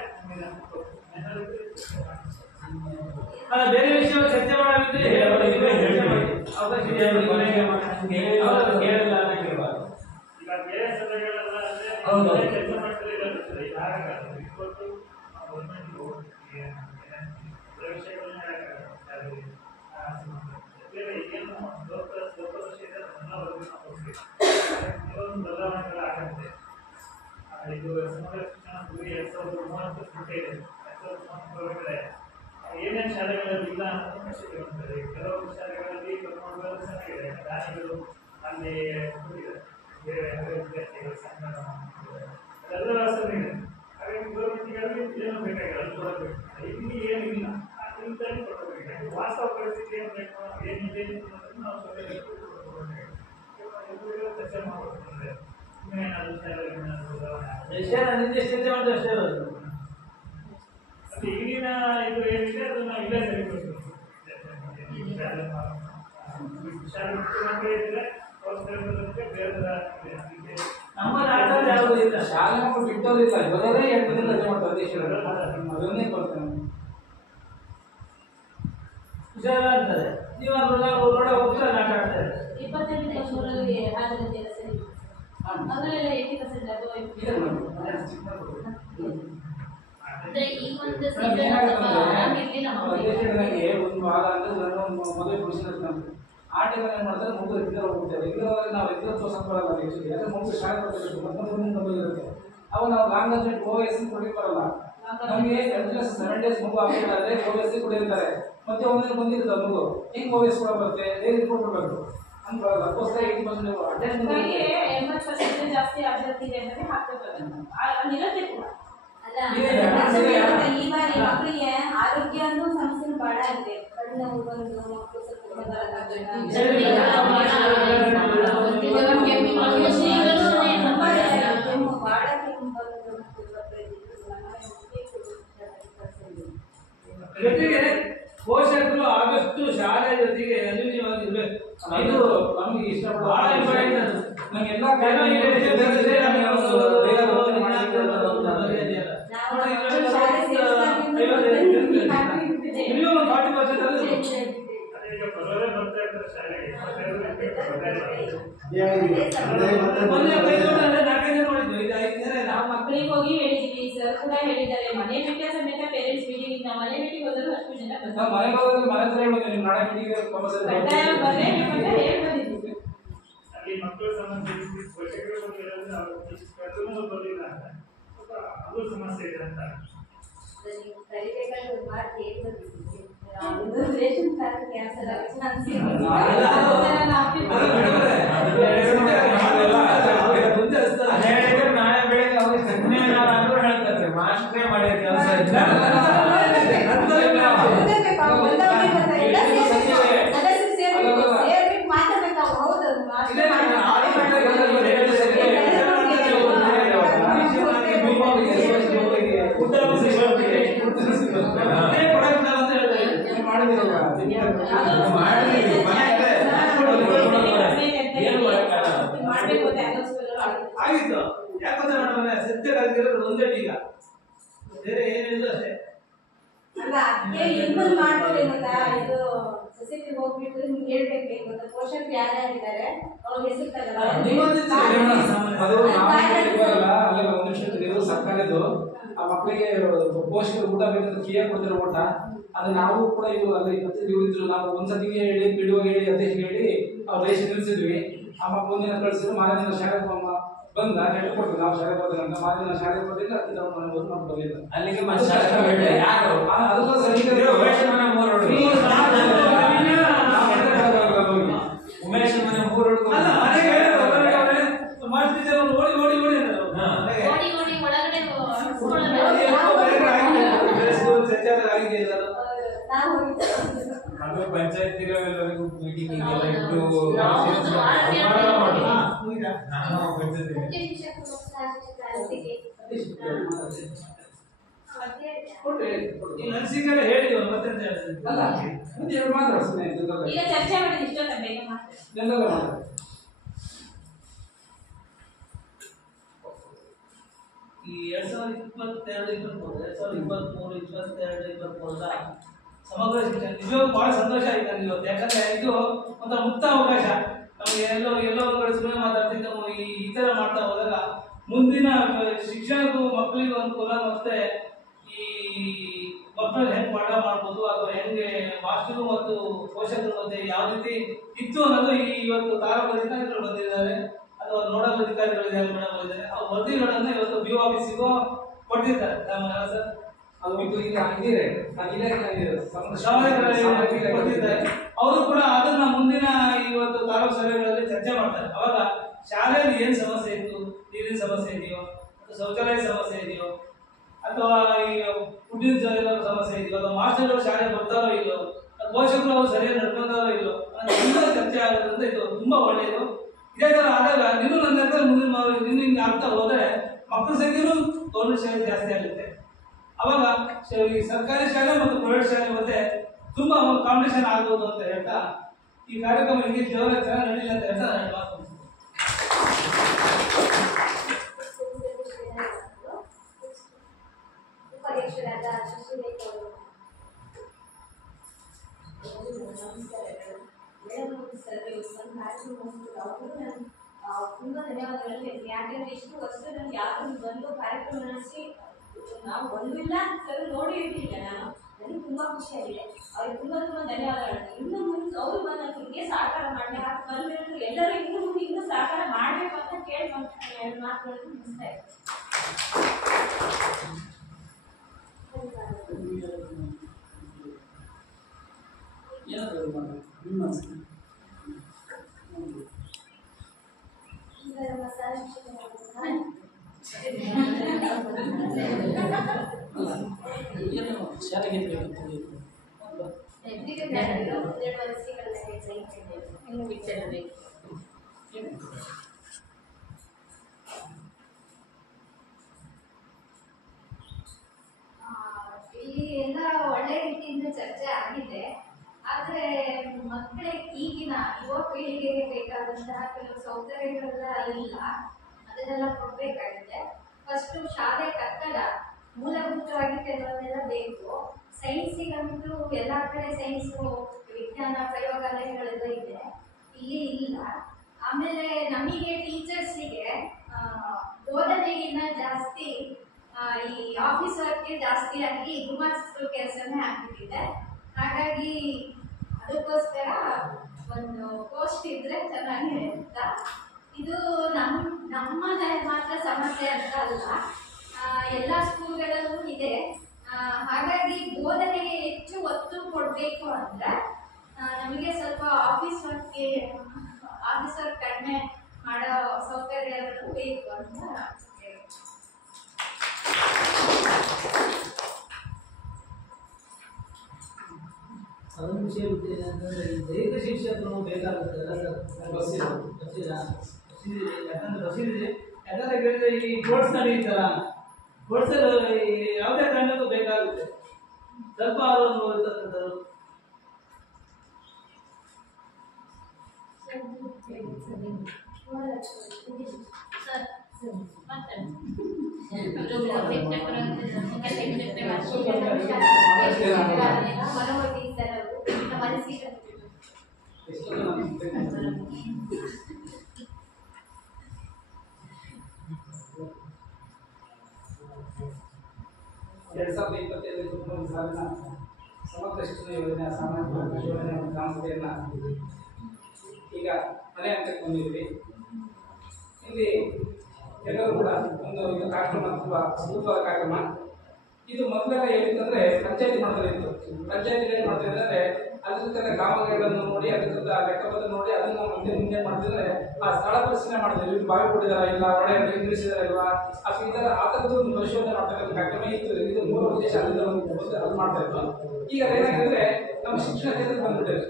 ಅಲ್ಲ ಬೇರೆ ವಿಷಯ ಚರ್ಚೆ ಮಾಡಲಿದ್ರೆ ಈಗ ಬೇರೆ ಸಭೆಗಳೆಲ್ಲ ಚರ್ಚೆ ಮಾಡ್ತಾರೆ ಇವತ್ತು ವಿಷಯಗಳನ್ನ ಬೇರೆ ಏನು ಬದಲಾವಣೆಗಳಾಗುತ್ತೆ. ಇದು ಸಮಗ್ರ ಶಿಕ್ಷಣ ಗುರಿ 2030 ಇದೆ. 2030 ಒಳಗಡೆ ಏನೇನು ಶಾಲೆಗಳಲ್ಲಿ ಇಲ್ಲ ಅನ್ನೋದು ಪ್ರಶ್ನೆಗಳಿರ್ತದೆ. ಕೆಲವು ಶಾಲೆಗಳಲ್ಲಿ ಚೆನ್ನಾಗಿದೆ, ದಾನಿಗಳು ಅಲ್ಲಿ ಬೇರೆ ವಿದ್ಯಾರ್ಥಿಗಳು ಸಂಘ ಎಲ್ಲ ವ್ಯವಸ್ಥೆ ಇದೆ. ಹಾಗಾಗಿ ಗೌರ್ಮೆಂಟ್ಗಳಲ್ಲಿ ಏನು ಬೇಕಾಗಿಲ್ಲ ಅಲ್ಲಿ ಕೊಡಬೇಕು. ಇಲ್ಲಿ ಏನಿಲ್ಲ ಇಂಥಲ್ಲಿ ಕೊಡಬೇಕಾಗಿದೆ. ವಾಸ್ತವ ಪರಿಸ್ಥಿತಿ ಏನು ಬೇಕು ಏನಿದೆ ಅನ್ನೋದನ್ನು ನಾವು ಚರ್ಚೆ ಮಾಡಬೇಕು. ಏನಾದರೂ ಈಗಿನ ಇದು ಏನಿದೆ ಅದನ್ನ ಇಲ್ಲೇ ಸರಿಪಡಿಸಬೇಕು. ಶಾಲೆ ಮಕ್ಕಳು ಇದ್ರೆ ಶಾಲೆ ಮಕ್ಕಳು ಬಿಟ್ಟೋದಿಲ್ಲ, ಬರೋದೇ 8 ದಿನ ರಜೆ ಮಾಡ್ತಾರೆ ದೇಶದಲ್ಲಿ. ಅದನ್ನೇ ಕೊಡ್ತೇನೆ ಹುಷಾರ ಅಂತಾರೆ. ನೀವು ಹೊರಗಡೆ ಹೋಗ್ತೀರ ನಾಟ ಆಡ್ತಾರೆ. 25% ಹಾಜರಾತಿ ಸರಿ ಅದರಲ್ಲೆಲ್ಲ 80% ಅಥವಾ ಅಂದ್ರೆ ಈ ಒಂದು ಒಂದು ವಾರ ಅಂದ್ರೆ ಮದುವೆ ಫಂಕ್ಷನ್ ಆ ಟೈಮಲ್ಲಿ ಏನು ಮಾಡ್ತಾರೆ, ಮಗು ರೆಗ್ಯುಲರ್ ಹೋಗ್ತಾರೆ. ರೆಗ್ಯುಲರ್ ನಾವು ರೆಗ್ಯುಲರ್ ತೋರ್ಸಕ್ ಬರಲ್ಲ ಆಕ್ಚುಲಿ, ಯಾಕಂದ್ರೆ ಮಗು ಶಾಲೆ ಬರ್ತದೆ ಮತ್ತೊಂದು ಇರುತ್ತೆ. ಅವಾಗ ನಾವು ಲಾಂಗ್ ಅರ್ಜೆಂಟ್ OS ಕೊಡಲಿಕ್ಕೆ ಬರಲ್ಲ. ನಮಗೆ ಕಂಟಿನ್ಯೂಸ್ 7 days ಮಗು ಆಗ್ಬೇಕಾದ್ರೆ OS ಕೊಡಿರ್ತಾರೆ. ಮತ್ತೆ ಒಂದೇ ಬಂದಿರುತ್ತೆ ಮಗು ಹೆಂಗ್ OS ಕೂಡ ಬರುತ್ತೆ, ಡೈಲಿ ಕೊಡ್ಬೇಕು ಅಂತ ಅದಕ್ಕೋಸ್ಕರ 80% ಅಟೆಂಡ್ 80% ಜಾಸ್ತಿ ಹಾಜರಾತಿ ಇದೆ ಅಂದ್ರೆ ಹಾಕ್ಬೇಕು. ಇರುತ್ತೆ ಕೂಡ ಈಗ ಮಕ್ಕಳಿಗೆ ಆರೋಗ್ಯ ಅನ್ನೋ ಸಮಸ್ಯೆ ಬಹಳ ಇದೆ. ಕಣ್ಣು ಬಂದು ಮಕ್ಕಳು ಜೊತೆಗೆ ಪೋಷಕರು ಆದಷ್ಟು ಶಾಲೆ ಜೊತೆಗೆ ಅನ್ಯೋನ್ಯವಾಗಿರ್ಬೇಕು. ಇದು ನಮ್ಗೆ ಇಷ್ಟ ಬಹಳ ಇಂಪಾರ್ಟೆಂಟ್. ನಮ್ಗೆಲ್ಲ ನಾವು ಮಕ್ಕಳಿಗೆ ಹೋಗಿ ಹೇಳಿದ್ವಿ, ಸರ್ ಕೂಡ ಹೇಳಿದ್ದಾರೆ. ಮನೆ ಬಿಟ್ಟ ಸಮೇತ ಪೇರೆಂಟ್ಸ್ ಮೀಟಿಂಗ್ ನಾವು ಮನೆ ಮೀಟಿಂಗ್ ಹೋದರೂ ಅಷ್ಟು ಜನ ಮನೆಗೆ ಹೋದ್ರೆ ಮನೆ ಹತ್ರ ಹೇಳ್ಬೋದು, ನೀವು ನಾಳೆ ಮೀಟಿಂಗ್ ಬಂದಿದ್ವಿ. ಅಲ್ಲಿ ಮಕ್ಕಳು ಸಂಬಂಧಿಸಿ ಪೋಷಕರು ಬರಲಿಲ್ಲ ಅಂತ ಅದು ಸಮಸ್ಯೆ ಇದೆ ಅಂತ ಕಲಿಬೇಕಾದ್ರೆ ಮಾಡಿ ರೇಷನ್ ಕಾರ್ಡ್ ಕ್ಯಾನ್ಸಲ್ ನಾಳೆ ಬೆಳಗ್ಗೆ ಅವ್ರಿಗೆ ಹೇಳ್ತಾರೆ ಮಾಸ್ಟ್ರೇ ಮಾಡಿದ ಕೆಲಸ ಆಗಿತ್ತು. ಯಾಕಂದ್ರೆ ಮೇಡಮ್ ಸತ್ಯರಾಗಿರೋದು ಒಂದೇ ಈಗ ಬೇರೆ ಏನಿಲ್ಲ ಅಷ್ಟೇ. ಅಲ್ಲ ಇನ್ವಾಲ್ವ್ ಮಾಡ್ಬೋದು ಗೊತ್ತಾ, ಇದು ಸೊಸೈಟಿ ಹೋಗ್ಬಿಟ್ಟು ನಿಮ್ಗೆ ಹೇಳ್ಬೇಕು ಗೊತ್ತಾ, ಪೋಷಕರು ಯಾರ್ಯಾರಿದ್ದಾರೆ ಅವ್ರ ಹೆಸರು ತಗಲ್ಲ. ಅಲ್ಲೆಲ್ಲ ಒಂದು ನಿಮಿಷ ಸರ್ಕಾರದ್ದು ಆ ಮಕ್ಕಳಿಗೆ ಪೋಷಕರು ಊಟ ಬೇಕಂದ್ರೆ ಫ್ರೀಯಾಗಿ ಕೊಡ್ತಾರೆ ಊಟ. ಅದು ನಾವು ಕೂಡ ಇವರು ಅಲ್ಲಿ ಇವರು ನಾವು ಒಂದ್ಸತಿಗೆ ಹೇಳಿ ಬಿಡುವಾಗ ಹೇಳಿ ಅಧ್ಯಕ್ಷ ಹೇಳಿ ಅವ್ರ ರೇಷನ್ ನಿಲ್ಸಿದ್ವಿ. ಆ ಮಕ್ಕಳು ಒಂದಿನ ಕಳಿಸಿದ್ರು, ಮಾರದಿನ ಶಾಲೆ ಬಂದ ಹೇಳಿ ಕೊಡ್ತೀವಿ ನಾವು ಶಾಲೆ ಬರ್ತೀವಿ ಅಂತ. ಮಾರದಿನ ಶಾಲೆ ಬರ್ತಿಲ್ಲ, ಅತ್ತಿದ ಮನೆ ಬಂದು ನಮ್ಗೆ ಬರಲಿಲ್ಲ. ಅಲ್ಲಿಗೆ ಯಾರು ಅದಕ್ಕೂ ಸರಿ ಉಮೇಶ್ ಮನೆ 3 ಪಂಚಾಯತ್ ಎಲ್ಲರಿಗೂ ಮೀಟಿಂಗ್ ಎಲ್ಲ ಇಟ್ಟು ಮುಖ್ಯ ಶಿಕ್ಷಕರು ಈ ನರ್ಸಿಂಗೆಲ್ಲ ಹೇಳಿದ್ರು ಮತ್ತೆ ಅಂತ ಹೇಳಿದ್ರು. ಅಲ್ಲ ಮುಂದೆ ಇವ್ರು ಮಾತ್ರ ಸುಮ್ಮನೆ ಈಗ ಚರ್ಚೆ ಮಾಡಿದ ಇಷ್ಟೊತ್ತ ಬೇಗ ಮಾತಾಡಿ. ಜನರಲ್ ಮಾತ್ರ ಈ 2022-23 ಸಮಗ್ರ ಶಿಕ್ಷಣ ನಿಜವಾಗ್ಲೂ ಬಹಳ ಸಂತೋಷ ಆಯ್ತು ನನಗೆ ಇವತ್ತು. ಯಾಕಂದ್ರೆ ಇದು ಒಂಥರ ಮುಕ್ತ ಅವಕಾಶ. ನಮಗೆ ಎಲ್ಲೋ ಒಂದು ಕಡೆ ಸುಮ್ಮನೆ ಮಾತಾಡ್ತಿದ್ದ ಈ ತರ ಮಾಡ್ತಾ ಹೋದಾಗ ಮುಂದಿನ ಶಿಕ್ಷಣಕ್ಕೂ ಮಕ್ಕಳಿಗೂ ಅನುಕೂಲ, ಮತ್ತೆ ಈ ಮಕ್ಕಳು ಹೆಂಗ್ ಪಾಠ ಮಾಡ್ಬೋದು ಅಥವಾ ಹೆಂಗೆ ಮಾಸ್ಟರು ಮತ್ತು ಪೋಷಕರು ಮತ್ತೆ ಯಾವ ರೀತಿ ಇತ್ತು ಅನ್ನೋದು ಇವತ್ತು ತಾಲೂಕು ಬಂದಿದ್ದಾರೆ ಅಥವಾ ನೋಡಲ್ ಅಧಿಕಾರಿಗಳಿದ್ದಾರೆ, ಮೇಡಮ್ ಇದ್ದಾರೆ. ಆ ವರದಿಗಳನ್ನ ಇವತ್ತು ಬಿ ಆಫೀಸಿಗೂ ಕೊಟ್ಟಿದ್ದಾರೆ. ಸರ್ ಅದು ಈಗ ಇದಿದೆ ಕೊಟ್ಟಿದ್ದಾರೆ. ಅವರು ಕೂಡ ಅದನ್ನ ಮುಂದಿನ ಇವತ್ತು ತಾಲೂಕು ಸಭೆಗಳಲ್ಲಿ ಚರ್ಚೆ ಮಾಡ್ತಾರೆ. ಅವಾಗ ಶಾಲೆಯಲ್ಲಿ ಏನ್ ಸಮಸ್ಯೆ ಇತ್ತು, ನೀರಿನ ಸಮಸ್ಯೆ ಇದೆಯೋ ಅಥವಾ ಶೌಚಾಲಯ ಸಮಸ್ಯೆ ಇದೆಯೋ ಅಥವಾ ಈಗ ಫುಡ್ಡಿನ ಸಮಸ್ಯೆ ಇದೆಯೋ ಅಥವಾ ಮಾಸ್ಟರ್ಗಳು ಶಾಲೆ ಬರ್ತಾರೋ ಇಲ್ಲೋ, ಪೋಷಕರು ಅವರು ಸರಿಯಾಗಿ ನಡ್ಕೊಂತಾರೋ ಇಲ್ಲೋ ಎಲ್ಲ ಚರ್ಚೆ ಆಗೋದ್ರಿಂದ ಇದು ತುಂಬಾ ಒಳ್ಳೆಯದು. ಇದೇ ತರ ಆದಾಗ ನೀನು ನನ್ನ ಹತ್ರ ಮುಂದಿನ ನೀನು ಹಿಂಗೆ ಆಗ್ತಾ ಹೋದ್ರೆ ಮಕ್ಕಳ ಸಂಖ್ಯೆನೂ ಗೌರ್ಮೆಂಟ್ ಶಾಲೆ ಜಾಸ್ತಿ ಆಗುತ್ತೆ. ಅವಾಗ ಈ ಸರ್ಕಾರಿ ಶಾಲೆ ಮತ್ತು ಪ್ರೈವೇಟ್ ಶಾಲೆ ಮತ್ತೆ ತುಂಬಾ ಕಾಂಪಿಟೇಷನ್ ಆಗ್ಬೋದು ಅಂತ ಹೇಳ್ತಾ ಈ ಕಾರ್ಯಕ್ರಮ ಹಿಂಗೆ ದೇವರ ಚೆನ್ನಾಗಿ ನಡೀಲಿ ಅಂತ ಹೇಳ್ತಾ ನಾನು ಮಾತು ಉಪಾಧ್ಯಕ್ಷರಾದ ಶಶಿರೇಖ ಅವರು. ತುಂಬಾ ಧನ್ಯವಾದಗಳು ಹೇಳ್ತೀನಿ. ಯಾಕಂದ್ರೆ ಇಷ್ಟು ವರ್ಷ ನಾನು ಯಾವ್ದು ಬಂದು ಕಾರ್ಯಕ್ರಮ ನಡೆಸಿ ನಾವು ಬಂದಿಲ್ಲ ಸರ್ ನೋಡಿ ಇರ್ಲಿಲ್ಲ. ನನಗೆ ತುಂಬಾ ಖುಷಿಯಾಗಿದೆ. ಅವ್ರಿಗೆ ತುಂಬಾ ಧನ್ಯವಾದಗಳು. ಇನ್ನು ಮುಂದೆ ಅವರು ಬಂದು ಹಿಂಗೆ ಸಹಕಾರ ಮಾಡಿ ಬಂದಿರೋದು ಎಲ್ಲರೂ ಇನ್ನು ಮುಂದೆ ಇನ್ನೂ ಸಹಕಾರ ಮಾಡಬೇಕು ಅಂತ ಕೇಳಿ ಮಾತುಗಳನ್ನು ಮುಗಿಸ್ತಾ ಇದ್ದಾರೆ. ಇಲ್ಲಿ ಎಲ್ಲ ಒಳ್ಳೆ ರೀತಿಯಿಂದ ಚರ್ಚೆ ಆಗಿದೆ. ಆದ್ರೆ ಮಕ್ಕಳಿಗೆ ಈಗಿನ ಯುವ ಪೀಳಿಗೆಗೆ ಬೇಕಾದಂತಹ ಕೆಲವು ಸೌಕರ್ಯಗಳೆಲ್ಲ ಇಲ್ಲ, ಅದನ್ನೆಲ್ಲ ಕೊಡ್ಬೇಕಾಗಿದೆ. ಫಸ್ಟ್ ಶಾಲೆ ಕಟ್ಟಡ ಮೂಲಭೂತವಾಗಿ ಕೆಲವನ್ನೆಲ್ಲ ಬೇಕು. ಸೈನ್ಸಿಗಂತೂ ಎಲ್ಲ ಕಡೆ ಸೈನ್ಸು ವಿಜ್ಞಾನ ಪ್ರಯೋಗಾಲಯಗಳೆಲ್ಲ ಇದೆ, ಇಲ್ಲಿ ಇಲ್ಲ. ಆಮೇಲೆ ನಮಗೆ ಟೀಚರ್ಸಿಗೆ ಬೋಧನೆಗಿನ್ನ ಜಾಸ್ತಿ ಈ ಆಫೀಸ್ ವರ್ಕ್ಗೆ ಜಾಸ್ತಿ ಆಗಿ ಗುಮಾಸ್ತರು ಕೆಲಸನೇ ಆಗ್ಬಿಟ್ಟಿದೆ. ಹಾಗಾಗಿ ಅದಕ್ಕೋಸ್ಕರ ಒಂದು ಪೋಸ್ಟ್ ಇದ್ರೆ ಚೆನ್ನಾಗಿದೆ ಅಂತ. ಇದು ನಮ್ಮದೇ ಮಾತ್ರ ಸಮಸ್ಯೆ ಅಂತ ಅಲ್ಲ, ಎಲ್ಲ ಸ್ಕೂಲ್ಗಳಲ್ಲೂ ಇದೆ. ಹಾಗಾಗಿ ಬೋಧನೆಗೆ ಹೆಚ್ಚು ಒತ್ತು ಕೊಡಬೇಕು ಅಂದ್ರೆ ನಮಗೆ ಸ್ವಲ್ಪ ಆಫೀಸ್ ವರ್ಕ್ ಕಡಿಮೆ ಮಾಡೋ ಸೌಕರ್ಯಗಳು ಬೇಕು ಅಂತ ಅದೊಂದು ವಿಷಯ ಬಿಟ್ಟಿದೆ ಅಂತಂದ್ರೆ ಈ ದೈಹಿಕ ಶಿಕ್ಷಕರು ಬೇಕಾಗುತ್ತೆ. ಯಾಕಂದ್ರೆ ಕೇಳಿದ್ರೆ ಈ ಸ್ಪೋರ್ಟ್ಸ್ ನಡೀತಲ್ಲ, ಸ್ಪೋರ್ಟ್ಸ್ ಯಾವುದೇ ಕಾರಣಕ್ಕೂ ಬೇಕಾಗುತ್ತೆ ಸ್ವಲ್ಪ ಅವರು ನೋಡ್ತಕ್ಕಂಥದ್ದು. ಸಾಲಿನ ಸಮಗ್ರ ಶಿಕ್ಷಣ ಯೋಜನೆ ಸಾಮಾಜಿಕ ಯೋಜನೆ ಗ್ರಾಮಸಭೆಯನ್ನ ಈಗ ಮನೆ ಹಂತಕ್ಕೆ ಬಂದಿದ್ವಿ. ಇಲ್ಲಿ ಎಲ್ಲರೂ ಕೂಡ ಒಂದು ಇದು ಕಾರ್ಯಕ್ರಮ ತುಂಬಾ ಅದ್ಭುತವಾದ ಕಾರ್ಯಕ್ರಮ. ಇದು ಮೊದಲೆಲ್ಲ ಏನಿತ್ತಂದ್ರೆ ಪಂಚಾಯತಿ ಮಟ್ಟದಲ್ಲಿ ಇತ್ತು. ಪಂಚಾಯತಿ ಏನ್ ಮಾಡ್ತಿದ್ರೆ ಅದ್ರ ಗ್ರಾಮಗಳನ್ನು ನೋಡಿ ಅದ್ರ ಲೆಕ್ಕಪತ್ರ ನೋಡಿ ಅದನ್ನ ಮುಂದೆ ಮಾಡ್ತಿದ್ರೆ ಆ ಸ್ಥಳ ಪರಿಶೀಲನೆ ಮಾಡಿದ್ರೆ ಇಲ್ಲಿ ಬಾವಿ ಕೊಟ್ಟಿದಾರ ಇಲ್ಲ, ಒಳ್ಳೆ ನಿಲ್ಲಿಸಿದಾರ ಇಲ್ವಾ, ಅಥವಾ ಈ ತರ ಆ ತರದ್ದು ಒಂದು ಪರಿಶೋಧನೆ ಮಾಡ್ತಕ್ಕಂಥ ಕಾರ್ಯಕ್ರಮ ಇತ್ತು. ಇದು ಮೂಲ ಉದ್ದೇಶ ಅಲ್ಲಿಂದ ಅದು ಮಾಡ್ತಾ ಇತ್ತು. ಈಗ ಏನಾಗಿದ್ರೆ ನಮ್ಮ ಶಿಕ್ಷಣ ಕ್ಷೇತ್ರಕ್ಕೆ ಬಂದ್ಬಿಟ್ಟಿದೆ.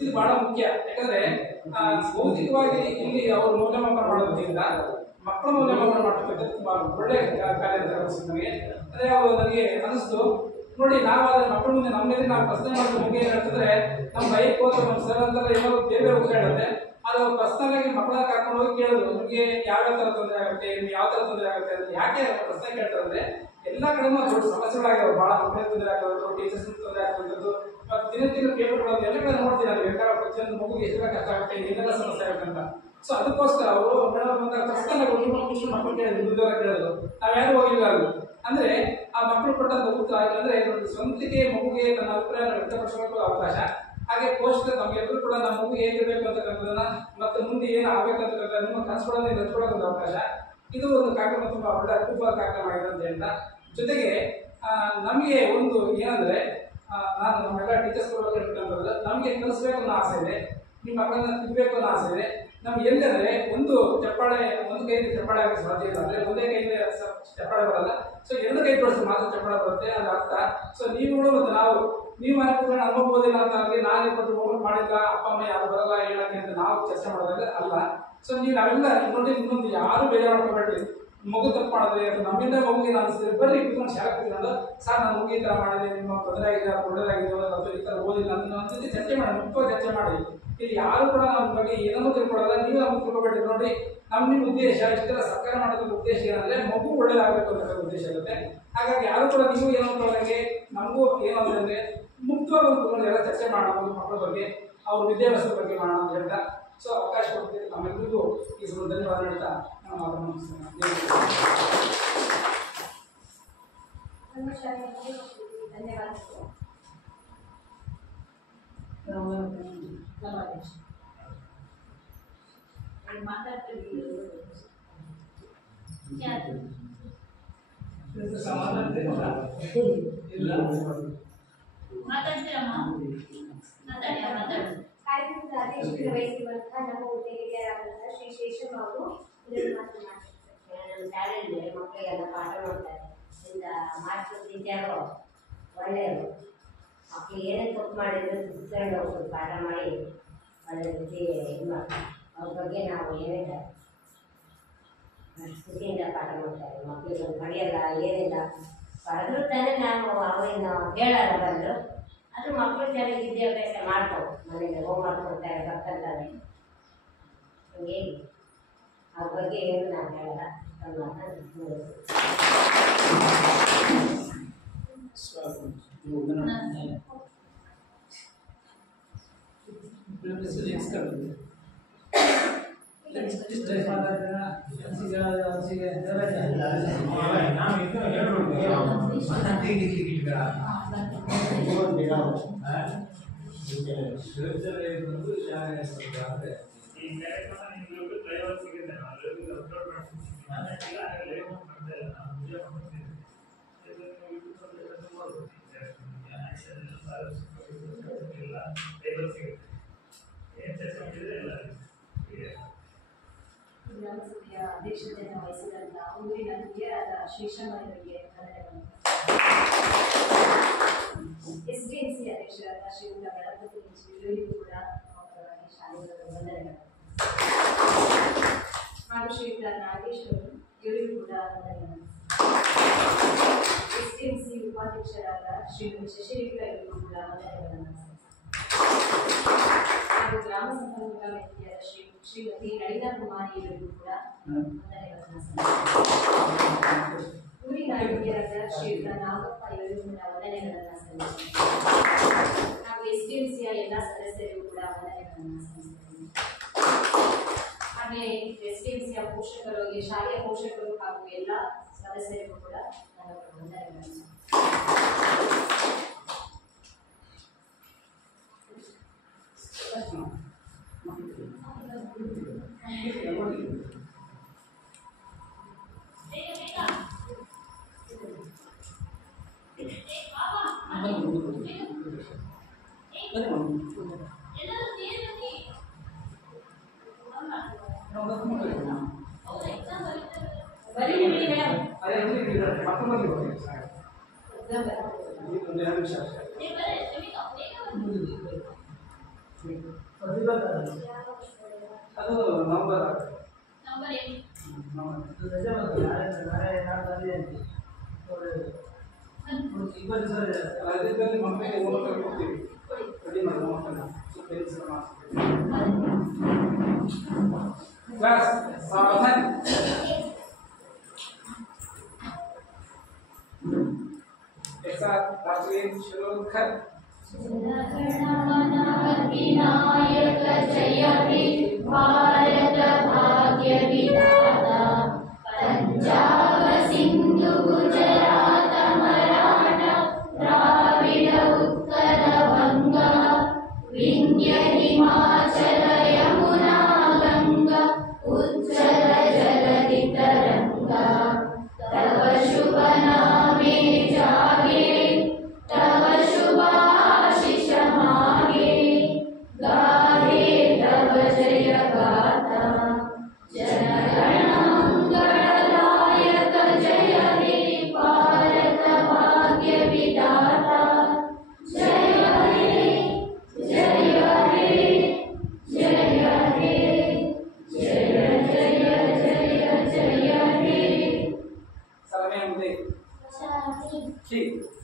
ಇದು ಬಹಳ ಮುಖ್ಯ. ಯಾಕಂದ್ರೆ ಭೌತಿಕವಾಗಿ ಇಲ್ಲಿ ಅವರು ಮೌಲ್ಯಮಾಪನ ಮಾಡೋದ್ರಿಂದ ಮಕ್ಕಳ ಮೌಲ್ಯಮಾಪನ ಮಾಡ್ತಕ್ಕಂಥದ್ದು ತುಂಬಾ ಒಳ್ಳೆ ಕಾರ್ಯ ಅಂತ ಅನಿಸ್ತು ನನಗೆ. ಅದೇ ಅವರು ನನಗೆ ಅನಿಸ್ತು, ನೋಡಿ ನಾವಾದ್ರೆ ಮಕ್ಕಳ ಮುಂದೆ ನಮ್ಮ ಮೇಲೆ ನಾವು ಪ್ರಶ್ನೆ ಮಾಡಿದ ಮುಖ್ಯ ಏನು ಹೇಳ್ತಿದ್ರೆ ನಮ್ಮ ಬೈಕ್ ಹೋದ್ರೆ ನಮ್ಮ ಸರ್ ಅಂತೆಲ್ಲ ಏನೋ ಬೇರೆ ಬೇರೆ ಉತ್ತರ ಹೇಳುತ್ತೆ. ಅದು ಪರ್ಸನಲ್ ಆಗಿ ಮಕ್ಕಳನ್ನ ಕರ್ಕೊಂಡು ಹೋಗಿ ಕೇಳೋದು, ನಿಮಗೆ ಯಾವ್ಯಾವ ತರ ತೊಂದರೆ ಆಗುತ್ತೆ, ನಿಮ್ಗೆ ಯಾವ ತರ ತೊಂದರೆ ಆಗುತ್ತೆ ಅಂತ ಯಾಕೆ ಪ್ರಶ್ನೆ ಕೇಳ್ತಾರೆ ಅಂದ್ರೆ ಎಲ್ಲ ಕಡೆನೂ ದೊಡ್ಡ ಸಮಸ್ಯೆಗಳಾಗ್ಯಾವ. ಬಹಳ ಮಕ್ಕಳಿಗೆ ತೊಂದರೆ ಆಗೋದು, ಟೀಚರ್ಸ್ ತೊಂದರೆ ಆಗುವಂಥದ್ದು, ಮತ್ತು ದಿನ ಪೇಪರ್ಗಳು ಎಲ್ಲ ಕಡೆ ನೋಡ್ತೀನಿ ನಾನು. ಬೇಕಾದ್ರೆ ಪ್ರತಿಯೊಂದು ಮಗುಗೆ ಎಷ್ಟು ಕಷ್ಟ ಆಗುತ್ತೆ, ಏನೆಲ್ಲ ಸಮಸ್ಯೆ ಆಗುತ್ತೆ ಅಂತ. ಸೊ ಅದಕ್ಕೋಸ್ಕರ ಅವರು ಮೇಡಮ್ ಅಂತ ಪರ್ಸನಲ್ ಆಗಿ ಮಕ್ಕಳು ಕೇಳಿದ್ರು, ಉದ್ಯೋಗ ಕೇಳಿದ್ರು, ನಾವ್ಯಾರು ಹೋಗಿಲ್ಲ ಅದು. ಅಂದ್ರೆ ಆ ಮಕ್ಕಳು ಕೊಟ್ಟಂತ ಉತ್ತರ ಅಂದ್ರೆ ಸ್ವಂತಕ್ಕೆ ಮಗುಗೆ ತನ್ನ ಅಭಿಪ್ರಾಯ ವ್ಯಕ್ತಪಡಿಸಬೇಕು ಅವಕಾಶ, ಹಾಗೆ ಪೋಷಕರು ನಮಗೆಲ್ಲರೂ ಕೂಡ ನಮ್ಮ ಮಗು ಹೇಗಿರ್ಬೇಕು ಅಂತಕ್ಕಂಥದನ್ನ ಮತ್ತೆ ಮುಂದೆ ಏನು ಆಗ್ಬೇಕಂತ ನಿಮ್ಮ ಕನಸುಗಳನ್ನು ನೆಚ್ಕೊಳ್ಳೋದು ಅವಕಾಶ. ಇದು ಒಂದು ಕಾರ್ಯಕ್ರಮ ತುಂಬಾ ಒಳ್ಳೆ ಅದ್ಭುತವಾದ ಕಾರ್ಯಕ್ರಮ ಆಗಿದೆ ಅಂತ ಹೇಳ್ತಾ, ಜೊತೆಗೆ ನಮಗೆ ಒಂದು ಏನಂದ್ರೆ ನಾನು ನಮ್ಮೆಲ್ಲ ಟೀಚರ್ಸ್ ಹೇಳ್ಬೇಕಂತಂದ್ರೆ ನಮಗೆ ಕಲಿಸ್ಬೇಕು ಅನ್ನೋ ಆಸೆ ಇದೆ, ನಿಮ್ಮ ಮಕ್ಕಳನ್ನ ತಿನ್ಬೇಕು ಅನ್ನೋ ಆಸೆ ಇದೆ. ನಮ್ಗೆ ಎಲ್ಲಂದ್ರೆ ಒಂದು ಚಪ್ಪಾಳೆ, ಒಂದು ಕೈಯಿಂದ ಚಪ್ಪಾಳೆ ಆಗಕ್ಕೆ ಸಾಧ್ಯ ಇಲ್ಲ, ಅಂದ್ರೆ ಒಂದೇ ಕೈಯಿಂದ ಚಪ್ಪಾಳೆ ಬರಲ್ಲ. ಸೊ ಎರಡು ಕೈ ಬಳಸಿ ಮಾತ್ರ ಚಪ್ಪಾಳೆ ಬರುತ್ತೆ, ಅದ್ರ ಅರ್ಥ. ಸೊ ನೀವು ಮತ್ತು ನಾವು ನೀವು ಮನೆ ಕೂತ್ಕೊಂಡು ಅನ್ಬೋದಿಲ್ಲ ಅಂತ ಆಗಲಿ, ನಾನು ಇಪ್ಪತ್ತು ಹೋಮ್ವರ್ಕ್ ಮಾಡಿಲ್ಲ, ಅಪ್ಪ ಅಮ್ಮ ಯಾರು ಬರಲ್ಲ ಹೇಳಕ್ಕೆ ಅಂತ ನಾವು ಚರ್ಚೆ ಮಾಡೋದಾಗ ಅಲ್ಲ. ಸೊ ನೀವು ನಾವೆಲ್ಲ ನೋಡಿ ಇನ್ನೊಂದು ಯಾರು ಬೇಜಾರು ಮಾಡ್ಕೊಬೇಡ್ರಿ. ಮಗು ತಪ್ಪು ಮಾಡಿದ್ರೆ ಅದು ನಮ್ಮಿಂದ ಮಗುಗೆ ಅನಿಸಿದ್ರೆ ಬರ್ರಿ ಕೂತ್ಕೊಂಡು ಶಾಲೆ ಕೂತ್ಕೊಂಡು, ಸರ್ ನಾನು ಮಗು ಈ ಥರ ಮಾಡಿದೆ, ನಿಮ್ಮ ತೊಂದರೆ ಆಗಿದೆ, ಒಳ್ಳೆದಾಗಿದೆ, ಅಥವಾ ಈ ಥರ ಓದಿಲ್ಲ ಅಂತ ನಮ್ಮ ಜೊತೆ ಚರ್ಚೆ ಮಾಡಿ, ಮುಖ್ಯವಾಗಿ ಚರ್ಚೆ ಮಾಡಿ. ಇಲ್ಲಿ ಯಾರು ಕೂಡ ನಮ್ಮ ಬಗ್ಗೆ ಏನನ್ನೂ ತಿಳ್ಕೊಳ್ಳಲ್ಲ, ನೀವು ನಮ್ಗೆ ತಿಳ್ಕೊಬೇಡ್ರಿ. ನೋಡಿ ನಮ್ಮ ಉದ್ದೇಶ ಇಷ್ಟೆಲ್ಲ ಸರ್ಕಾರ ಮಾಡೋದ್ರ ಉದ್ದೇಶ ಏನಂದ್ರೆ ಮಗು ಒಳ್ಳೇದಾಗಬೇಕು ಅಂತ ಉದ್ದೇಶ ಇರುತ್ತೆ. ಹಾಗಾಗಿ ಯಾರು ಕೂಡ ನೀವು ಏನೋ ಅಂದ್ಕೊಳ್ಳಂಗೆ ನಮಗೂ ಏನು ಅಂದ್ರೆ ಮುಕ್ತವಾಗಿ ಕೂತ್ಕೊಂಡು ಎಲ್ಲ ಚರ್ಚೆ ಮಾಡೋದು, ಮಕ್ಕಳ ಬಗ್ಗೆ ಅವ್ರ ವಿದ್ಯಾಭ್ಯಾಸದ ಬಗ್ಗೆ ಮಾಡೋಣ ಅಂತ ಹೇಳ್ತಾ, ಸೊ ಅವಕಾಶ ಕೊಡ್ತೀವಿ ನಮ್ಮೆಲ್ಲರಿಗೂ ಈ ಧನ್ಯವಾದ ಹೇಳ್ತಾ ನಮ್ಮ ಶಾಲೆಗೆ ಧನ್ಯವಾದಗಳು. ಕಾರ್ಯಕ್ರಮದ ಅಧ್ಯಕ್ಷತೆ ವಹಿಸಿರುವಂತಹ ನಮ್ಮ ಉದ್ಯೋಗಿಗಳಾದಂತಹ ಶ್ರೀ ಶೇಷಮ್ ಅವರು ಇದನ್ನು ಮಾತನಾಡ್ತಾರೆ. ನಮ್ಮ ಶಾಲೆಯಲ್ಲಿ ಮಕ್ಕಳಿಗೆಲ್ಲ ಪಾಠ ಮಾಡ್ತಾರೆ. ಇಂದ ಮಾಸ್ಟರ್ ಟೀಚರು ಒಳ್ಳೆಯವರು. ಮಕ್ಕಳು ಏನೇನು ತಪ್ಪು ಮಾಡಿದ್ರು ಕುತ್ಕೊಂಡು ಹೋಗ್ಬೋದು, ಪಾಠ ಮಾಡಿ ಒಳ್ಳೆ ರೀತಿ ಇದು ಮಾಡ್ತಾರೆ. ಅವ್ರ ಬಗ್ಗೆ ನಾವು ಏನಿಲ್ಲ ಅಷ್ಟು ಖುಷಿಯಿಂದ ಪಾಠ ಮಾಡ್ತಾರೆ. ಮಕ್ಕಳಿಗೆ ಒಂದು ಮಡಿಯಲ್ಲ, ಏನಿಲ್ಲ, ಬರೆದ್ರು ತಾನೇ ನಾವು ಅವರಿಂದ ಹೇಳಲ್ಲ ಬಂದರು. ಅದು ಮಕ್ಕಳು ಚೆನ್ನಾಗಿ ವಿದ್ಯಾಭ್ಯಾಸ ಮಾಡ್ತಾವೆ, ಮನೇಲಿ ಹೋಮ್ವರ್ಕ್ ಕೊಡ್ತಾರೆ, ಬರ್ತಾರೆ. ಹಂಗೆ ಅವ್ರ ಬಗ್ಗೆ ಏನು ನಾನು ಹೇಳಲ್ಲ. ಈ ಕಾರ್ಯಕ್ರಮ ನಿಮ್ಗೆ ಡ್ರೈವರ್ ಸಿಗುತ್ತೆ, ಅಪ್ಲೋಡ್ ಮಾಡ್ತೀನಿ. ಗ್ರಾಮಸಭೆಯ ಅಧ್ಯಕ್ಷತೆಯನ್ನು ವಹಿಸಿದಂತಹ ಊರಿನ ಹಿರಿಯರಾದ ಶೇಷಮ್ಮನವರಿಗೆ ಧನ್ಯವಾದಗಳು. ಎಸ್ಡಿಎಂಸಿ ಅಧ್ಯಕ್ಷರಾದ ಶ್ರೀಯುತ ಗಣಪತಿ ಇವರಿಗೂ ಕೂಡ ಶಾಲೆಗಳ ವಂದನೆಗಳು. ಹಾಗೂ ಶ್ರೀಯುತ ನಾಗೇಶ್ ಅವರು ಇವರಿಗೂ ಕೂಡ ವಂದನೆಗಳು. ಎಸ್ಡಿಎಂಸಿ ಉಪಾಧ್ಯಕ್ಷರಾದ ಶ್ರೀಮತಿ ಶಶಿರೇಖಾ ಇವರಿಗೂ ಕೂಡ ವಂದನೆಗಳನ್ನು. ಹಾಗೂ ಗ್ರಾಮ ಸಂಪನ್ಮೂಲ ವ್ಯಕ್ತಿಯಾದ ಶ್ರೀಮತಿ ಲಲಿತಾ ಕುಮಾರಿ ಇವರಿಗೂ ಕೂಡ ವಂದನೆಗಳನ್ನು. ಊರಿನ ಹಿರಿಯರಾದ ಶ್ರೀಯುತ ನಾಗಪ್ಪ ಇವರಿಗೂ ಕೂಡ ವಂದನೆಗಳನ್ನು ಸಲ್ಲಿಸುತ್ತೇನೆ. ಹಾಗೂ ಎಸ್ಡಿಎಂಸಿಯ ಎಲ್ಲ ಸದಸ್ಯರಿಗೂ ಕೂಡ ವಂದನೆಗಳನ್ನು ಸಲ್ಲಿಸುತ್ತೇನೆ. ಹಾಗೆ ಎಸ್ಡಿಎಂಸಿಯ ಪೋಷಕರು, ಶಾಲೆಯ ಪೋಷಕರು ಹಾಗೂ ಎಲ್ಲ ಸದಸ್ಯರಿಗೂ ಕೂಡ ನಾನು ವಂದನೆಗಳನ್ನು. ಅದು ನವಂಬರ್ ರಜೆ ಬಂತು ನಾಳೆ ನಾಳೆ ಅಂತ ಇಬ್ಬರು ದಿವಸ ರಜೆದಲ್ಲಿ ಮಕ್ಕಳಿಗೆ ಹೋಗ್ಲಿಕ್ಕೆ ಕೊಡ್ತೀವಿ ರೆಡಿ ಮಾಡಿ ಮಕ್ಕಳನ್ನ ಕ್ಲಾಸ್ ಸಾವಧಾನ एक साथ रात्रि शुरू कर विनायक जय हे भारत भाग्य विधाता पंजाब सिंधु गुजरात मराठा द्राविड उत्कल गंगा विंध्य हिमाचल यमुना गंगा उज्जल जलधि तरंगा तव शुभ नामे जागे तव शुभाशिष मागे गाहे तव जय गाथा जनगण मंगलदायक जय हे भारत भाग्य विधाता जय हे जय हे जय हे जय जय जय जय हे समय मुझे ठीक